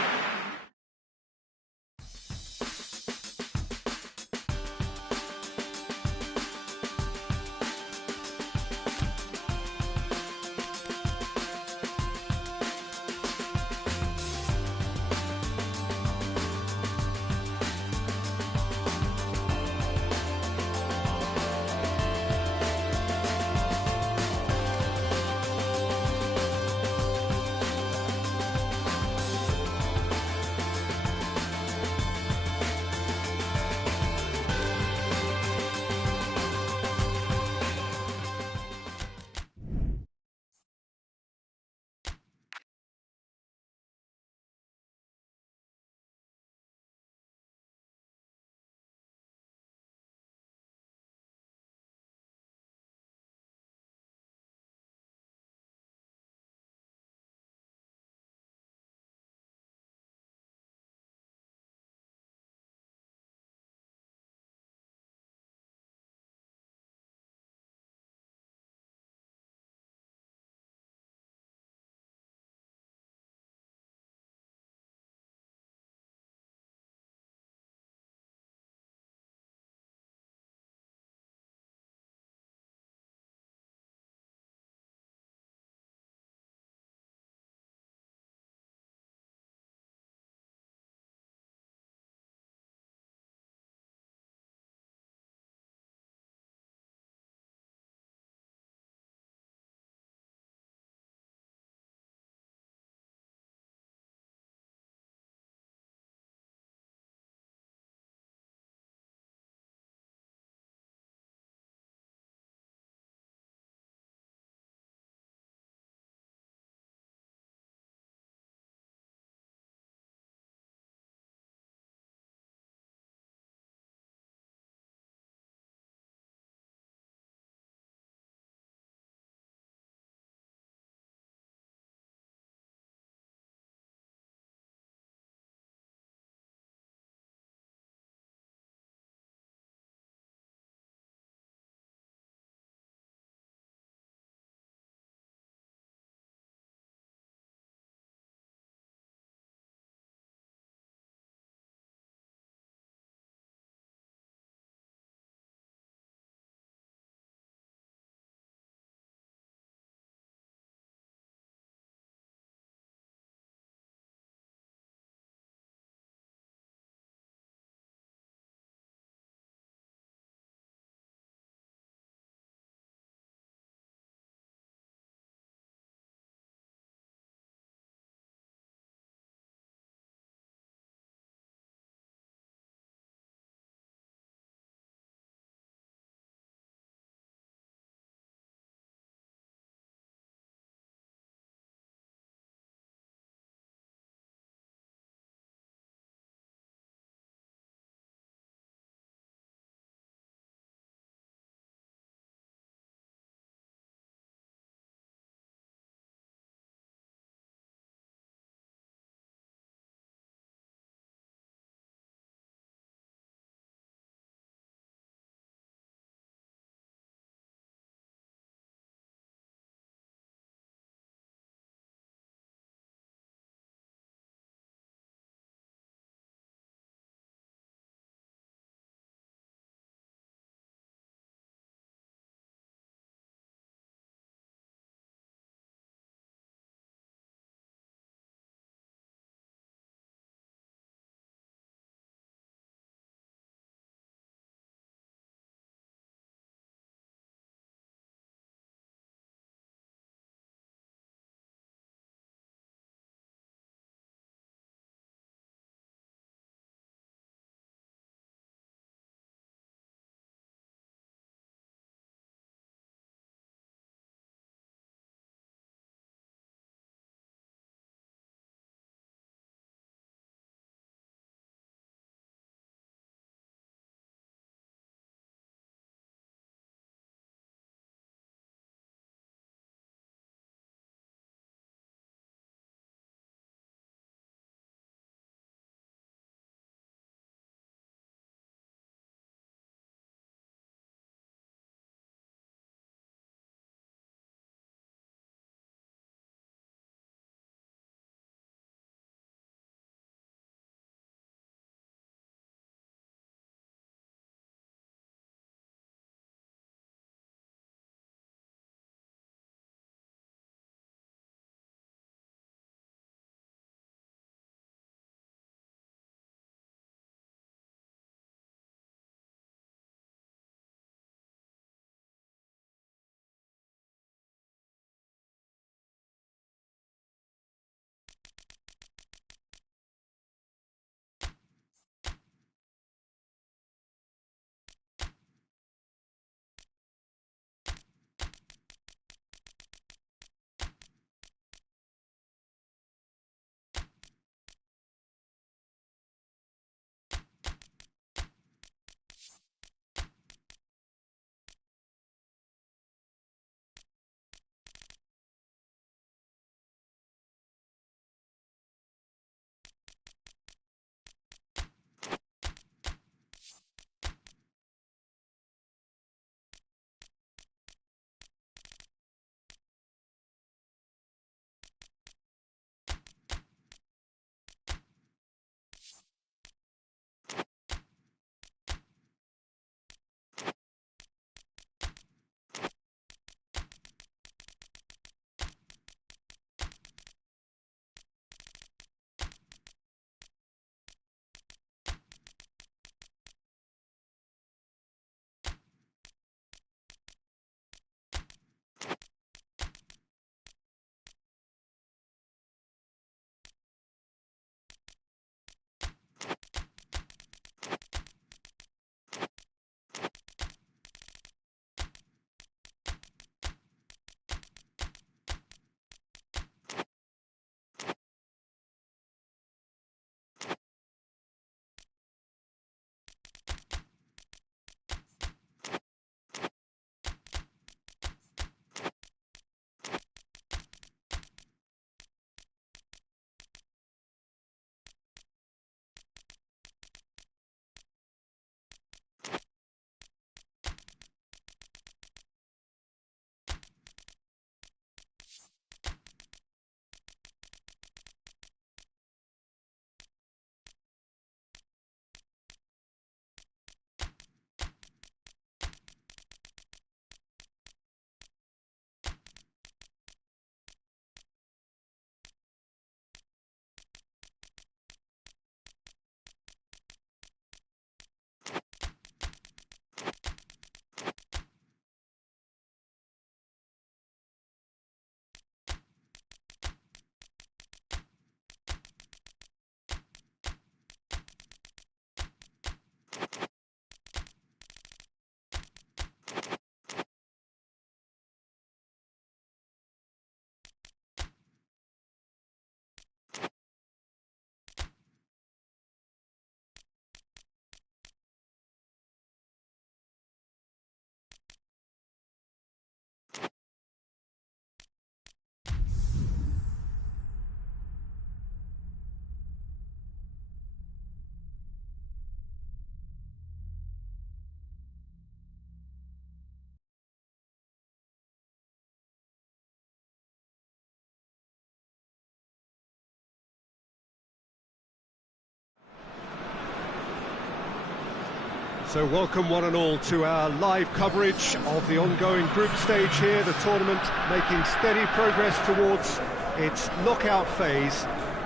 So welcome one and all to our live coverage of the ongoing group stage here, the tournament making steady progress towards its knockout phase.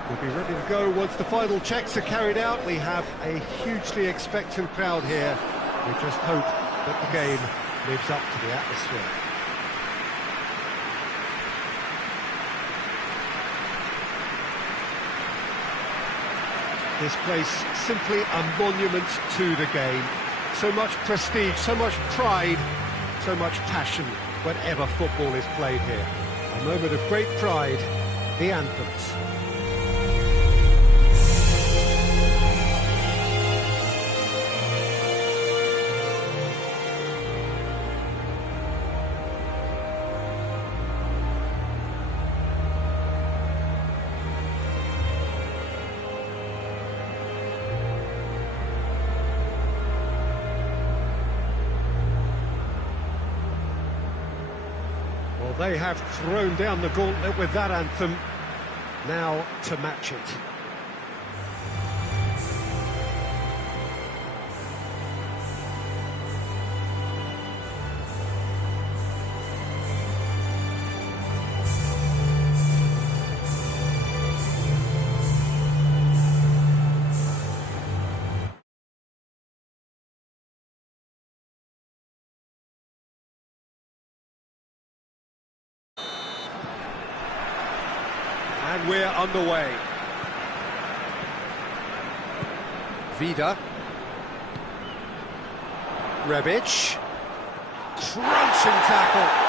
We'll be ready to go once the final checks are carried out. We have a hugely expectant crowd here. We just hope that the game lives up to the atmosphere. This place simply a monument to the game. So much prestige, so much pride, so much passion whenever football is played here. A moment of great pride, the anthems. They have thrown down the gauntlet with that anthem, now to match it. And we're underway. Vida. Rebic. Crunching tackle.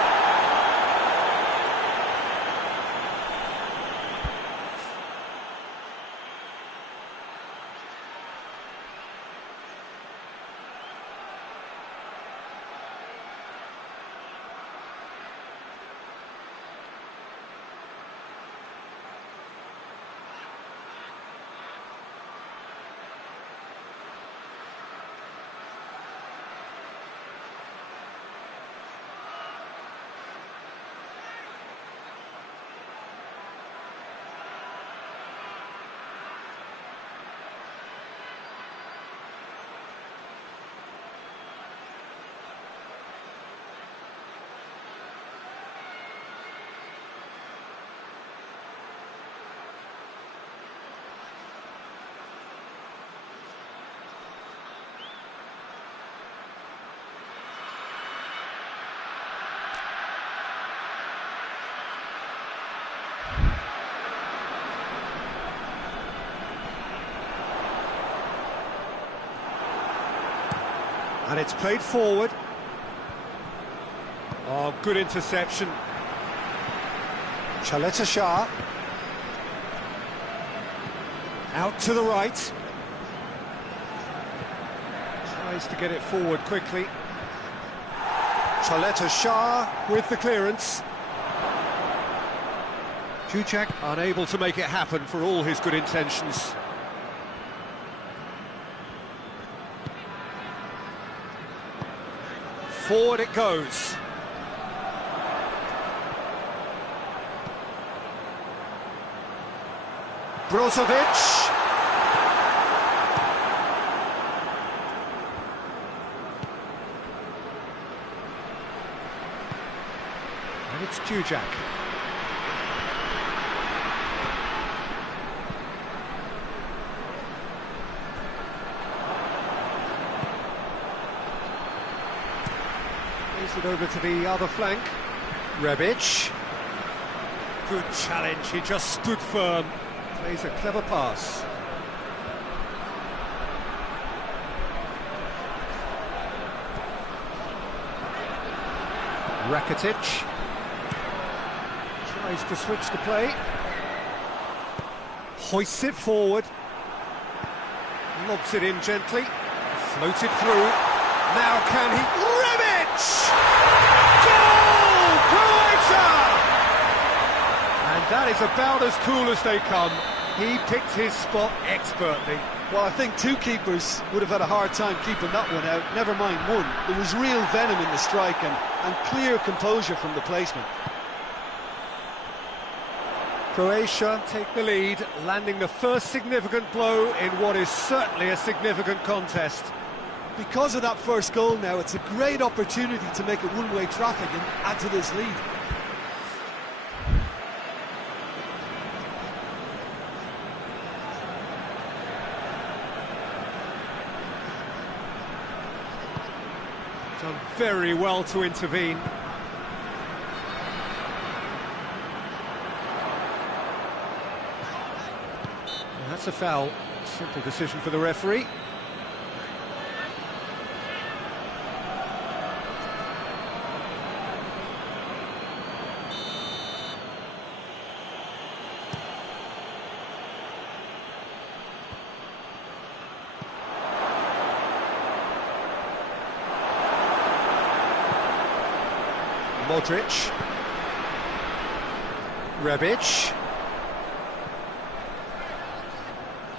And it's played forward. Oh, good interception. Chaleta Shah. Out to the right. Tries to get it forward quickly. Chaleta Shah with the clearance. Juchak unable to make it happen for all his good intentions. Forward it goes. Brozovic. And it's Juchak. It over to the other flank. Rebic. Good challenge, he just stood firm. Plays a clever pass. Rakitic. Tries to switch the play. Hoists it forward. Lobs it in gently. Floated through. Now can he... Goal! Croatia! And that is about as cool as they come. He picked his spot expertly. Well, I think two keepers would have had a hard time keeping that one out, never mind one. There was real venom in the strike and clear composure from the placement. Croatia take the lead, landing the first significant blow in what is certainly a significant contest. Because of that first goal now, it's a great opportunity to make it one-way traffic and add to this lead. Done very well to intervene. And that's a foul. Simple decision for the referee. Modric, Rebic,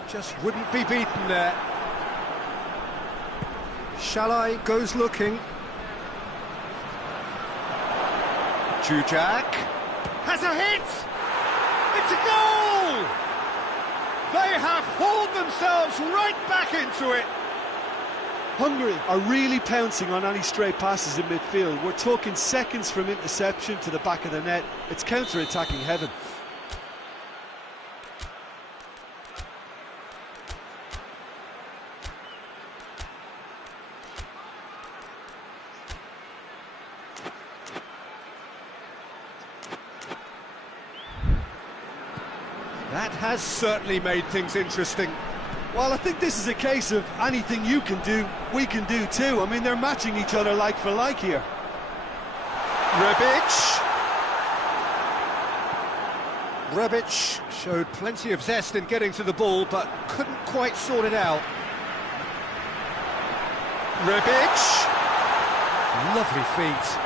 just wouldn't be beaten there. Shalai goes looking. Jujak has a hit! It's a goal! They have hauled themselves right back into it. Hungary are really pouncing on any stray passes in midfield. We're talking seconds from interception to the back of the net. It's counter-attacking heaven. That has certainly made things interesting. Well, I think this is a case of anything you can do, we can do too. I mean, they're matching each other like for like here. Rebic showed plenty of zest in getting to the ball, but couldn't quite sort it out. Rebic, lovely feet.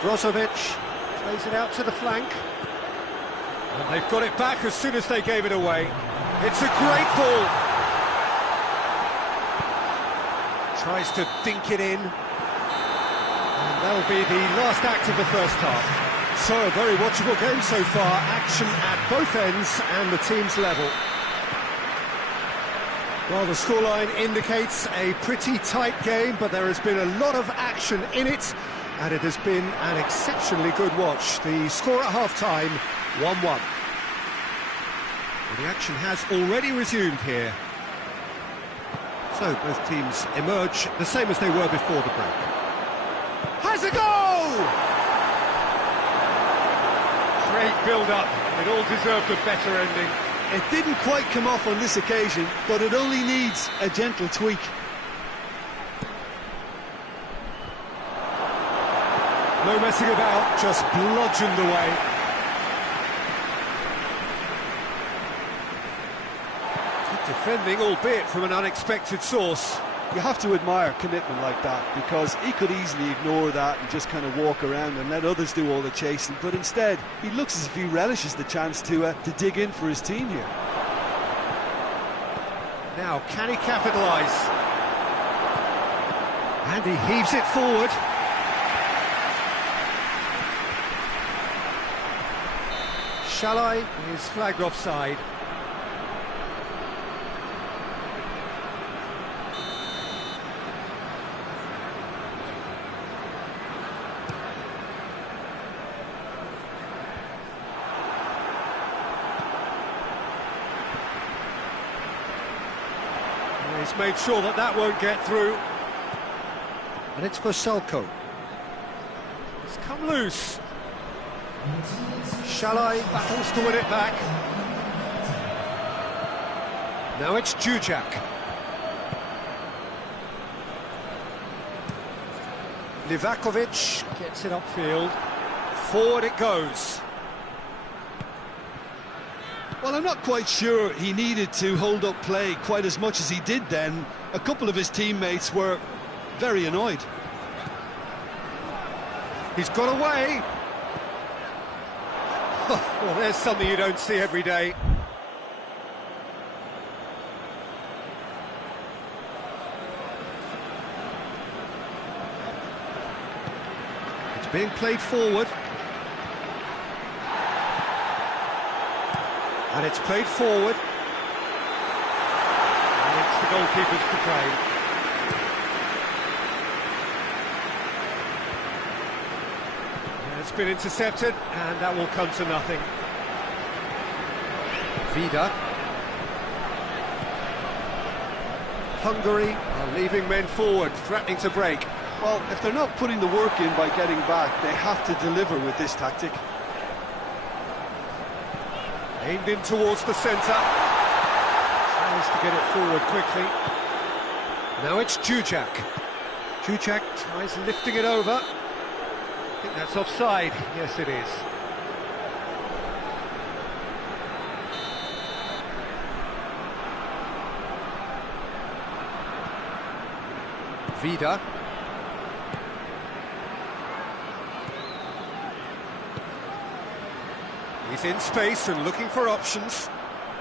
Brozovic plays it out to the flank. And they've got it back as soon as they gave it away. It's a great ball. Tries to dink it in. And that'll be the last act of the first half. So, a very watchable game so far. Action at both ends and the team's level. Well, the scoreline indicates a pretty tight game, but there has been a lot of action in it. And it has been an exceptionally good watch. The score at half-time, 1-1. Well, the action has already resumed here. So both teams emerge the same as they were before the break. Has a goal! Great build-up. It all deserved a better ending. It didn't quite come off on this occasion, but it only needs a gentle tweak. No messing about, just bludgeoned away. Good defending, albeit from an unexpected source. You have to admire commitment like that, because he could easily ignore that and just kind of walk around and let others do all the chasing, but instead he looks as if he relishes the chance to dig in for his team here. Now, can he capitalise? And he heaves it forward. Shalai is flagged offside. He's made sure that that won't get through. And it's for Salko. It's come loose. Shalai battles to win it back. Now it's Jujak. Livakovic gets it upfield. Forward it goes. Well, I'm not quite sure he needed to hold up play quite as much as he did then. A couple of his teammates were very annoyed. He's got away. Well, there's something you don't see every day. It's being played forward. And it's played forward. And it's the goalkeepers to play. And it's been intercepted, and that will come to nothing. Vida. Hungary are leaving men forward, threatening to break. Well, if they're not putting the work in by getting back, they have to deliver with this tactic. Aimed in towards the centre. Tries to get it forward quickly. Now it's Jujak. Jujak tries lifting it over. I think that's offside. Yes, it is. Vida. He's in space and looking for options.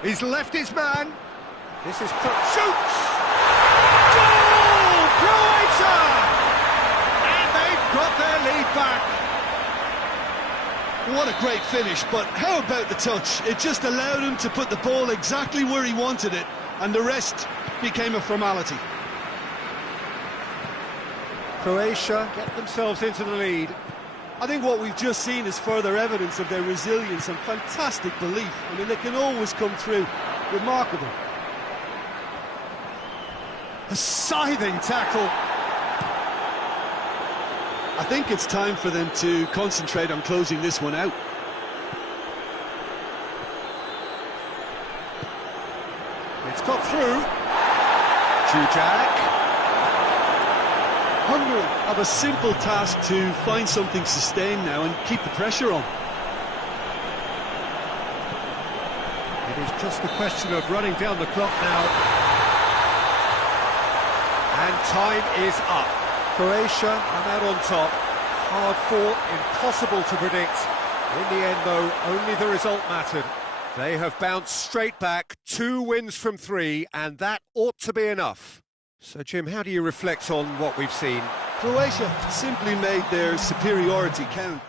He's left his man. This is shoots! Goal! Croatia! And they've got their lead back. What a great finish, but how about the touch? It just allowed him to put the ball exactly where he wanted it, and the rest became a formality. Croatia get themselves into the lead. I think what we've just seen is further evidence of their resilience and fantastic belief. I mean, they can always come through. Remarkable. A scything tackle. I think it's time for them to concentrate on closing this one out. It's got through. Jujak. Hungary have a simple task to find something sustained now and keep the pressure on. It is just a question of running down the clock now. And time is up. Croatia come out on top. Hard fought, impossible to predict. In the end, though, only the result mattered. They have bounced straight back, 2 wins from 3, and that ought to be enough. So, Jim, how do you reflect on what we've seen? Croatia simply made their superiority count.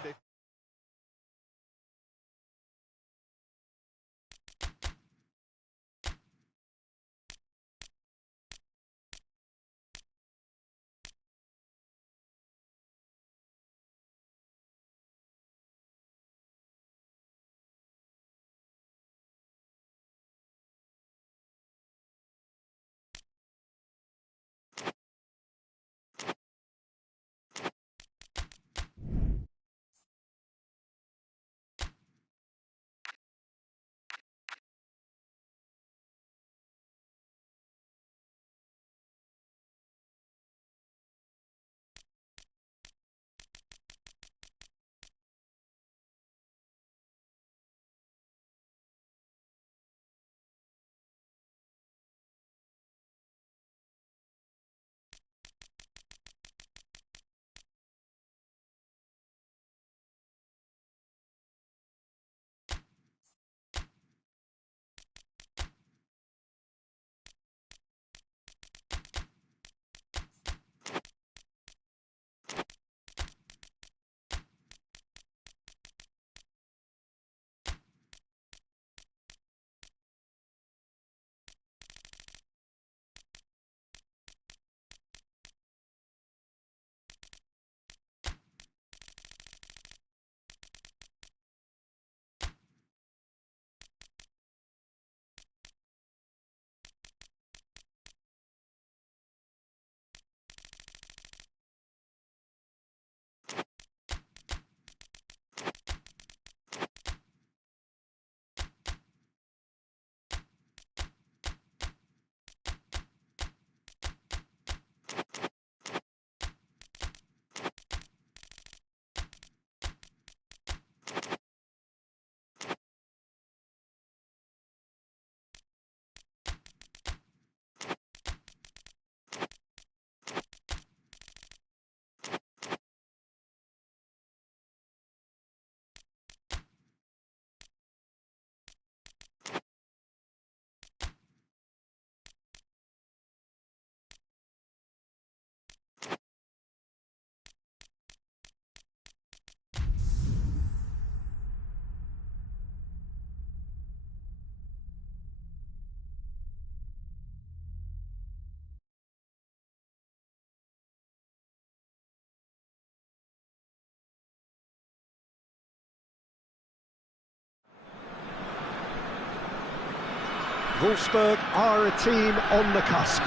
Wolfsburg are a team on the cusp,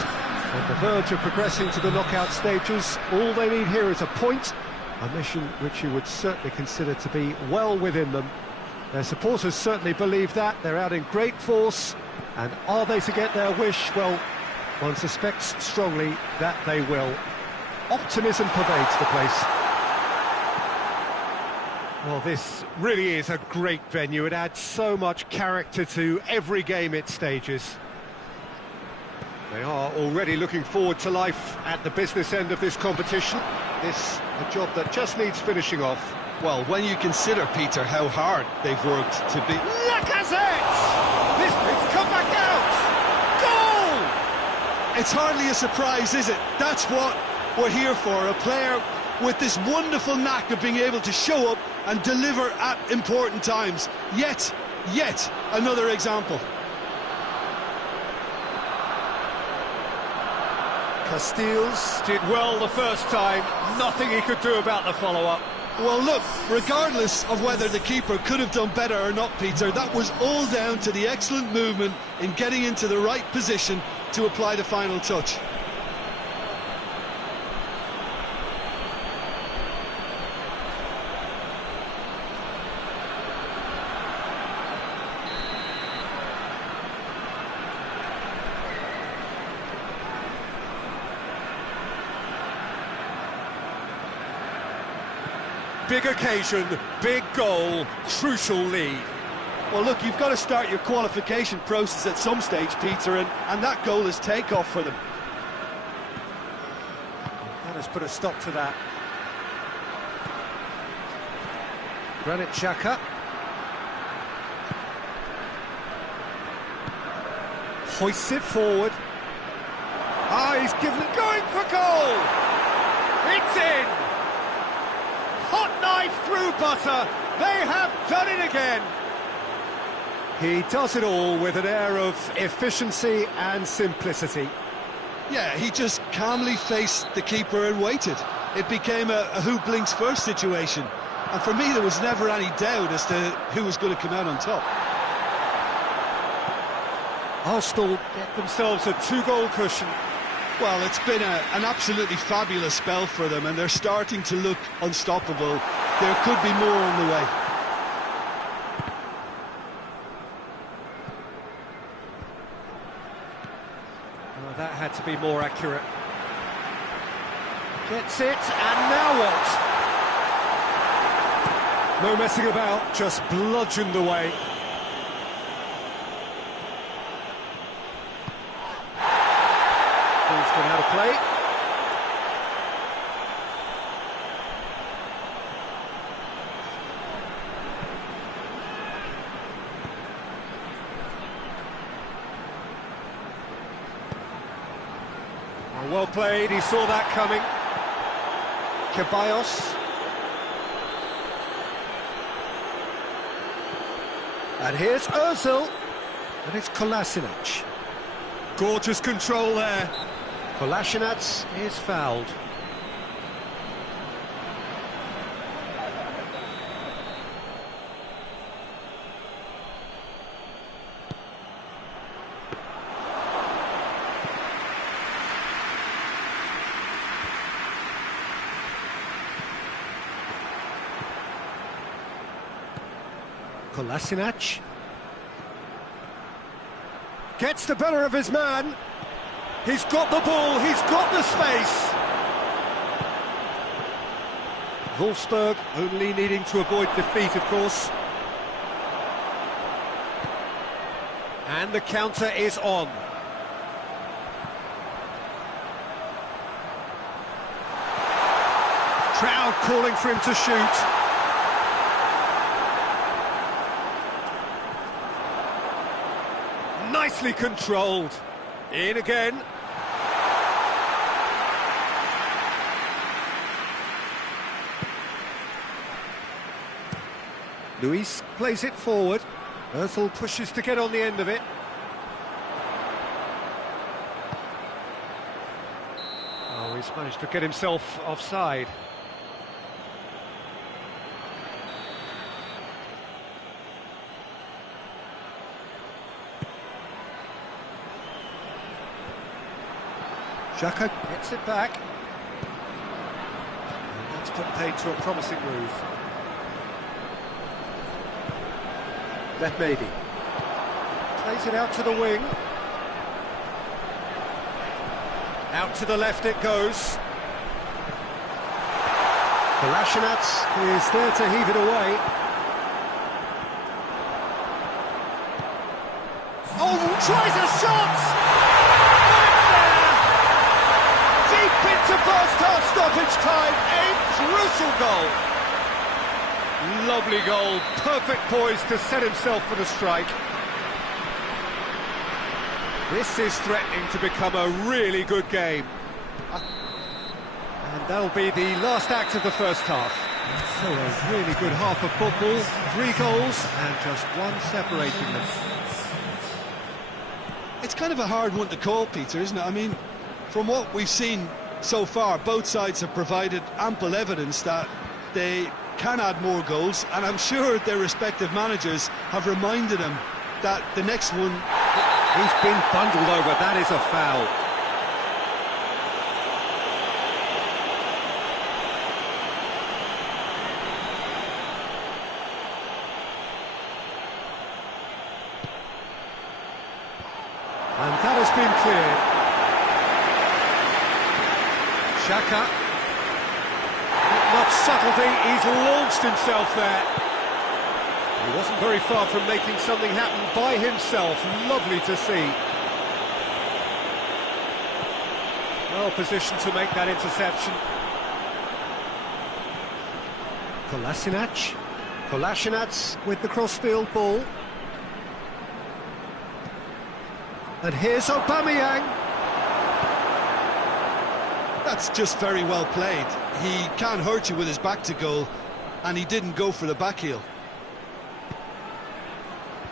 on the verge of progressing to the knockout stages. All they need here is a point, a mission which you would certainly consider to be well within them. Their supporters certainly believe that. They're out in great force, and are they to get their wish? Well, one suspects strongly that they will. Optimism pervades the place. Well, this really is a great venue. It adds so much character to every game it stages. They are already looking forward to life at the business end of this competition. This a job that just needs finishing off. Well, when you consider, Peter, how hard they've worked to be... Lacazette! It's come back out! Goal! It's hardly a surprise, is it? That's what we're here for, a player with this wonderful knack of being able to show up and deliver at important times. Yet another example. Casteels did well the first time, nothing he could do about the follow-up. Well, look, regardless of whether the keeper could have done better or not, Peter, that was all down to the excellent movement in getting into the right position to apply the final touch. Big occasion, big goal, crucial lead. Well, look, you've got to start your qualification process at some stage, Peter, and that goal is take-off for them. That has put a stop to that. Granit Xhaka. Hoists it forward. He's given it, going for goal! It's in! Hot knife through butter, they have done it again! He does it all with an air of efficiency and simplicity. Yeah, he just calmly faced the keeper and waited. It became a who blinks first situation. And for me, there was never any doubt as to who was going to come out on top. Arsenal get themselves a 2-goal cushion. Well, it's been an absolutely fabulous spell for them, and they're starting to look unstoppable. There could be more on the way. Oh, that had to be more accurate. Gets it, and now what? No messing about, just bludgeoned away. Ball's gone out of play. Well played, he saw that coming. Ceballos. And here's Ozil. And it's Kolasinac. Gorgeous control there. Kolasinac is fouled. Kolasinac gets the better of his man. He's got the ball, he's got the space. Wolfsburg only needing to avoid defeat, of course. And the counter is on. Crowd calling for him to shoot. Nicely controlled. In again. Luis plays it forward. Ozil pushes to get on the end of it. Oh, he's managed to get himself offside. Xhaka gets it back. And that's put paid to a promising move. Mehmedi plays it out to the wing. Out to the left it goes. Kolasinac is there to heave it away. Oh, tries a shot! It's there! Deep into first half stoppage time, a crucial goal. Lovely goal, perfect poise to set himself for the strike. This is threatening to become a really good game. And that'll be the last act of the first half. So a really good half of football, 3 goals and just one separating them. It's kind of a hard one to call, Peter, isn't it? I mean, from what we've seen so far, both sides have provided ample evidence that they can add more goals, and I'm sure their respective managers have reminded them that the next one... He's been bundled over, that is a foul. And that has been cleared. Xhaka. Not much subtlety, he's launched himself there. He wasn't very far from making something happen by himself. Lovely to see. Well positioned to make that interception. Kolasinac. Kolasinac with the crossfield ball. And here's Aubameyang. That's just very well played. He can't hurt you with his back to goal, and he didn't go for the back heel.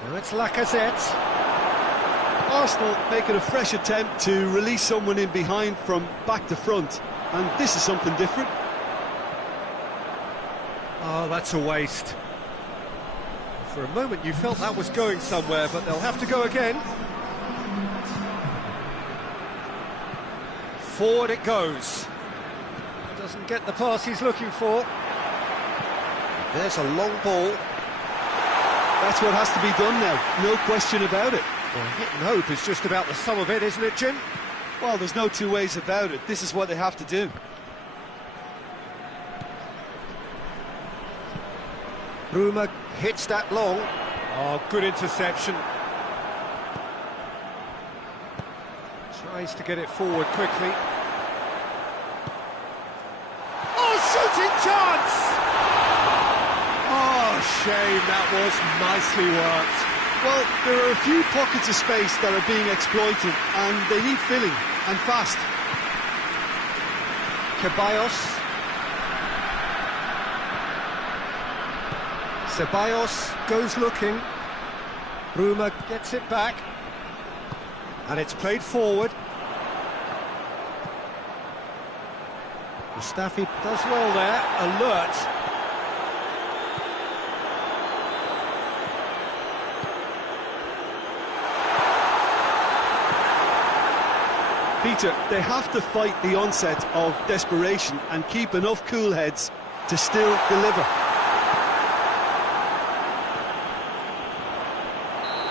Now it's Lacazette. Arsenal making a fresh attempt to release someone in behind from back to front, and this is something different. Oh, that's a waste. For a moment you felt that was going somewhere, but they'll have to go again. Forward it goes. Doesn't get the pass he's looking for. There's a long ball. That's what has to be done now, no question about it. Well, hit and hope is just about the sum of it, isn't it, Jim? Well, there's no two ways about it. This is what they have to do. Bruma hits that long. Oh, good interception. Tries to get it forward quickly. Oh, shooting chance! Oh, shame, that was nicely worked. Well, there are a few pockets of space that are being exploited, and they need filling, and fast. Ceballos goes looking. Bruma gets it back. And it's played forward. Mustafi does well there, alert. Peter, they have to fight the onset of desperation and keep enough cool heads to still deliver.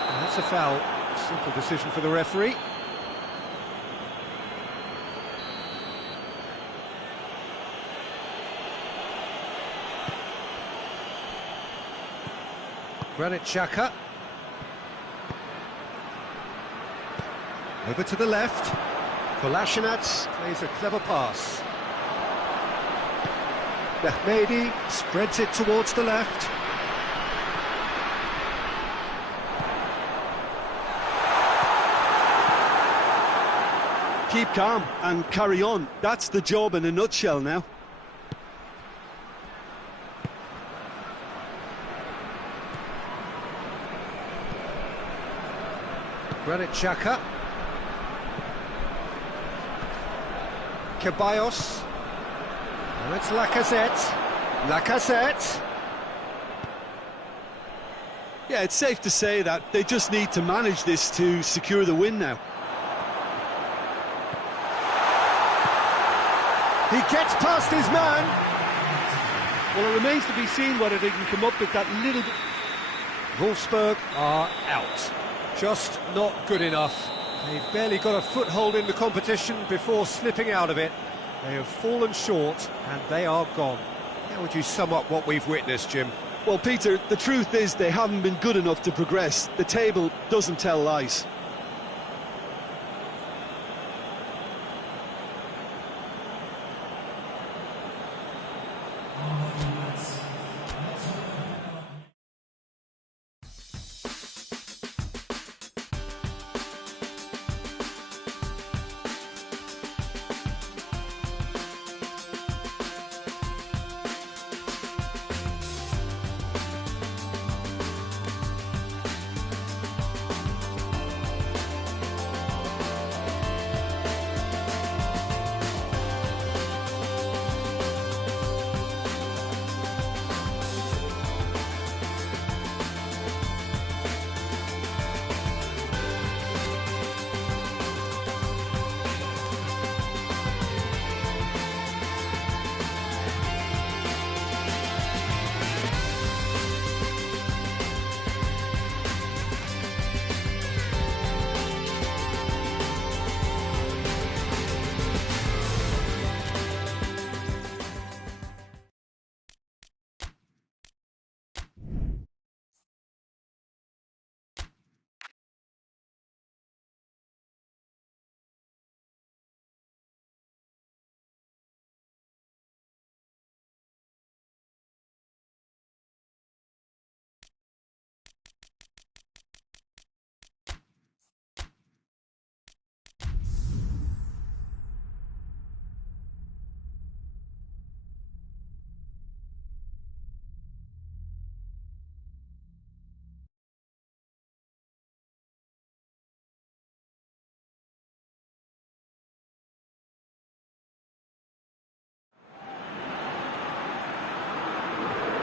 And that's a foul. Simple decision for the referee. Granit Xhaka. Over to the left. Kolasinac plays a clever pass. Mehmedi spreads it towards the left. Keep calm and carry on. That's the job in a nutshell now. Granit Xhaka. Ceballos. Now it's Lacazette. Lacazette. Yeah, it's safe to say that they just need to manage this to secure the win now. He gets past his man. Well, it remains to be seen whether they can come up with that little bit. Wolfsburg are out. Just not good enough. They've barely got a foothold in the competition before slipping out of it. They have fallen short and they are gone. How would you sum up what we've witnessed, Jim? Well, Peter, the truth is they haven't been good enough to progress. The table doesn't tell lies.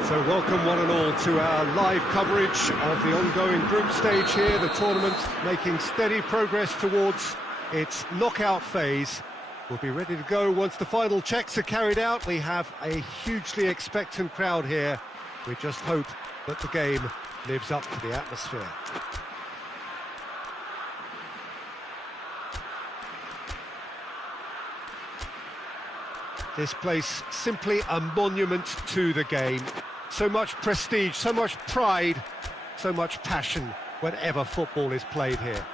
So welcome one and all to our live coverage of the ongoing group stage here, the tournament making steady progress towards its knockout phase. We'll be ready to go once the final checks are carried out. We have a hugely expectant crowd here. We just hope that the game lives up to the atmosphere. This place simply a monument to the game. So much prestige, so much pride, so much passion whenever football is played here.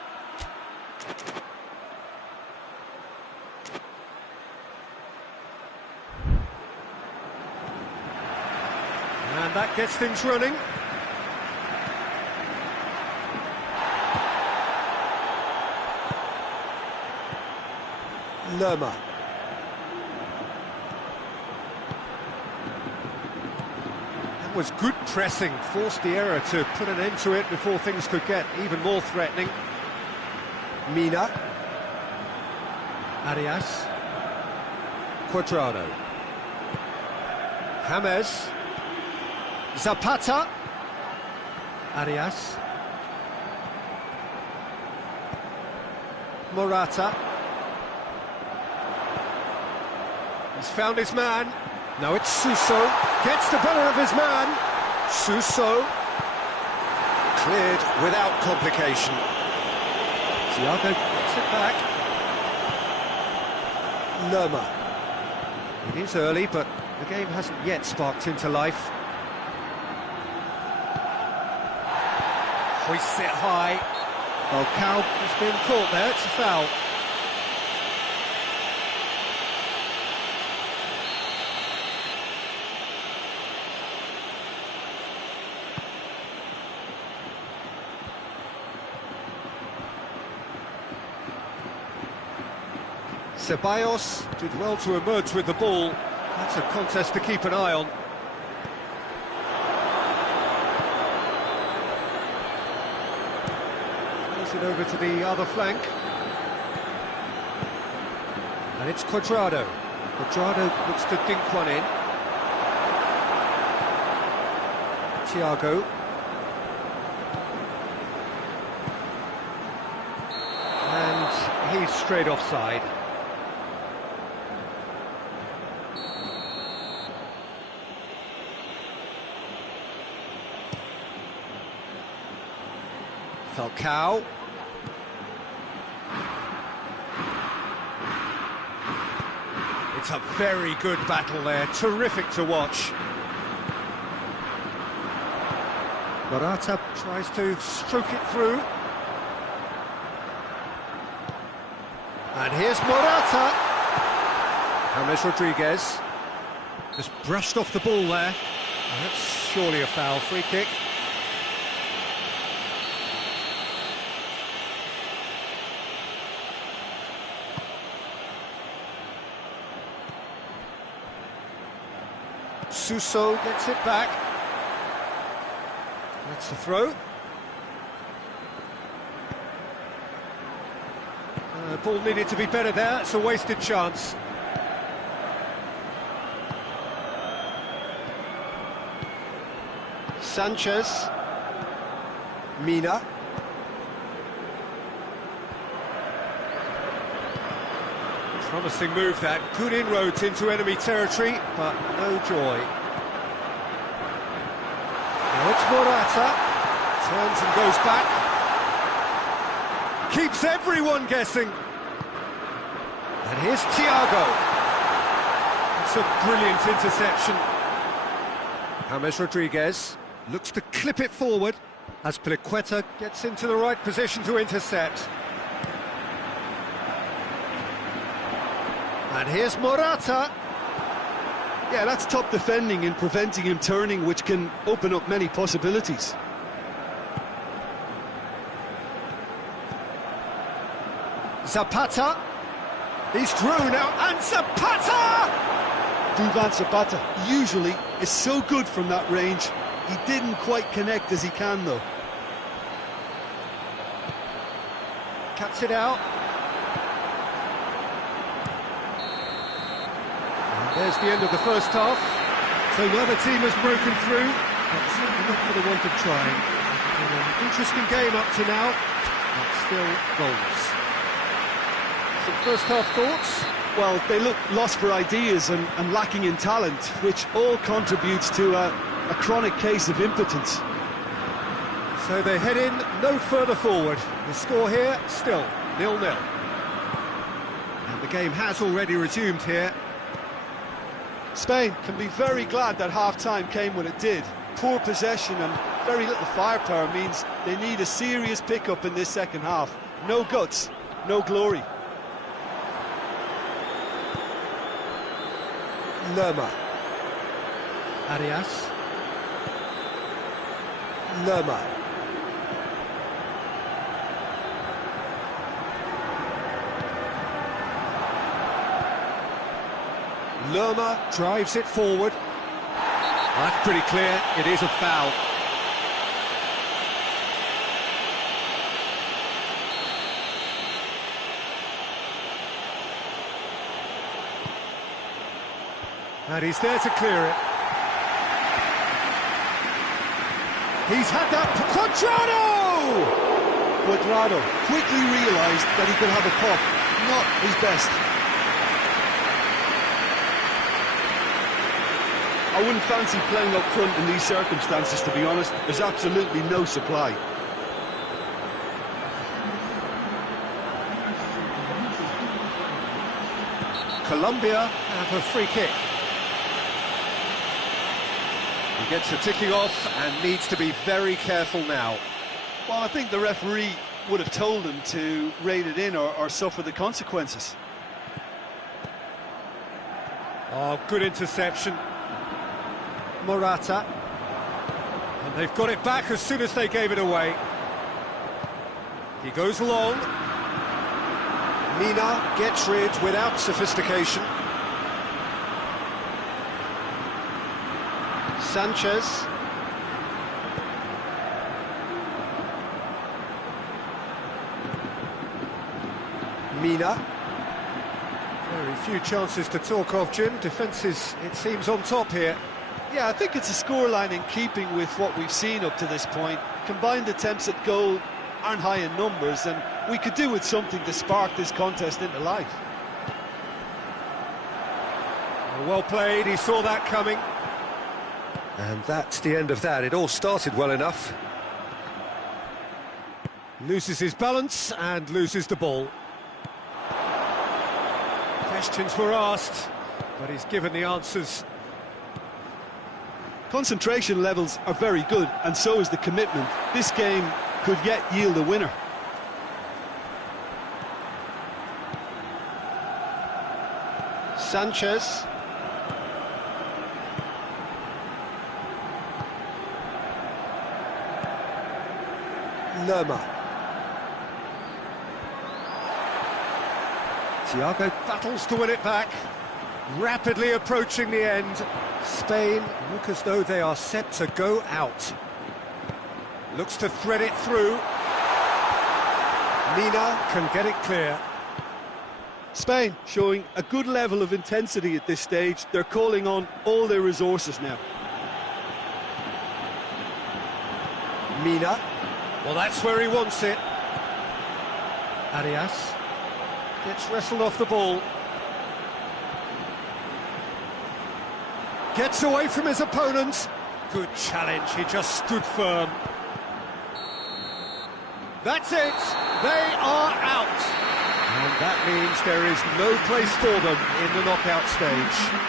And that gets things running. Lerma. Was good pressing, forced the error to put an end to it before things could get even more threatening. Mina. Arias. Cuadrado. James. Zapata. Arias. Morata. He's found his man. Now it's Suso, gets the better of his man. Suso, cleared without complication. Thiago gets it back. Lerma. It is early, but the game hasn't yet sparked into life. Hoists it high. Well, Cal has been caught there, it's a foul. Ceballos did well to emerge with the ball. That's a contest to keep an eye on. Plays it over to the other flank. And it's Cuadrado. Cuadrado looks to dink one in. Thiago. And he's straight offside. Falcao. It's a very good battle there, terrific to watch. Morata tries to stroke it through. And here's Morata. James Rodriguez. Just brushed off the ball there. That's surely a foul, free kick. Suso gets it back. That's the throw. The ball needed to be better there. It's a wasted chance. Sanchez. Mina. Promising move that. Good inroads into enemy territory, but no joy. Now it's Morata. Turns and goes back. Keeps everyone guessing. And here's Thiago. It's a brilliant interception. James Rodriguez looks to clip it forward as Pliqueta gets into the right position to intercept. And here's Morata. Yeah, that's top defending and preventing him turning, which can open up many possibilities. Zapata. He's through now, and Zapata! Duvan Zapata usually is so good from that range. He didn't quite connect as he can, though. Cuts it out. And there's the end of the first half. So neither team has broken through, but certainly not for the want of trying. It's been an interesting game up to now, but still goals. Some first half thoughts? Well, they look lost for ideas and lacking in talent, which all contributes to a chronic case of impotence. So they head in no further forward. The score here, still 0-0. And the game has already resumed here. Spain can be very glad that half-time came when it did. Poor possession and very little firepower means they need a serious pick-up in this second half. No guts, no glory. Lerma. Arias. Lerma. Lerma drives it forward. That's pretty clear, it is a foul. And he's there to clear it. He's had that. Cuadrado quickly realised that he could have a pop. Not his best. I wouldn't fancy playing up front in these circumstances, to be honest. There's absolutely no supply. Colombia have a free kick. He gets the ticking off and needs to be very careful now. Well, I think the referee would have told him to rate it in or suffer the consequences. Oh, good interception. Morata. And they've got it back as soon as they gave it away. He goes long. Mina gets rid without sophistication. Sanchez. Mina. Very few chances to talk of, Jim. Defence is, it seems, on top here. Yeah, I think it's a scoreline in keeping with what we've seen up to this point. Combined attempts at goal aren't high in numbers, and we could do with something to spark this contest into life. Well played, he saw that coming. And that's the end of that. It all started well enough. Loses his balance and loses the ball. Questions were asked, but he's given the answers. Concentration levels are very good, and so is the commitment. This game could yet yield a winner. Sanchez. Lerma. Thiago battles to win it back. Rapidly approaching the end. Spain look as though they are set to go out. Looks to thread it through. Mina can get it clear. Spain showing a good level of intensity at this stage. They're calling on all their resources now. Mina. Well, that's where he wants it. Arias gets wrestled off the ball. Gets away from his opponent. Good challenge, he just stood firm. That's it, they are out. And that means there is no place for them in the knockout stage.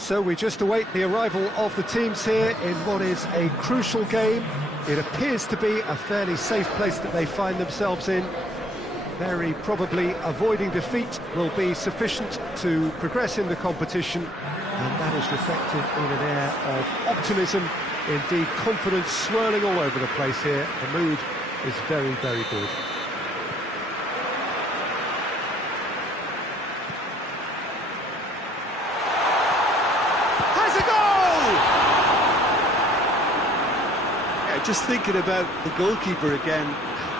So we just await the arrival of the teams here in what is a crucial game. It appears to be a fairly safe place that they find themselves in. Very probably avoiding defeat will be sufficient to progress in the competition, and that is reflected in an air of optimism, indeed confidence swirling all over the place here. The mood is very, very good. Just thinking about the goalkeeper again,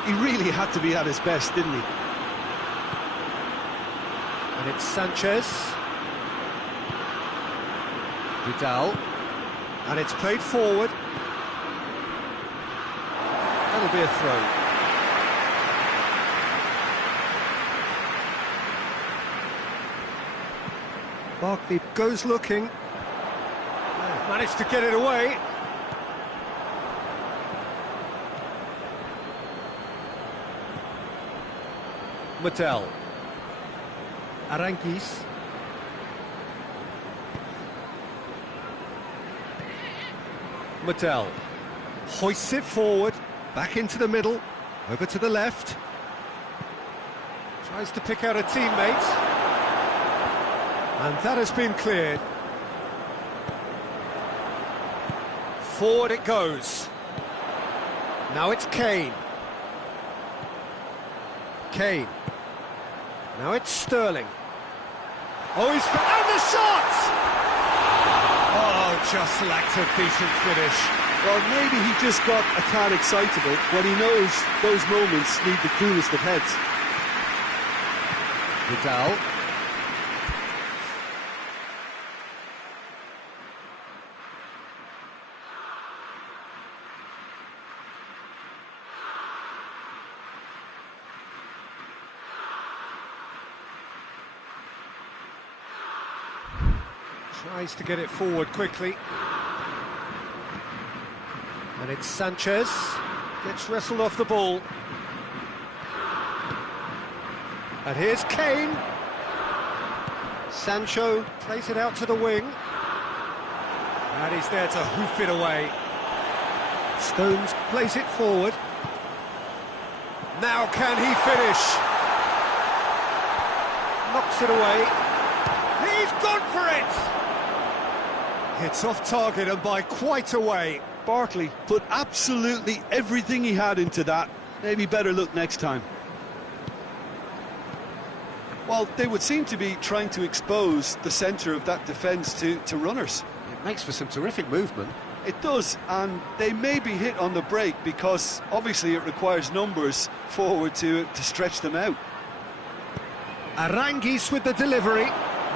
he really had to be at his best, didn't he? And it's Sanchez. Vidal. And it's played forward. That'll be a throw. Barkley goes looking. They've managed to get it away. Mattel. Aranguiz. Mattel. Hoists it forward, back into the middle, over to the left. Tries to pick out a teammate. And that has been cleared. Forward it goes. Now it's Kane. Kane. Now it's Sterling. Oh, he's... and the shot! Oh, just lacked a decent finish. Well, maybe he just got a tad excitable when he knows those moments need the coolest of heads. Vidal. Tries to get it forward quickly. And it's Sanchez. Gets wrestled off the ball. And here's Kane. Sancho plays it out to the wing. And he's there to hoof it away. Stones plays it forward. Now can he finish? Knocks it away. He's gone for it! It's off target and by quite a way. Barkley put absolutely everything he had into that. Maybe better look next time. Well, they would seem to be trying to expose the centre of that defence to runners. It makes for some terrific movement. It does, and they may be hit on the break because obviously it requires numbers forward to stretch them out. Aranguiz with the delivery.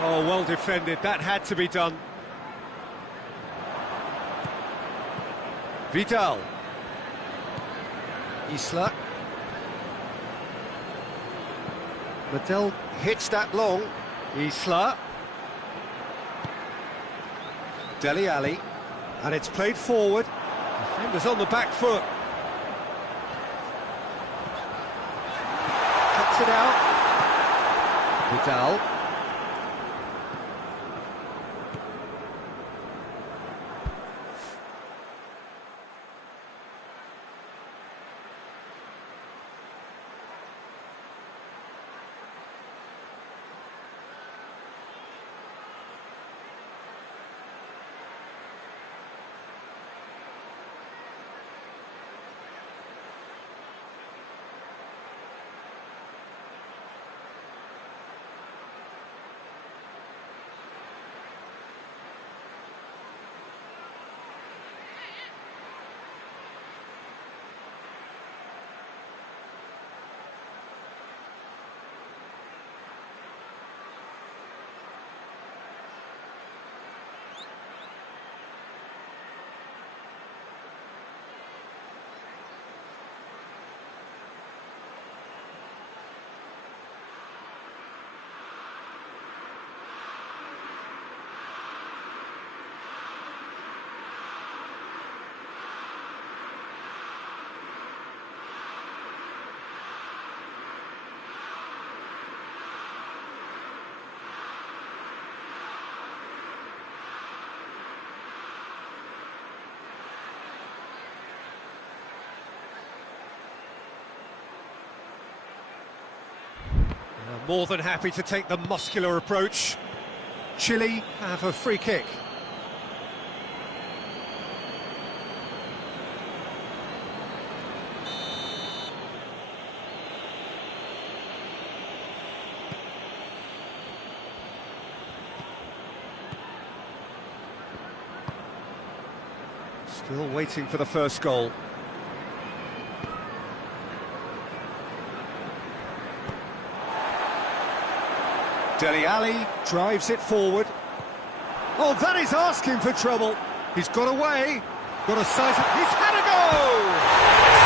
Oh, well defended, that had to be done. Vidal. Isla. Mattel hits that long. Isla. Dele Alli. And it's played forward. Defenders on the back foot. Cuts it out. Vidal. More than happy to take the muscular approach. Chile have a free kick. Still waiting for the first goal. Dele Alli drives it forward. Oh, that is asking for trouble. He's got away. Got a size of... He's had a goal!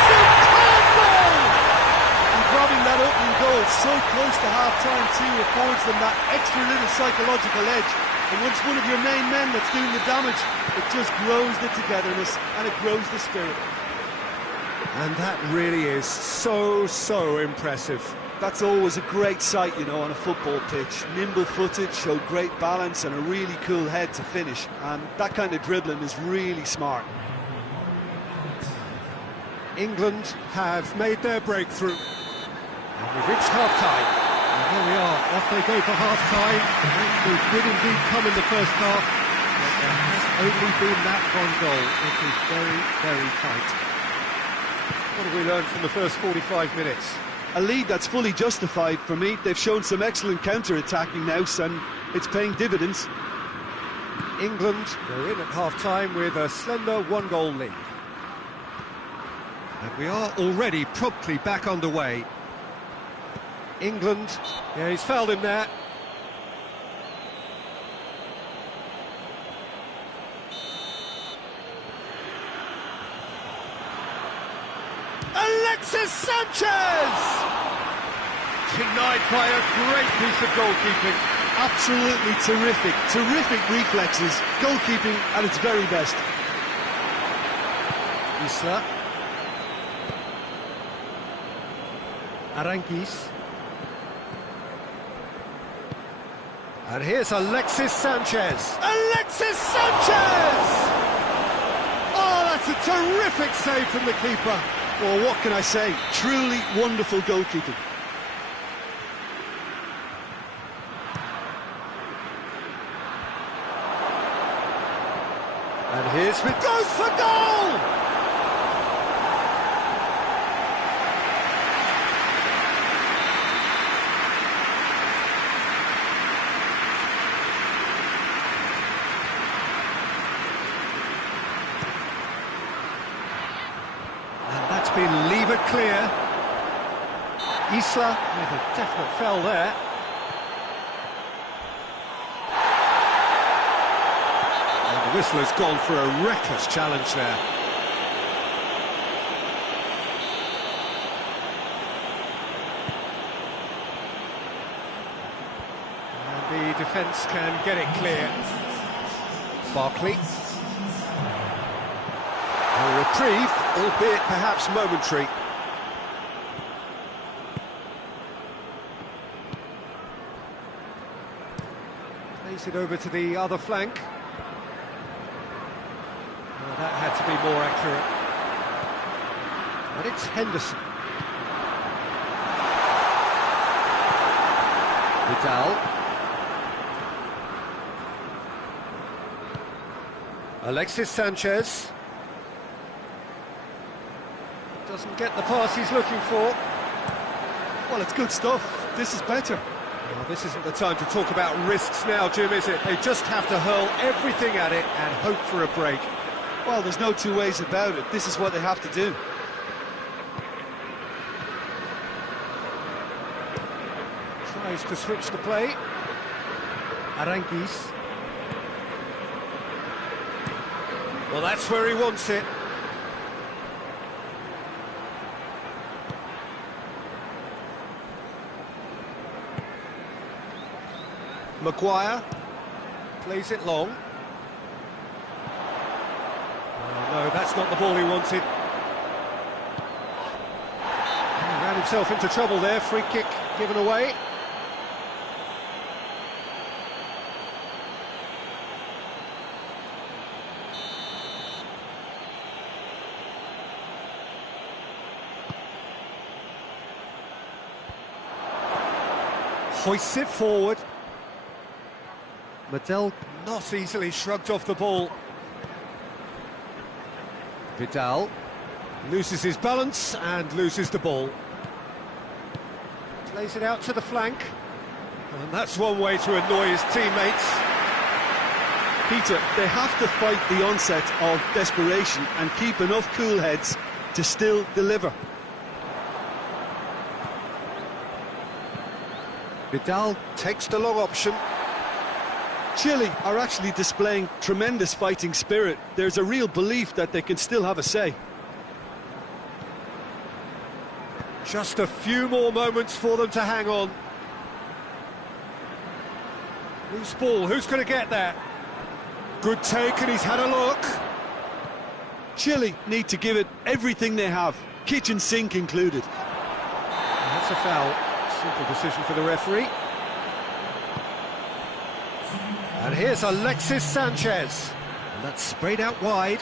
Superb goal! And grabbing that opening goal so close to half-time too affords them that extra little psychological edge. And once one of your main men that's doing the damage, it just grows the togetherness and it grows the spirit. And that really is so impressive. That's always a great sight, you know, on a football pitch. Nimble-footed, showed great balance and a really cool head to finish. And that kind of dribbling is really smart. England have made their breakthrough. And we've reached half-time. And here we are, off they go for half-time. Breakthrough did indeed come in the first half, but there has only been that one goal. It is very, very tight. What have we learned from the first 45 minutes? A lead that's fully justified for me. They've shown some excellent counter-attacking now, and it's paying dividends. England go in at half-time with a slender one-goal lead. And we are already promptly back underway. England, yeah, he's fouled him there. Alexis Sanchez! Denied by a great piece of goalkeeping. Absolutely terrific, terrific reflexes. Goalkeeping at its very best. Isla. Aranguiz. And here's Alexis Sanchez. Alexis Sanchez! Oh, that's a terrific save from the keeper. Well, what can I say? Truly wonderful goalkeeping. And here's it goes for goal! And that's been levered clear. Isla with a definite foul there. The whistler's gone for a reckless challenge there. And the defence can get it clear. Barkley. A reprieve, albeit perhaps momentary. Plays it over to the other flank. That had to be more accurate. But it's Henderson. Vidal. Alexis Sanchez. Doesn't get the pass he's looking for. Well, it's good stuff. This is better. Well, this isn't the time to talk about risks now, Jim, is it? They just have to hurl everything at it and hope for a break. Well, there's no two ways about it. This is what they have to do. Tries to switch the play. Aranguiz. Well, that's where he wants it. Maguire plays it long. No, that's not the ball he wanted. He ran himself into trouble there. Free kick given away. Hoists it forward. Medel not easily shrugged off the ball. Vidal loses his balance and loses the ball. Plays it out to the flank. And that's one way to annoy his teammates. Peter, they have to fight the onset of desperation and keep enough cool heads to still deliver. Vidal takes the long option. Chile are actually displaying tremendous fighting spirit. There's a real belief that they can still have a say. Just a few more moments for them to hang on. Loose ball, who's going to get that? Good take, and he's had a look. Chile need to give it everything they have, kitchen sink included. And that's a foul. Simple decision for the referee. And here's Alexis Sanchez. And that's sprayed out wide.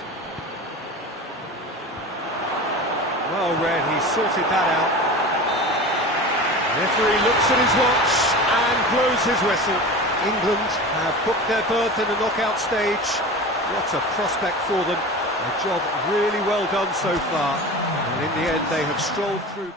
Well read, he sorted that out. Referee looks at his watch and blows his whistle. England have booked their berth in the knockout stage. What a prospect for them. A job really well done so far. And in the end, they have strolled through.